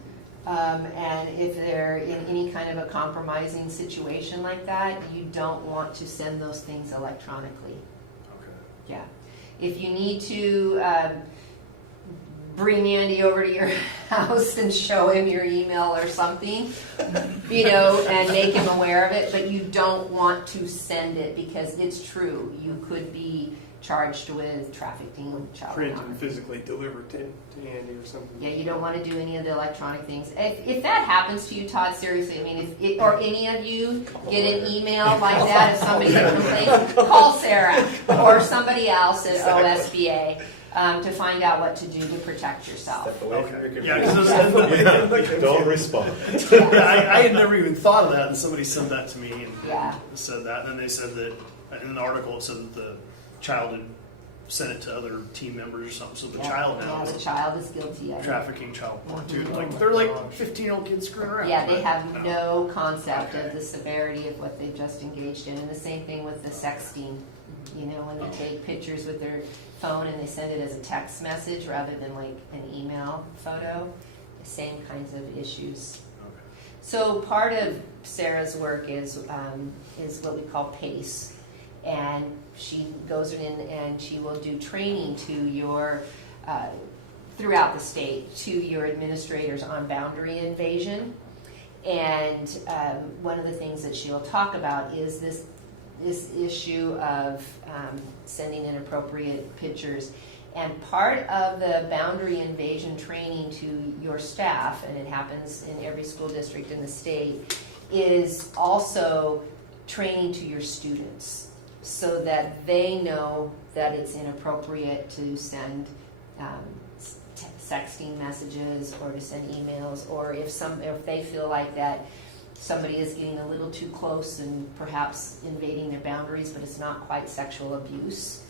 And if they're in any kind of a compromising situation like that, you don't want to send those things electronically. Okay. Yeah. If you need to bring Andy over to your house and show him your email or something, and make him aware of it, but you don't want to send it because it's true. You could be charged with trafficking child Print pornography. and physically deliver to Andy or something. Yeah, you don't want to do any of the electronic things. If that happens to you, Todd, seriously, I mean, or any of you get an email like that, if somebody complains, call Sarah or somebody else at OSBA to find out what to do to protect yourself. Okay. Yeah, because Don't respond. I had never even thought of that, and somebody sent that to me and said that. And then they said that in an article it said that the child had sent it to other team members or something. So the child now the child is guilty of trafficking child porn too. Like they're like 15-year-old kids screwing around. Yeah, they have no concept of the severity of what they've just engaged in. And the same thing with the sexting. When they take pictures with their phone and they send it as a text message rather than like an email photo, the same kinds of issues. Okay. So part of Sarah's work is what we call PACE, and she goes in and she will do training to your throughout the state to your administrators on boundary invasion. And one of the things that she'll talk about is this issue of sending inappropriate pictures. And part of the boundary invasion training to your staff, and it happens in every school district in the state, is also training to your students so that they know that it's inappropriate to send sexting messages or to send emails, or if they feel like that somebody is getting a little too close and perhaps invading their boundaries, but it's not quite sexual abuse,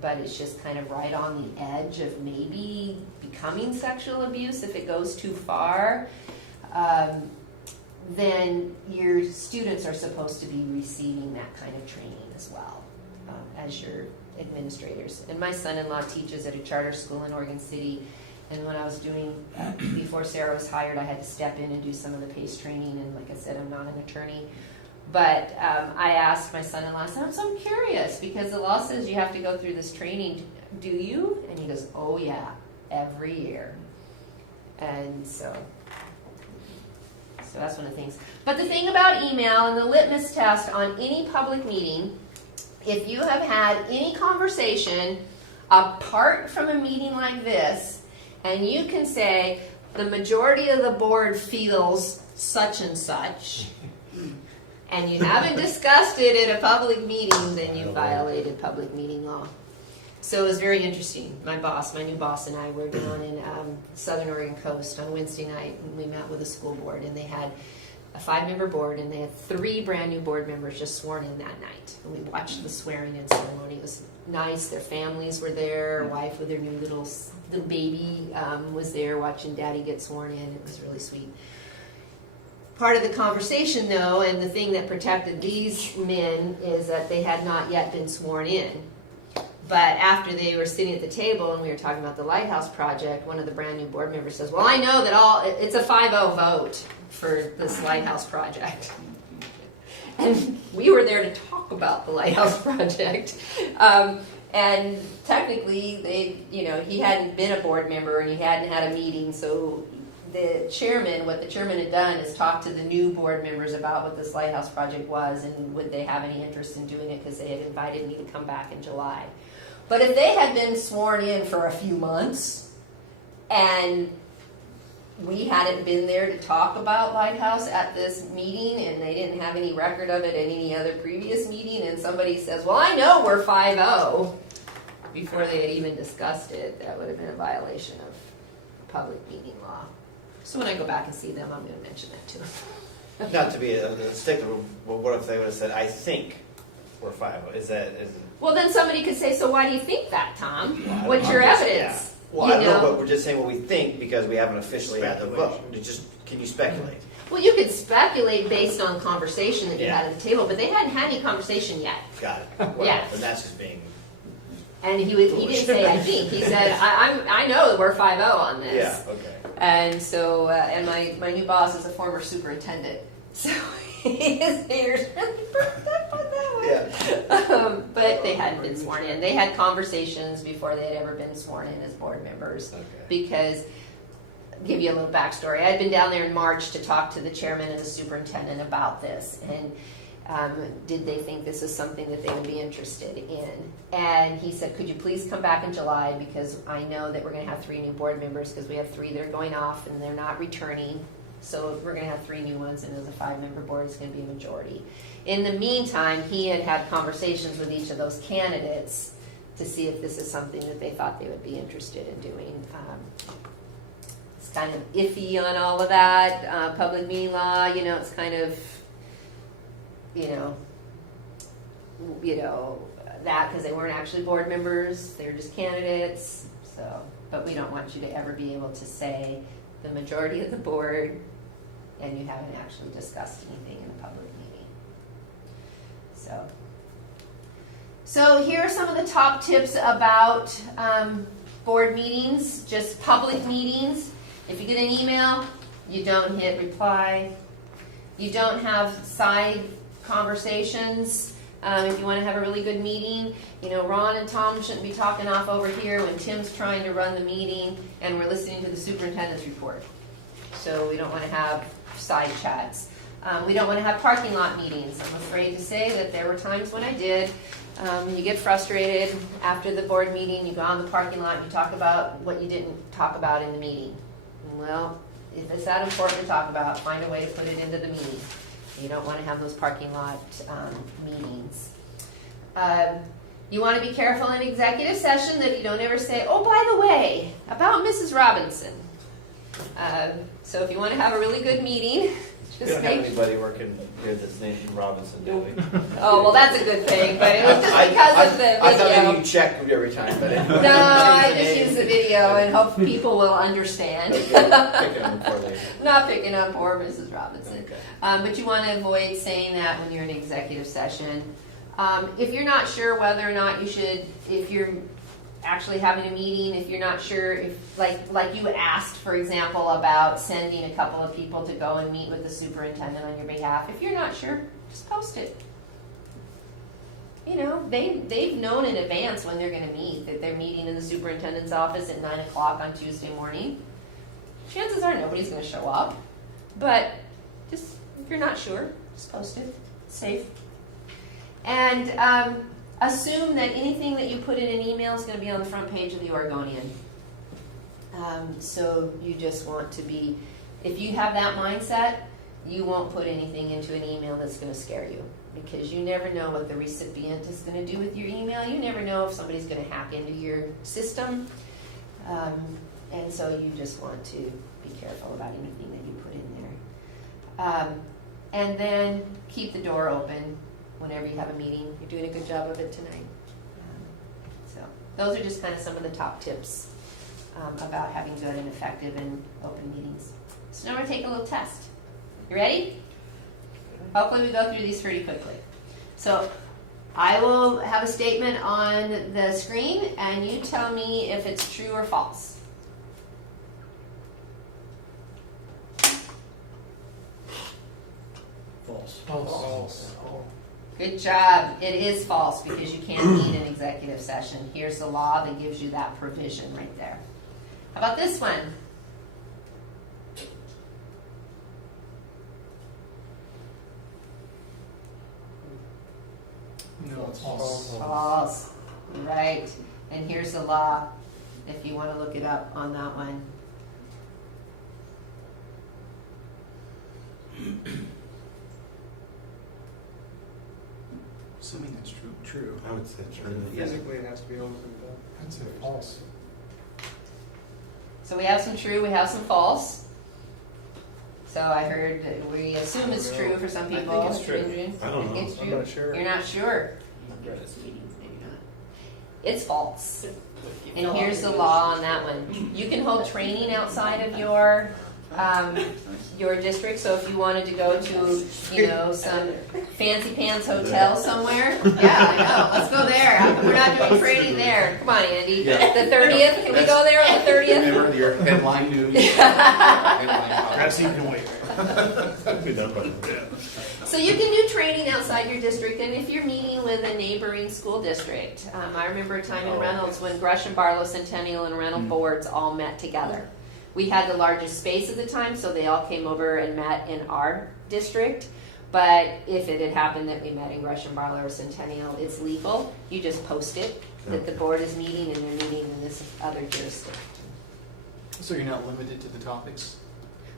but it's just kind of right on the edge of maybe becoming sexual abuse if it goes too far, then your students are supposed to be receiving that kind of training as well as your administrators. And my son-in-law teaches at a charter school in Oregon City, and when I was doing, before Sarah was hired, I had to step in and do some of the PACE training, and like I said, I'm not an attorney. But I asked my son-in-law, I said, I'm curious, because the law says you have to go through this training. Do you? And he goes, oh yeah, every year. And so that's one of the things. But the thing about email and the litmus test on any public meeting, if you have had any conversation apart from a meeting like this, and you can say, the majority of the board feels such and such, and you haven't discussed it at a public meeting, then you violated public meeting law. So it was very interesting. My new boss and I were down in Southern Oregon Coast on Wednesday night, and we met with the school board, and they had a 5-member board, and they had 3 brand new board members just sworn in that night. And we watched the swearing in ceremony. It was nice. Their families were there. Wife with their new little baby was there watching Daddy get sworn in. It was really sweet. Part of the conversation, though, and the thing that protected these men is that they had not yet been sworn in. But after they were sitting at the table and we were talking about the Lighthouse Project, one of the brand new board members says, well, I know that it's a 5-0 vote for this Lighthouse Project. And we were there to talk about the Lighthouse Project. And technically, he hadn't been a board member and he hadn't had a meeting, so what the chairman had done is talk to the new board members about what this Lighthouse Project was and would they have any interest in doing it, because they had invited me to come back in July. But if they had been sworn in for a few months and we hadn't been there to talk about Lighthouse at this meeting and they didn't have any record of it at any other previous meeting, and somebody says, well, I know we're 5-0, before they had even discussed it, that would have been a violation of public meeting law. So when I go back and see them, I'm going to mention that to them. Not to be a stickler, but what if they would have said, I think we're 5-0? Is it? Well, then somebody could say, so why do you think that, Tom? Well, What's your evidence? Yeah. Well, I don't know, but we're just saying what we think because we haven't officially had the vote. Can you speculate? Well, you could speculate based on conversation that you had at the table, but they hadn't had any conversation yet. Got it. Well, yeah. And that's just being... And he didn't say, I think. He said, I know that we're 5-0 on this. Yeah, okay. And so, and my new boss is a former superintendent. So his ears really perked up on that one. Yeah. But they hadn't been sworn in. They had conversations before they had ever been sworn in as board members. Okay. Because, give you a little backstory, I had been down there in March to talk to the chairman and the superintendent about this. And did they think this is something that they would be interested in? And he said, could you please come back in July, because I know that we're going to have 3 new board members, because we have 3 that are going off and they're not returning. So we're going to have 3 new ones, and as a 5-member board, it's going to be a majority. In the meantime, he had conversations with each of those candidates to see if this is something that they thought they would be interested in doing. It's kind of iffy on all of that. Public meeting law, it's kind of, that because they weren't actually board members, they're just candidates. So, but we don't want you to ever be able to say the majority of the board and you haven't actually discussed anything in a public meeting. So here are some of the top tips about board meetings, just public meetings. If you get an email, you don't hit reply. You don't have side conversations. If you want to have a really good meeting, Ron and Tom shouldn't be talking off over here when Tim's trying to run the meeting and we're listening to the superintendent's report. So we don't want to have side chats. We don't want to have parking lot meetings. I'm afraid to say that there were times when I did. You get frustrated after the board meeting, you go on the parking lot and you talk about what you didn't talk about in the meeting. Well, if it's that important to talk about, find a way to put it into the meeting. You don't want to have those parking lot meetings. You want to be careful in executive session that you don't ever say, oh, by the way, about Mrs. Robinson. So if you want to have a really good meeting, We don't have anybody working here that's named Robinson, do we? Oh, well, that's a good thing, but it was just because of the video. I thought maybe you checked every time, but anyway. No, I just use the video and hope people will understand. Not picking up poor Mrs. Robinson. Okay. But you want to avoid saying that when you're in executive session. If you're not sure whether or not you should, if you're actually having a meeting, if you're not sure, if like you asked, for example, about sending a couple of people to go and meet with the superintendent on your behalf, if you're not sure, just post it. You know, they've known in advance when they're going to meet, that they're meeting in the superintendent's office at 9 o'clock on Tuesday morning. Chances are nobody's going to show up, but just if you're not sure, just post it. It's safe. And assume that anything that you put in an email is going to be on the front page of the Oregonian. So you just want to be, if you have that mindset, you won't put anything into an email that's going to scare you, because you never know what the recipient is going to do with your email. You never know if somebody's going to hack into your system. And so you just want to be careful about anything that you put in there. And then keep the door open whenever you have a meeting. You're doing a good job of it tonight. So those are just kind of some of the top tips about having good and effective and open meetings. So now we're going to take a little test. You ready? Hopefully we go through these pretty quickly. So I will have a statement on the screen, and you tell me if it's true or false. False. False. Good job. It is false, because you can't meet in executive session. Here's the law that gives you that provision right there. How about this one? No, it's false. False. Right. And here's the law, if you want to look it up on that one. Assuming that's true. I would say true. Physically, it has to be open. I'd say false. So we have some true, we have some false. So I heard that we assume it's true for some people. I think it's true. Adrian? I don't know. Think it's I'm true? not sure. You're not sure? It's false. And here's the law on that one. You can hold training outside of your district. So if you wanted to go to, some fancy pants hotel somewhere, yeah, I know. Let's go there. How come we're not doing training there? Come on, Andy. Yeah. The 30th. Can we go there on the 30th? Remember your headline news? Headline Perhaps you can wait. Be done by then. So you can do training outside your district, and if you're meeting with a neighboring school district. I remember a time in Reynolds when Gresham, Barlow, Centennial, and Reynolds boards all met together. We had the largest space at the time, so they all came over and met in our district. But if it had happened that we met in Gresham, Barlow, or Centennial, it's legal. You just post it that the board is meeting and they're meeting in this other jurisdiction. So you're not limited to the topics?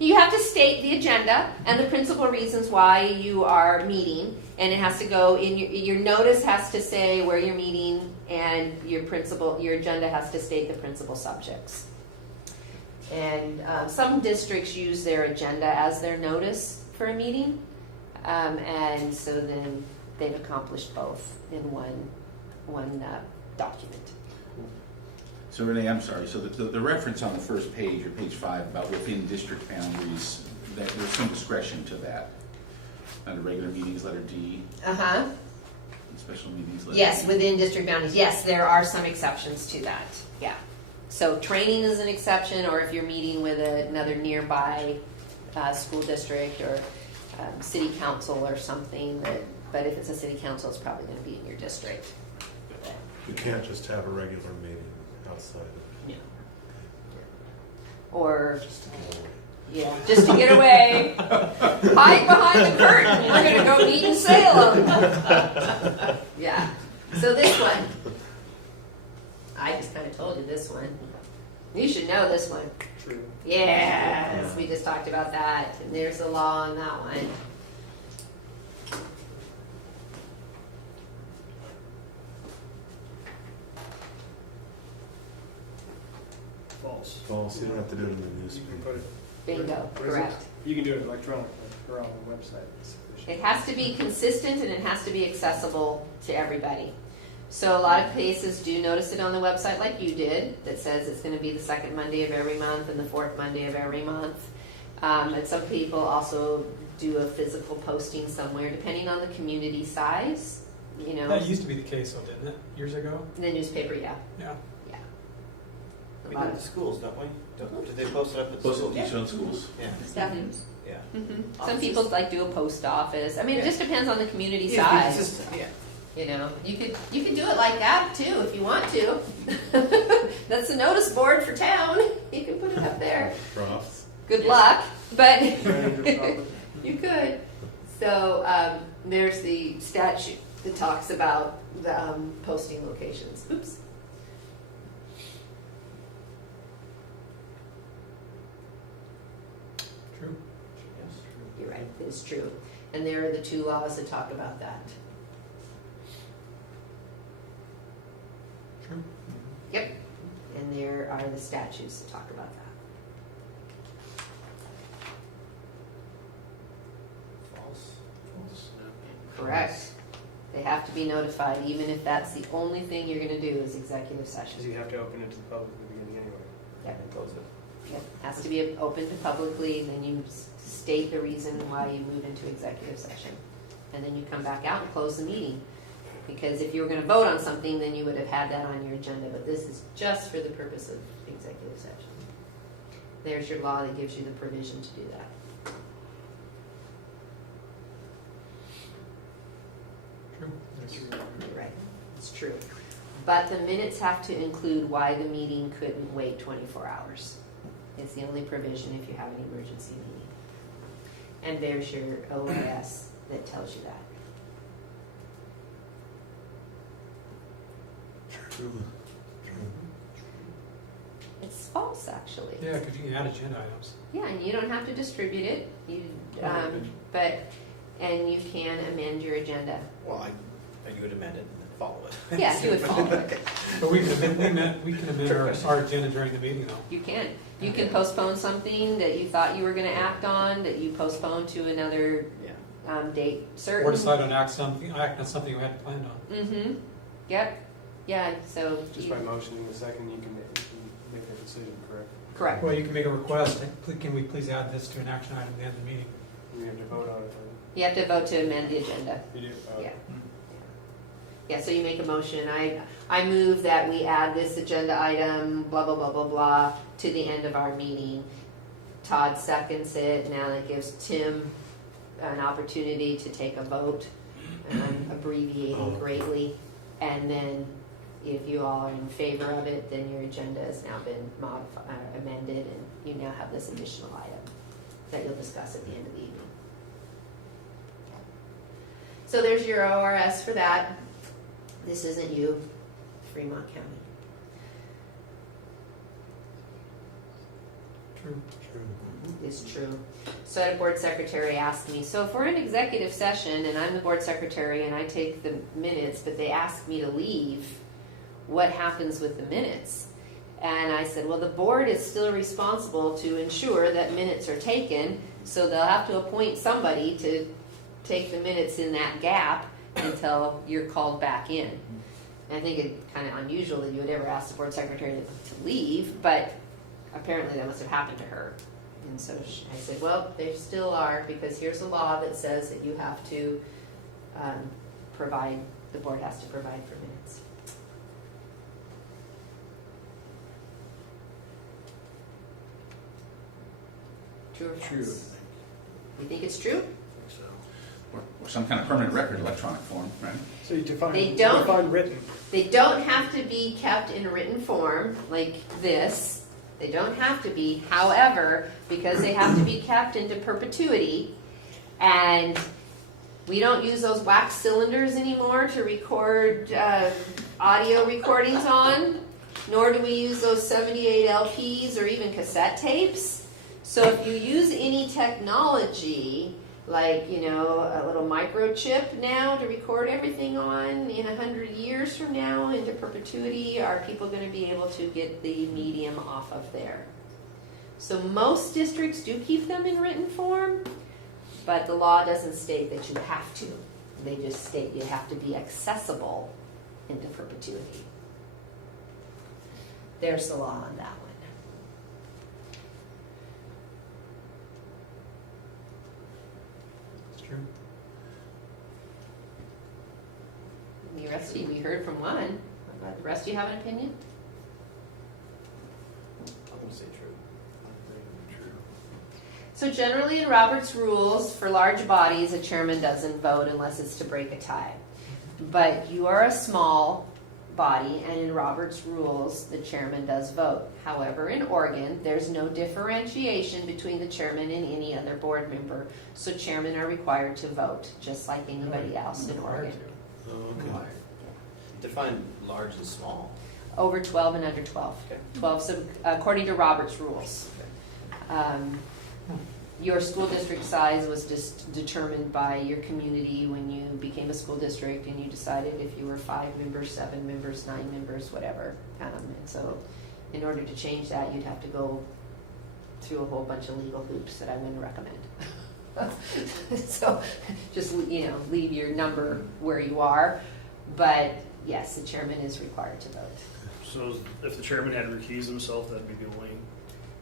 You have to state the agenda and the principal reasons why you are meeting, and it has to go in your notice has to say where you're meeting, and your agenda has to state the principal subjects. And some districts use their agenda as their notice for a meeting, and so then they've accomplished both in one document. So Renee, I'm sorry, so the reference on the first page, or page 5, about within district boundaries, that there's some discretion to that. Under regular meetings, letter D. Uh-huh. Special meetings, letter Yes, D. within district boundaries. Yes, there are some exceptions to that. Yeah. So training is an exception, or if you're meeting with another nearby school district or city council or something. But if it's a city council, it's probably going to be in your district. You can't just have a regular meeting outside of Yeah. Or just to get away. yeah, just to get away. Hide behind the curtain. We're going to go meet in Salem. Yeah. So this one. I just kind of told you this one. You should know this one. True. Yes, we just talked about that. And there's the law on that one. False. False. You don't have to do it in the newspaper. Put it. Bingo, What is it? correct. You can do it electronically or on the website. It's It has to be consistent and it has to be accessible to everybody. So a lot of places do notice it on the website like you did, that says it's going to be the second Monday of every month and the fourth Monday of every month. And some people also do a physical posting somewhere, depending on the community size. You know, That used to be the case, though, didn't it, years ago? the newspaper, yeah. Yeah. Yeah. We do it at the schools, don't we? Do they post it up at the Post schools? it each on schools. Yeah. Staff Yeah. news. Some Offices. people like do a post office. I mean, it Yeah. just depends on the community Yeah, be size. consistent, yeah. You know, you could do it like that too if you want to. That's the notice board for town. You can put it up there. Profs. Good luck, but Right. you could. So there's the statute that talks about the posting locations. Oops. True. You're right, it's true. And there are the two laws that talk about that. True. Yep. And there are the statutes that talk about that. False. Correct. They have to be notified, even if that's the only thing you're gonna do is executive session. Because you have to open it to the public at the beginning anyway. Yep. And close it. Yep. Has to be open to publicly, and then you state the reason why you move into executive session. And then you come back out and close the meeting. Because if you were gonna vote on something, then you would have had that on your agenda, but this is just for the purpose of executive session. There's your law that gives you the provision to do that. True. That's true. You're right, it's true. But the minutes have to include why the meeting couldn't wait 24 hours. It's the only provision if you have an emergency meeting. And there's your OAS that tells you that. True. It's false, actually. Yeah, because you can add agenda items. Yeah, and you don't have to distribute it, Yeah. and you can amend your agenda. Well, you would amend it and then follow it. Yeah, you would follow it. Okay. But we can amend our agenda during the meeting, though. You can. You can postpone something that you thought you were gonna act on, that you postpone to another Yeah. Date certain. Or decide on act on something we hadn't planned on. Mm-hmm. Yep. Yeah, so. Just by motioning the second, you can make a decision, correct? Correct. Well, you can make a request, can we please add this to an action item at the end of the meeting? We have to vote on it. You have to vote to amend the agenda. You do? Yeah. Yeah, so you make a motion. I move that we add this agenda item, blah, blah, blah, blah, blah, to the end of our meeting. Todd seconds it. Now that gives Tim an opportunity to take a vote, abbreviating greatly. And then if you all are in favor of it, then your agenda has now been amended, and you now have this additional item that you'll discuss at the end of the evening. So there's your ORS for that. This isn't you, Fremont County. True. Is true. So a board secretary asked me, so if we're in executive session and I'm the board secretary and I take the minutes, but they ask me to leave, what happens with the minutes? And I said, well, the board is still responsible to ensure that minutes are taken, so they'll have to appoint somebody to take the minutes in that gap until you're called back in. And I think it's kind of unusual that you would ever ask the board secretary to leave, but apparently that must have happened to her. And so I said, well, they still are, because here's a law that says that you have to the board has to provide for minutes. True or false? You think it's true? Or some kind of permanent record electronic form, right? So you define written. They don't have to be kept in written form like this. They don't have to be. However, because they have to be kept into perpetuity, and we don't use those wax cylinders anymore to record audio recordings on, nor do we use those 78 LPs or even cassette tapes. So if you use any technology, like, a little microchip now to record everything on in 100 years from now into perpetuity, are people going to be able to get the medium off of there? So most districts do keep them in written form, but the law doesn't state that you have to. They just state you have to be accessible into perpetuity. There's the law on that one. It's true. The rest of you, we heard from one. The rest of you have an opinion? I'm gonna say true. So generally in Robert's rules, for large bodies, a chairman doesn't vote unless it's to break a tie. But you are a small body, and in Robert's rules, the chairman does vote. However, in Oregon, there's no differentiation between the chairman and any other board member. So chairmen are required to vote, just like anybody else in Oregon. Oh, okay. Define large and small. Over 12 and under 12. Okay. 12, so according to Robert's rules. Your school district size was just determined by your community when you became a school district and you decided if you were 5 members, 7 members, 9 members, whatever. And so in order to change that, you'd have to go through a whole bunch of legal hoops that I wouldn't recommend. So just, leave your number where you are. But yes, the chairman is required to vote. So if the chairman had recused himself, that'd be the only.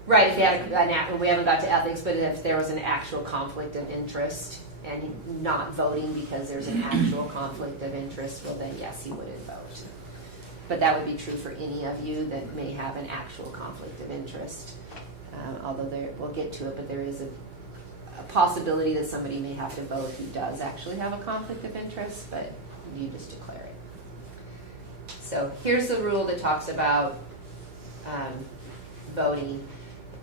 Right, if you had we haven't got to ethics, but if there was an actual conflict of interest and not voting because there's an actual conflict of interest, well then yes, he wouldn't vote. But that would be true for any of you that may have an actual conflict of interest. Although we'll get to it, but there is a possibility that somebody may have to vote who does actually have a conflict of interest, but you just declare it. So here's the rule that talks about voting.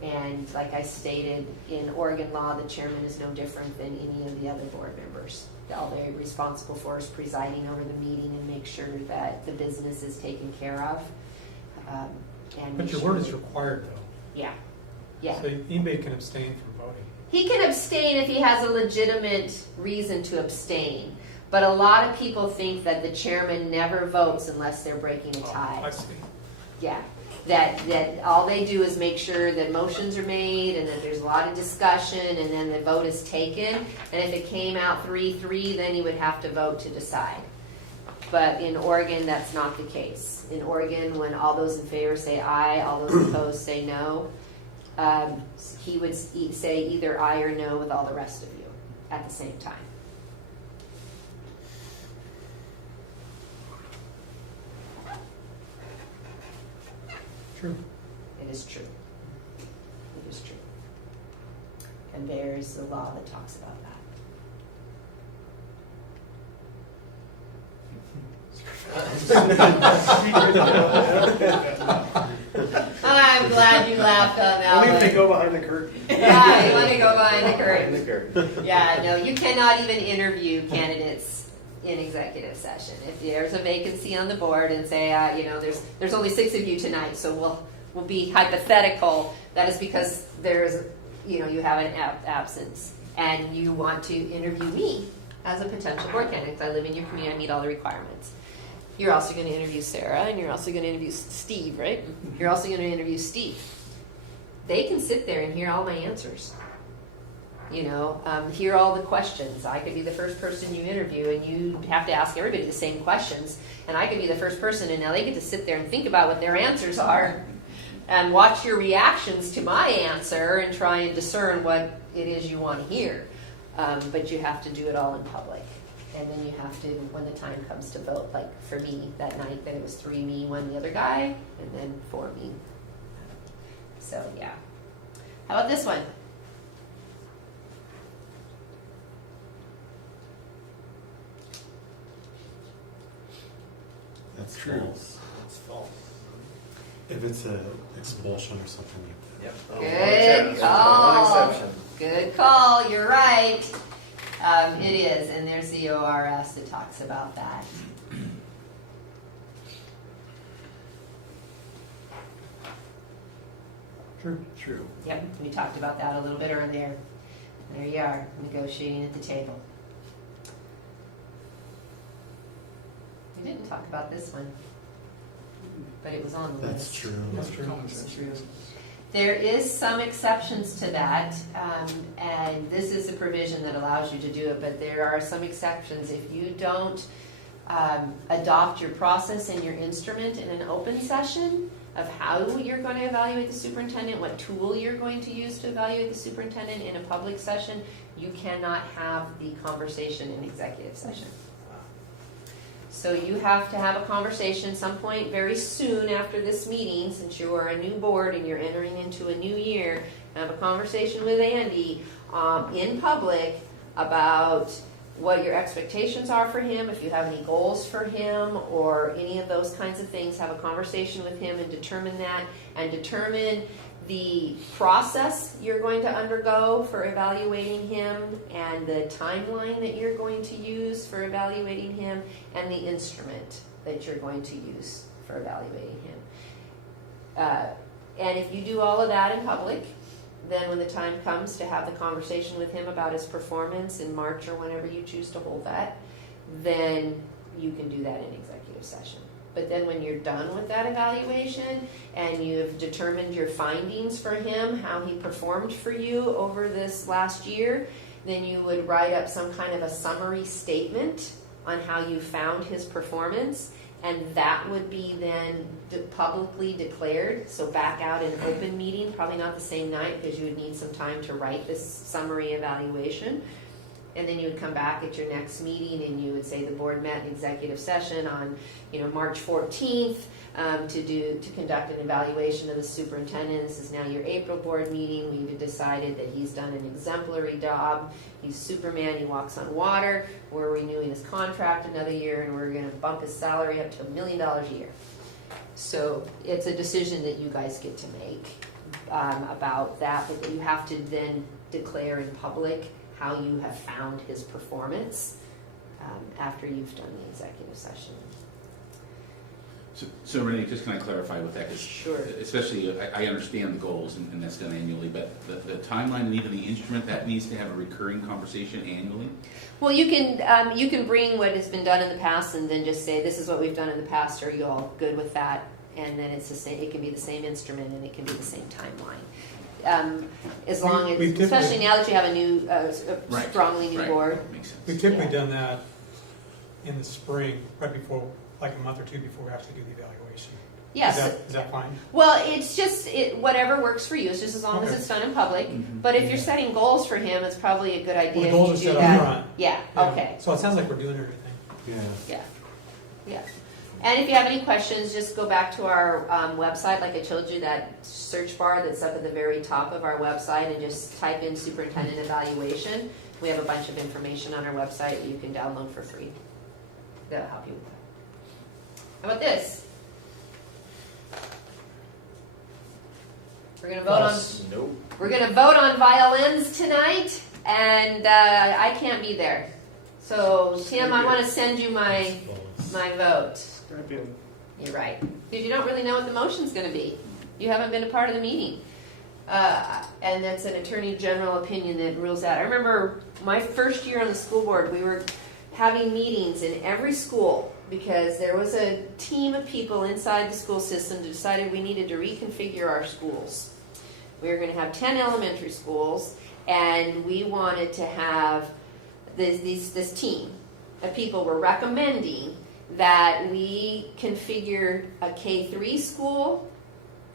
And like I stated, in Oregon law, the chairman is no different than any of the other board members. All they're responsible for is presiding over the meeting and make sure that the business is taken care of. But your word is required, though. Yeah. Yeah. So anybody can abstain from voting. He can abstain if he has a legitimate reason to abstain. But a lot of people think that the chairman never votes unless they're breaking a tie. I see. Yeah. That all they do is make sure that motions are made and that there's a lot of discussion and then the vote is taken. And if it came out 3-3, then you would have to vote to decide. But in Oregon, that's not the case. In Oregon, when all those in favor say aye, all those opposed say no, he would say either aye or no with all the rest of you at the same time. True. It is true. It is true. And there is the law that talks about that. I'm glad you laughed on that What one. if they go behind the curtain? Yeah, you want to go behind the Behind the curtain. curtain. Yeah, no, you cannot even interview candidates in executive session. If there's a vacancy on the board and say, there's only 6 of you tonight, so we'll be hypothetical. That is because there's, you have an absence and you want to interview me as a potential board candidate. I live in your community, I meet all the requirements. You're also going to interview Sarah, and you're also going to interview Steve, right? You're also going to interview Steve. They can sit there and hear all my answers. Hear all the questions. I could be the first person you interview, and you have to ask everybody the same questions. And I could be the first person, and now they get to sit there and think about what their answers are, and watch your reactions to my answer, and try and discern what it is you want to hear. But you have to do it all in public. And then you have to, when the time comes to vote, like for me that night, then it was 3 me, 1 the other guy, and then 4 me. So yeah. How about this one? That's true. That's false. If it's an expulsion or something like that. Yep. Good One call. exception. Good call. You're right. It is, and there's the ORS that talks about that. True. Yep, we talked about that a little bit earlier. There you are, negotiating at the table. We didn't talk about this one, but it was on the That's list. true. That's true. It's true. There is some exceptions to that, and this is a provision that allows you to do it, but there are some exceptions. If you don't adopt your process and your instrument in an open session of how you're going to evaluate the superintendent, what tool you're going to use to evaluate the superintendent in a public session, you cannot have the conversation in executive session. So you have to have a conversation some point very soon after this meeting, since you are a new board and you're entering into a new year, have a conversation with Andy in public about what your expectations are for him, if you have any goals for him or any of those kinds of things. Have a conversation with him and determine that, and determine the process you're going to undergo for evaluating him and the timeline that you're going to use for evaluating him and the instrument that you're going to use for evaluating him. And if you do all of that in public, then when the time comes to have the conversation with him about his performance in March or whenever you choose to hold that, then you can do that in executive session. But then when you're done with that evaluation and you've determined your findings for him, how he performed for you over this last year, then you would write up some kind of a summary statement on how you found his performance, and that would be then publicly declared. So back out in open meeting, probably not the same night because you would need some time to write this summary evaluation. And then you would come back at your next meeting and you would say the board met in executive session on March 14th to conduct an evaluation of the superintendent. This is now your April board meeting. We decided that he's done an exemplary job. He's Superman. He walks on water. We're renewing his contract another year, and we're going to bump his salary up to $1 million a year. So it's a decision that you guys get to make about that, but you have to then declare in public how you have found his performance after you've done the executive session. So Renee, just can I clarify with that? 'Cause sure. Especially, I understand the goals, and that's done annually, but the timeline and even the instrument, that needs to have a recurring conversation annually? Well, you can bring what has been done in the past and then just say, this is what we've done in the past. Are you all good with that? And then it's the same. It can be the same instrument and it can be the same timeline. As long as, especially now that you have a new, strongly new board. Makes sense. We've typically done that in the spring, right before, like a month or two before we actually do the evaluation. Yes. Is that fine? Well, it's just whatever works for you. It's just as long as it's done in public. Mm-hmm. But if you're setting goals for him, it's probably a good idea. Well, the goals if you are do set that. up front. Yeah. Okay. So it sounds like we're doing everything. Yeah. And if you have any questions, just go back to our website. Like I told you, that search bar that's up at the very top of our website, and just type in superintendent evaluation. We have a bunch of information on our website that you can download for free. That'll help you with that. How about this? We're gonna vote on violins tonight, and I can't be there. So Tim, I want to send you my vote. You're right. Because you don't really know what the motion's going to be. You haven't been a part of the meeting. And that's an attorney general opinion that rules that. I remember my first year on the school board, we were having meetings in every school because there was a team of people inside the school system that decided we needed to reconfigure our schools. We were going to have 10 elementary schools, and we wanted to have this team of people were recommending that we configure a K-3 school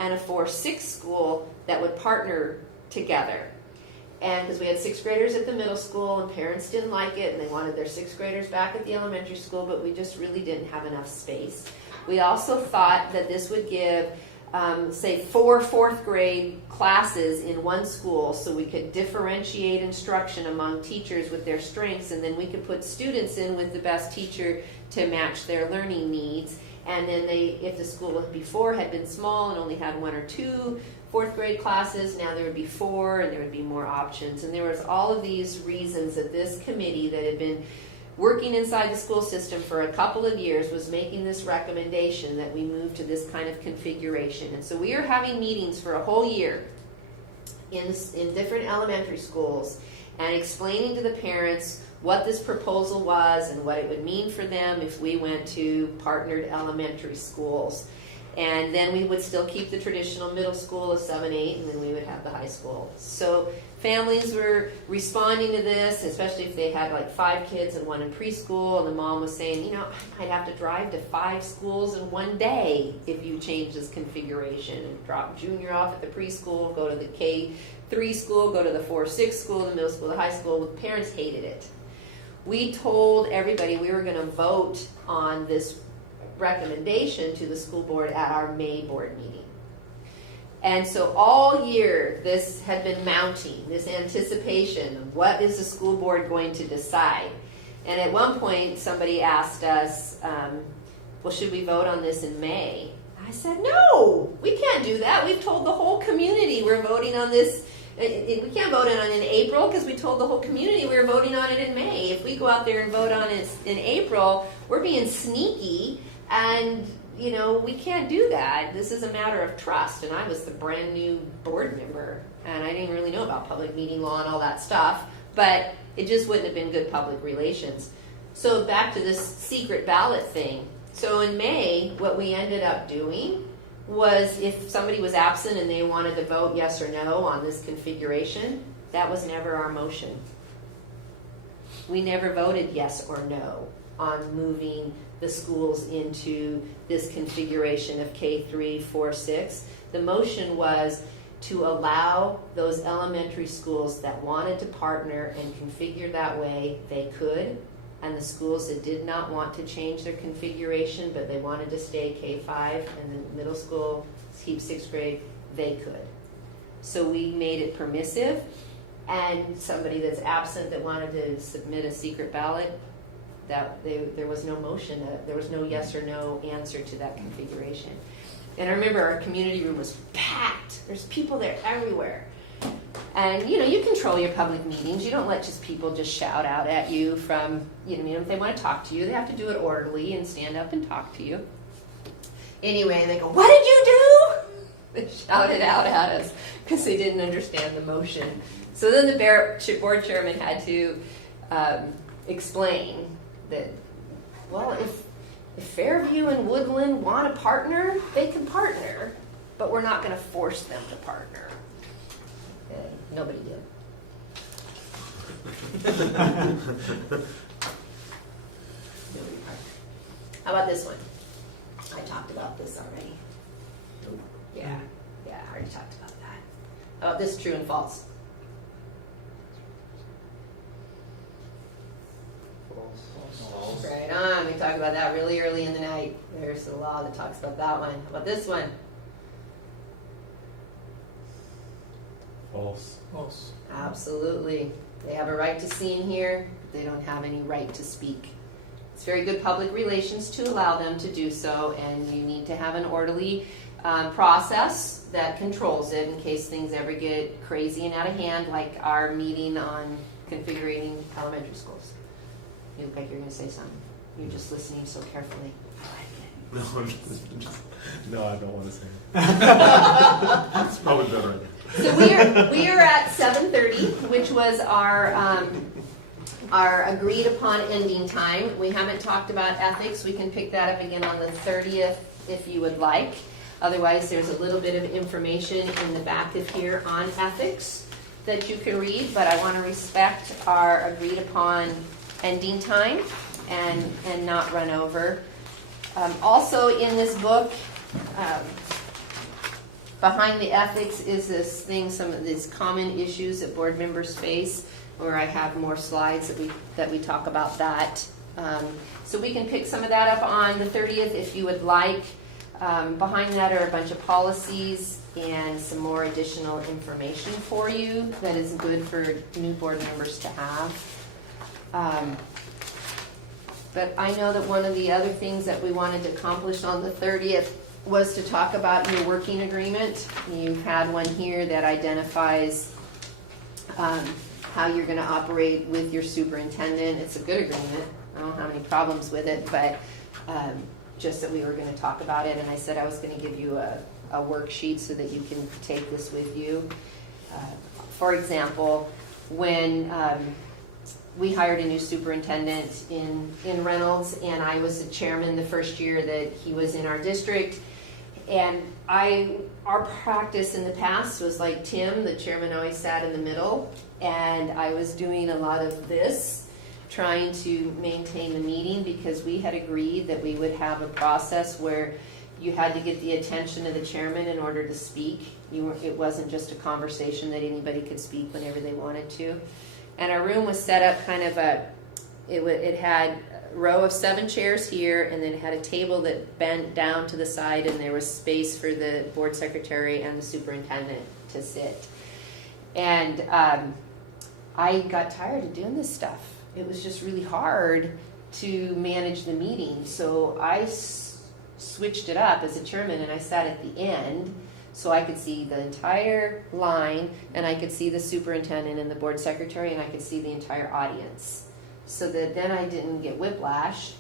and a 4-6 school that would partner together. And because we had 6th graders at the middle school and parents didn't like it and they wanted their 6th graders back at the elementary school, but we just really didn't have enough space. We also thought that this would give, say, 4 4th grade classes in one school so we could differentiate instruction among teachers with their strengths, and then we could put students in with the best teacher to match their learning needs. And then if the school before had been small and only had 1 or 2 4th grade classes, now there would be 4 and there would be more options. And there was all of these reasons that this committee that had been working inside the school system for a couple of years was making this recommendation that we move to this kind of configuration. And so we are having meetings for a whole year in different elementary schools and explaining to the parents what this proposal was and what it would mean for them if we went to partnered elementary schools. And then we would still keep the traditional middle school of 7, 8, and then we would have the high school. So families were responding to this, especially if they had like 5 kids and one in preschool, and the mom was saying, I'd have to drive to 5 schools in one day if you change this configuration, and drop junior off at the preschool, go to the K3 school, go to the 4-6 school, the middle school, the high school. The parents hated it. We told everybody we were going to vote on this recommendation to the school board at our May board meeting. And so all year this had been mounting, this anticipation of what is the school board going to decide. And at one point somebody asked us, well, should we vote on this in May? I said, no, we can't do that. We've told the whole community we're voting on this. We can't vote on it in April because we told the whole community we were voting on it in May. If we go out there and vote on it in April, we're being sneaky. And, we can't do that. This is a matter of trust. And I was the brand new board member, and I didn't really know about public meeting law and all that stuff, but it just wouldn't have been good public relations. So back to this secret ballot thing. So in May, what we ended up doing was if somebody was absent and they wanted to vote yes or no on this configuration, that was never our motion. We never voted yes or no on moving the schools into this configuration of K3, 4, 6. The motion was to allow those elementary schools that wanted to partner and configure that way, they could, and the schools that did not want to change their configuration but they wanted to stay K5 and the middle school keep 6th grade, they could. So we made it permissive, and somebody that's absent that wanted to submit a secret ballot, there was no motion, there was no yes or no answer to that configuration. And I remember our community room was packed. There's people there everywhere. And you control your public meetings. You don't let just people just shout out at you from, if they want to talk to you, they have to do it orderly and stand up and talk to you. Anyway, and they go, "What did you do?" They shouted out at us because they didn't understand the motion. So then the board chairman had to explain that, well, if Fairview and Woodland want to partner, they can partner, but we're not going to force them to partner. Okay, nobody did. Nobody partnered. How about this one? I talked about this already. Yeah, I already talked about that. How about this, true and false? False. Right on. We talk about that really early in the night. There's a law that talks about that one. How about this one? False. False. Absolutely. They have a right to see and hear, but they don't have any right to speak. It's very good public relations to allow them to do so, and you need to have an orderly process that controls it in case things ever get crazy and out of hand, like our meeting on configuring elementary schools. You look like you're going to say something. You're just listening so carefully. I like it. No, no, I don't want to say it. It's probably better right now. So we are at 7:30, which was our agreed upon ending time. We haven't talked about ethics. We can pick that up again on the 30th if you would like. Otherwise, there's a little bit of information in the back of here on ethics that you can read, but I want to respect our agreed upon ending time and not run over. Also in this book, behind the ethics is this thing, some of these common issues that board members face, where I have more slides that we talk about that. So we can pick some of that up on the 30th if you would like. Behind that are a bunch of policies and some more additional information for you that is good for new board members to have. But I know that one of the other things that we wanted to accomplish on the 30th was to talk about your working agreement. You've had one here that identifies how you're going to operate with your superintendent. It's a good agreement. I don't have any problems with it, but just that we were going to talk about it, and I said I was going to give you a worksheet so that you can take this with you. For example, when we hired a new superintendent in Reynolds, and I was the chairman the first year that he was in our district. And our practice in the past was like Tim, the chairman, always sat in the middle, and I was doing a lot of this, trying to maintain the meeting, because we had agreed that we would have a process where you had to get the attention of the chairman in order to speak. It wasn't just a conversation that anybody could speak whenever they wanted to. And our room was set up kind of it had a row of 7 chairs here, and then it had a table that bent down to the side, and there was space for the board secretary and the superintendent to sit. And I got tired of doing this stuff. It was just really hard to manage the meeting. So I switched it up as a chairman, and I sat at the end so I could see the entire line, and I could see the superintendent and the board secretary, and I could see the entire audience, so that then I didn't get whiplash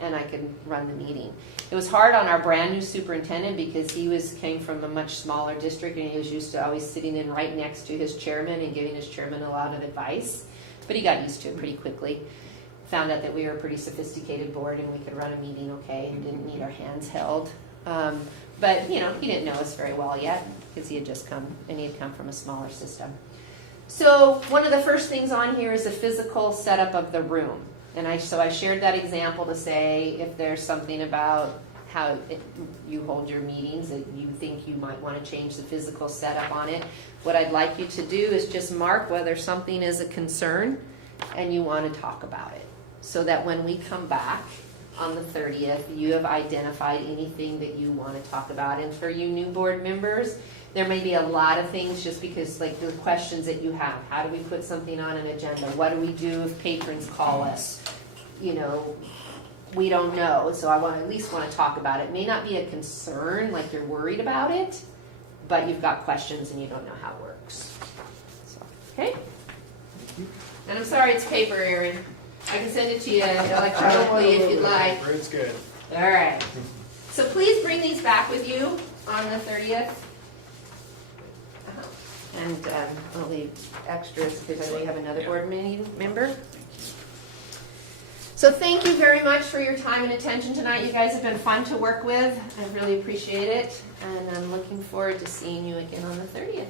and I could run the meeting. It was hard on our brand new superintendent because he came from a much smaller district, and he was used to always sitting in right next to his chairman and giving his chairman a lot of advice. But he got used to it pretty quickly. Found out that we were a pretty sophisticated board and we could run a meeting okay and didn't need our hands held. But he didn't know us very well yet because he had just come, and he had come from a smaller system. So one of the first things on here is the physical setup of the room. And I shared that example to say if there's something about how you hold your meetings that you think you might want to change the physical setup on it. What I'd like you to do is just mark whether something is a concern and you want to talk about it, so that when we come back on the 30th, you have identified anything that you want to talk about. And for you new board members, there may be a lot of things, just because like the questions that you have. How do we put something on an agenda? What do we do if patrons call us? We don't know, so I at least want to talk about it. It may not be a concern, like you're worried about it, but you've got questions and you don't know how it works. So, okay? And I'm sorry it's paper, Aaron. I can send it to you electronically if you'd like. It's good. All right. So please bring these back with you on the 30th. And I'll leave extras because I know you have another board member. So thank you very much for your time and attention tonight. You guys have been fun to work with. I really appreciate it. And I'm looking forward to seeing you again on the 30th.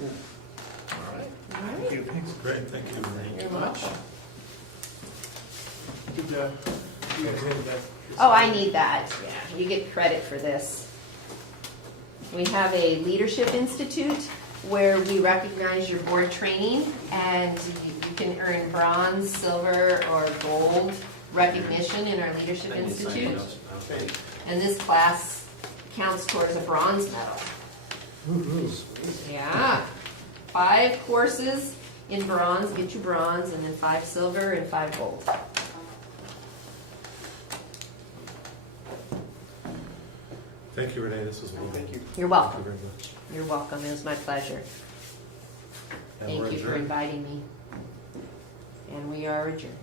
All right. Thank you. Thanks. Great, thank you very You're much. welcome. Did you guys have that? Oh, I need that. Yeah, you get credit for this. We have a Leadership Institute where we recognize your board training, and you can earn bronze, silver, or gold recognition in our Leadership Institute. And this class counts towards a bronze medal. Yeah. 5 courses in bronze, get you bronze, and then 5 silver and 5 gold. Thank you, Renee, this was wonderful. Thank you. You're welcome. Thank you very much. You're welcome. It was my pleasure. And Thank we're you for adjourned. inviting me. And we are adjourned.